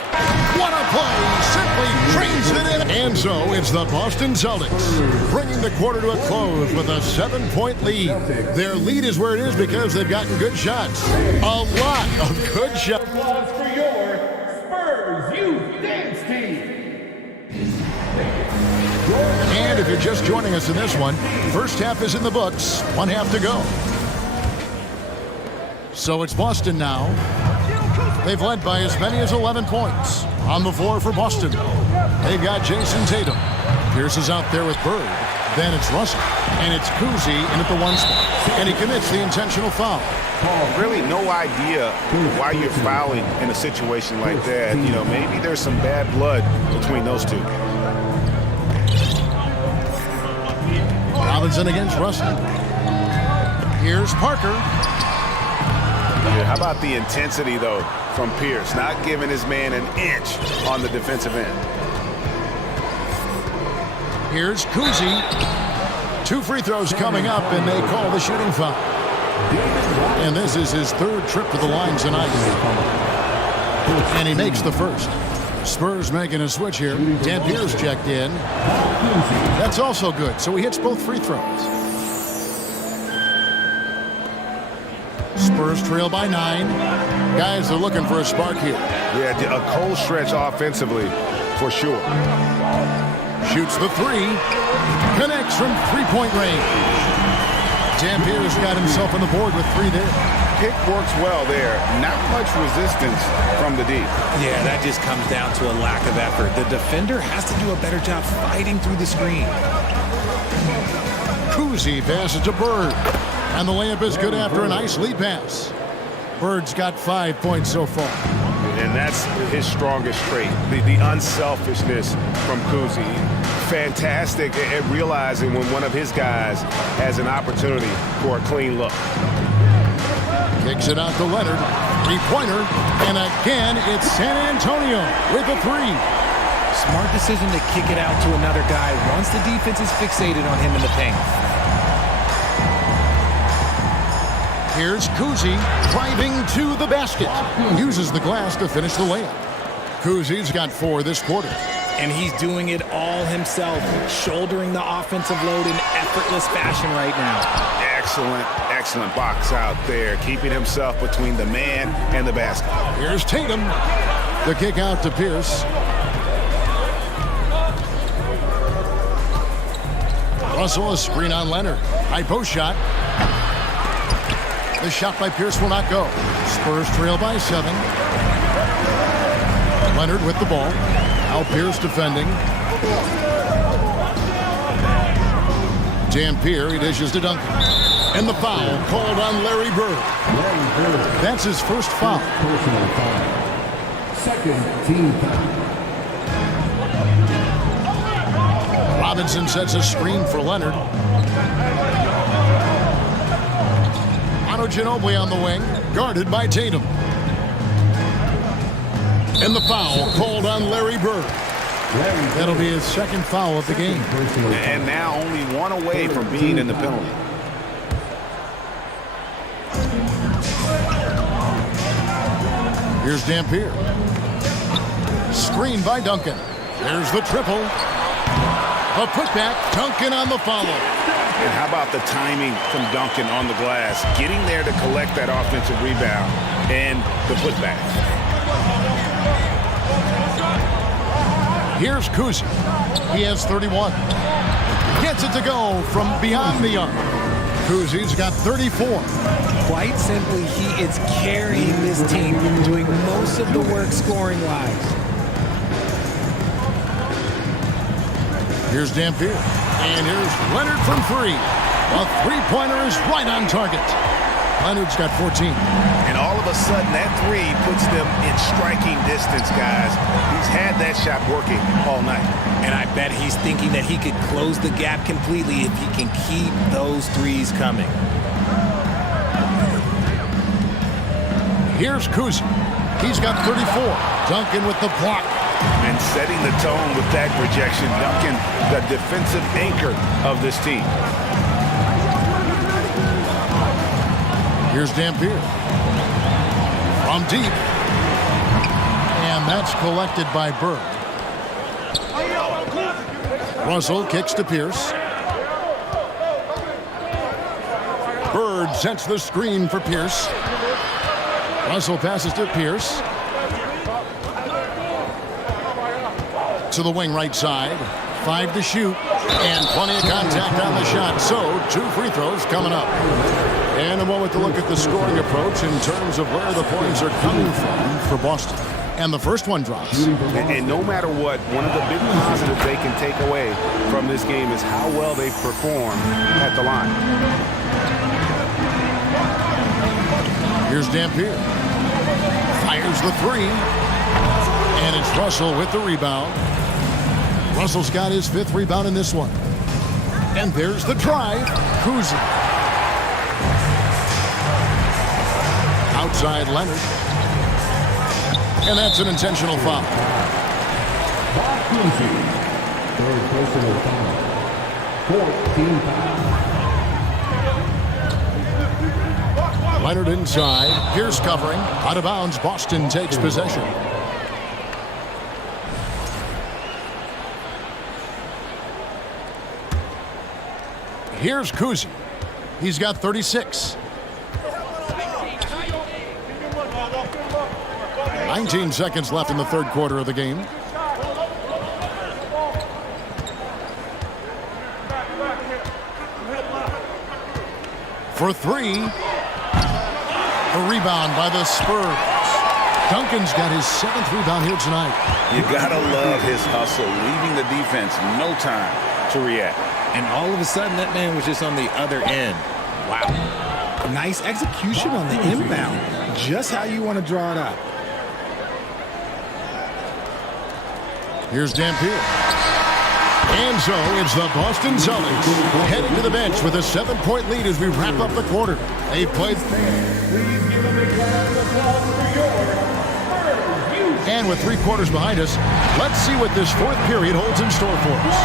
What a play! Simply drains it in. And so it's the Boston Celtics bringing the quarter to a close with a 7-point lead. Their lead is where it is because they've gotten good shots. A lot of good shots. Applause for your Spurs Youth Dance Team. And if you're just joining us in this one, first half is in the books. 1 half to go. So it's Boston now. They've led by as many as 11 points. On the floor for Boston, they've got Jason Tatum. Pierce is out there with Bird. Then it's Russell. And it's Kuzi in at the 1 spot. And he commits the intentional foul. Really no idea why you're fouling in a situation like that. You know, maybe there's some bad blood between those two. Robinson against Russell. Here's Parker. Yeah, how about the intensity, though, from Pierce? Not giving his man an inch on the defensive end. Here's Kuzi. 2 free throws coming up, and they call the shooting foul. And this is his 3rd trip to the line tonight. And he makes the first. Spurs making a switch here. Dampier's checked in. That's also good, so he hits both free throws. Spurs trail by 9. Guys are looking for a spark here. Yeah, a cold stretch offensively, for sure. Shoots the 3. Connects from three-point range. Dampier's got himself on the board with 3 there. Pick works well there. Not much resistance from the D. Yeah, that just comes down to a lack of effort. The defender has to do a better job fighting through the screen. Cousy passes to Bird. And the layup is good after a nice lead pass. Bird's got 5 points so far. And that's his strongest trait, the unselfishness from Cousy. Fantastic at realizing when one of his guys has an opportunity for a clean look. Kicks it out to Leonard. 3-pointer. And again, it's San Antonio with a 3. Smart decision to kick it out to another guy once the defense is fixated on him in the paint. Here's Cousy driving to the basket. Uses the glass to finish the layup. Cousy's got 4 this quarter. And he's doing it all himself, shouldering the offensive load in effortless fashion right now. Excellent box out there, keeping himself between the man and the basket. Here's Tatum. The kick out to Pierce. Russell, a screen on Leonard. High post shot. The shot by Pierce will not go. Spurs trail by 7. Leonard with the ball. Now Pierce defending. Dampier, he dishes to Duncan. And the foul called on Larry Bird. That's his first foul. Personal foul. Second team foul. Robinson sets a screen for Leonard. Ginobili on the wing, guarded by Tatum. And the foul called on Larry Bird. That'll be his second foul of the game. And now only 1 away from being in the penalty. Here's Dampier. Screen by Duncan. There's the triple. A putback, Duncan on the follow. And how about the timing from Duncan on the glass, getting there to collect that offensive rebound and the putback. Here's Cousy. He has 31. Gets it to go from beyond the arc. Cousy's got 34. Quite simply, he is carrying this team, doing most of the work scoring-wise. Here's Dampier. And here's Leonard from 3. A 3-pointer is right on target. Leonard's got 14. And all of a sudden, that 3 puts them in striking distance, guys. He's had that shot working all night. And I bet he's thinking that he could close the gap completely if he can keep those 3s coming. Here's Cousy. He's got 34. Duncan with the block. And setting the tone with that projection, Duncan, the defensive anchor of this team. Here's Dampier. From deep. And that's collected by Bird. Russell kicks to Pierce. Bird sets the screen for Pierce. Russell passes to Pierce. To the wing right side. 5 to shoot. And plenty of contact on the shot. So 2 free throws coming up. And a moment to look at the scoring approach in terms of where the points are coming from for Boston. And the first one drops. And no matter what, one of the big positives they can take away from this game is how well they perform at the line. Here's Dampier. Fires the 3. And it's Russell with the rebound. Russell's got his 5th rebound in this one. And there's the drive. Cousy. Outside Leonard. And that's an intentional foul. Third personal foul. 14 foul. Leonard inside. Pierce covering. Out of bounds. Boston takes possession. Here's Kuzi. He's got 36. 19 seconds left in the third quarter of the game. For three. The rebound by the Spurs. Duncan's got his 7th rebound here tonight. You gotta love his hustle, leaving the defense no time to react. And all of a sudden, that man was just on the other end. Wow. Nice execution on the inbound. Just how you want to draw it up. Here's Dampier. And so it's the Boston Celtics heading to the bench with a 7-point lead as we wrap up the quarter. They played. And with 3 quarters behind us, let's see what this fourth period holds in store for us.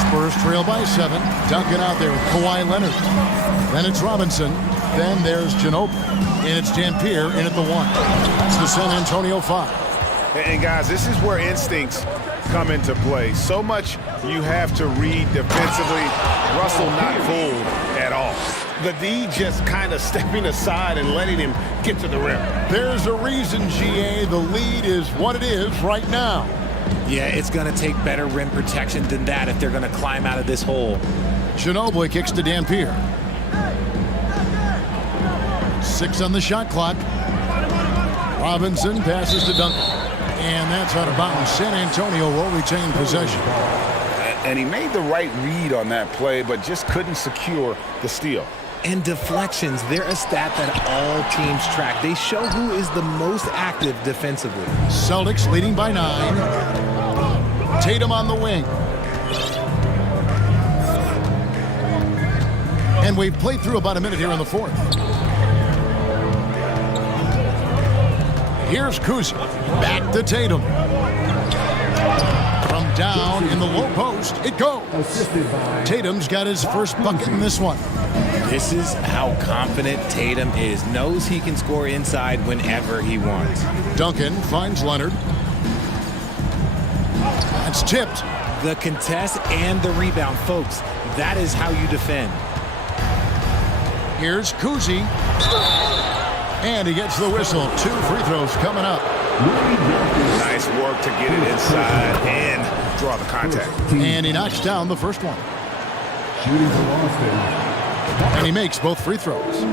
Spurs trail by 7. Duncan out there with Kawhi Leonard. Then it's Robinson. Then there's Ginobili. And it's Dampier in at the 1. It's the San Antonio 5. And guys, this is where instincts come into play. So much you have to read defensively. Russell not fooled at all. The D just kind of stepping aside and letting him get to the rim. There's a reason, GA, the lead is what it is right now. Yeah, it's going to take better rim protection than that if they're going to climb out of this hole. Ginobili kicks to Dampier. 6 on the shot clock. Robinson passes to Duncan. And that's out of bounds. San Antonio will retain possession. And he made the right read on that play, but just couldn't secure the steal. And deflections, they're a stat that all teams track. They show who is the most active defensively. Celtics leading by 9. Tatum on the wing. And we've played through about a minute here in the fourth. Here's Kuzi. Back to Tatum. From down in the low post, it goes. Tatum's got his first bucket in this one. This is how confident Tatum is. Knows he can score inside whenever he wants. Duncan finds Leonard. That's tipped. The contest and the rebound, folks. That is how you defend. Here's Kuzi. And he gets the whistle. 2 free throws coming up. Nice work to get it inside and draw the contact. And he knocks down the first one. Shooting for Boston. And he makes both free throws.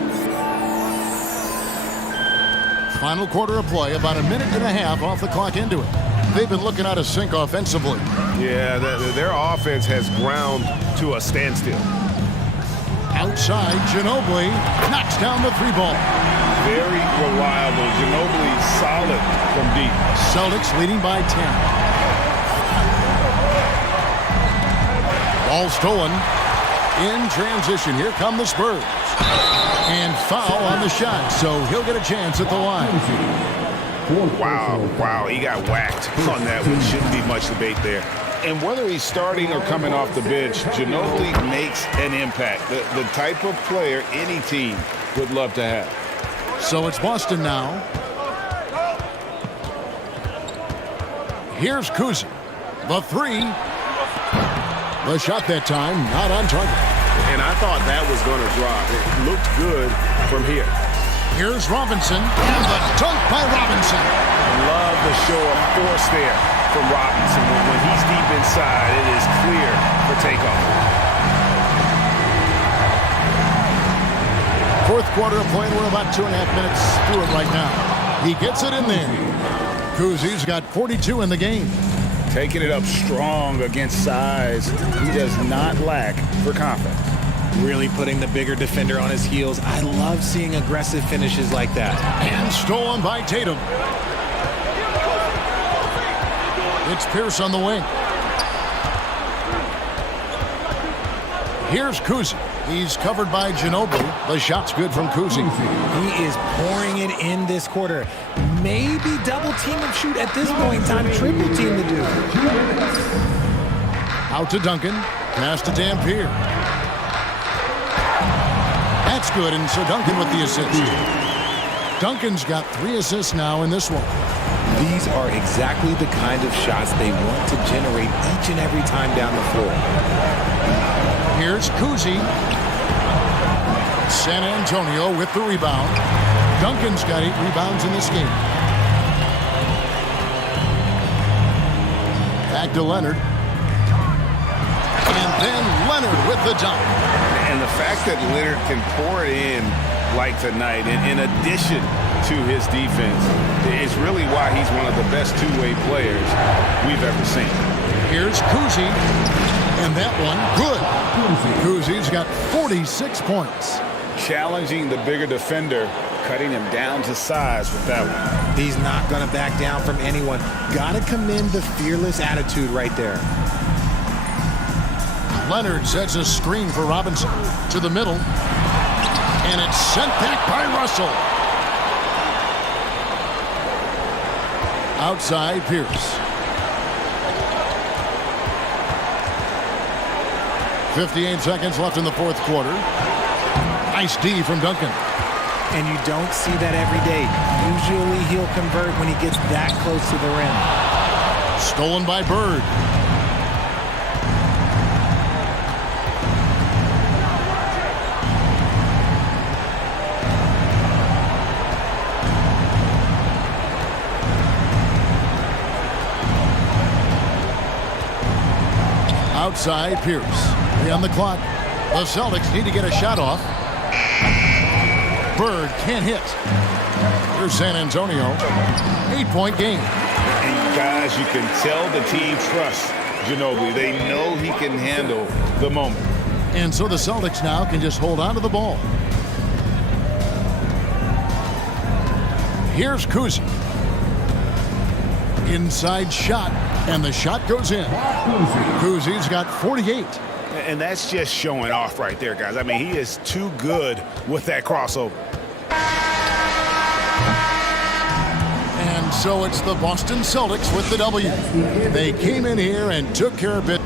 Final quarter of play, about a minute and a half off the clock into it. They've been looking out of sync offensively. Yeah, their offense has ground to a standstill. Outside, Ginobili knocks down the 3-ball. Very reliable. Ginobili solid from deep. Celtics leading by 10. Ball stolen. In transition, here come the Spurs. And foul on the shot, so he'll get a chance at the line. Wow, he got whacked on that one. Shouldn't be much debate there. And whether he's starting or coming off the bench, Ginobili makes an impact. The type of player any team would love to have. So it's Boston now. Here's Kuzi. The 3. The shot that time, not on target. And I thought that was going to drop. It looked good from here. Here's Robinson. And the dunk by Robinson. Love the show of force there from Robinson. When he's deep inside, it is clear for takeoff. Fourth quarter of play, we're about 2.5 minutes through it right now. He gets it in there. Kuzi's got 42 in the game. Taking it up strong against size. He does not lack for confidence. Really putting the bigger defender on his heels. I love seeing aggressive finishes like that. And stolen by Tatum. It's Pierce on the wing. Here's Kuzi. He's covered by Ginobili. The shot's good from Kuzi. He is pouring it in this quarter. Maybe double team and shoot at this point in time. Triple team to do. Out to Duncan. Pass to Dampier. That's good, and so Duncan with the assist. Duncan's got 3 assists now in this one. These are exactly the kind of shots they want to generate each and every time down the floor. Here's Kuzi. San Antonio with the rebound. Duncan's got 8 rebounds in this game. Back to Leonard. And then Leonard with the dunk. And the fact that Leonard can pour it in like tonight, and in addition to his defense, is really why he's one of the best two-way players we've ever seen. Here's Kuzi. And that one, good. Kuzi's got 46 points. Challenging the bigger defender, cutting him down to size with that one. He's not going to back down from anyone. Got to commend the fearless attitude right there. Leonard sets a screen for Robinson to the middle. And it's sent back by Russell. Outside Pierce. 58 seconds left in the fourth quarter. Nice D from Duncan. And you don't see that every day. Usually he'll convert when he gets that close to the rim. Stolen by Bird. Outside Pierce. 3 on the clock. The Celtics need to get a shot off. Bird can't hit. Here's San Antonio. 8-point game. And guys, you can tell the team trusts Ginobili. They know he can handle the moment. And so the Celtics now can just hold on to the ball. Here's Kuzi. Inside shot, and the shot goes in. Kuzi's got 48. And that's just showing off right there, guys. I mean, he is too good with that crossover. And so it's the Boston Celtics with the W. They came in here and took care of it.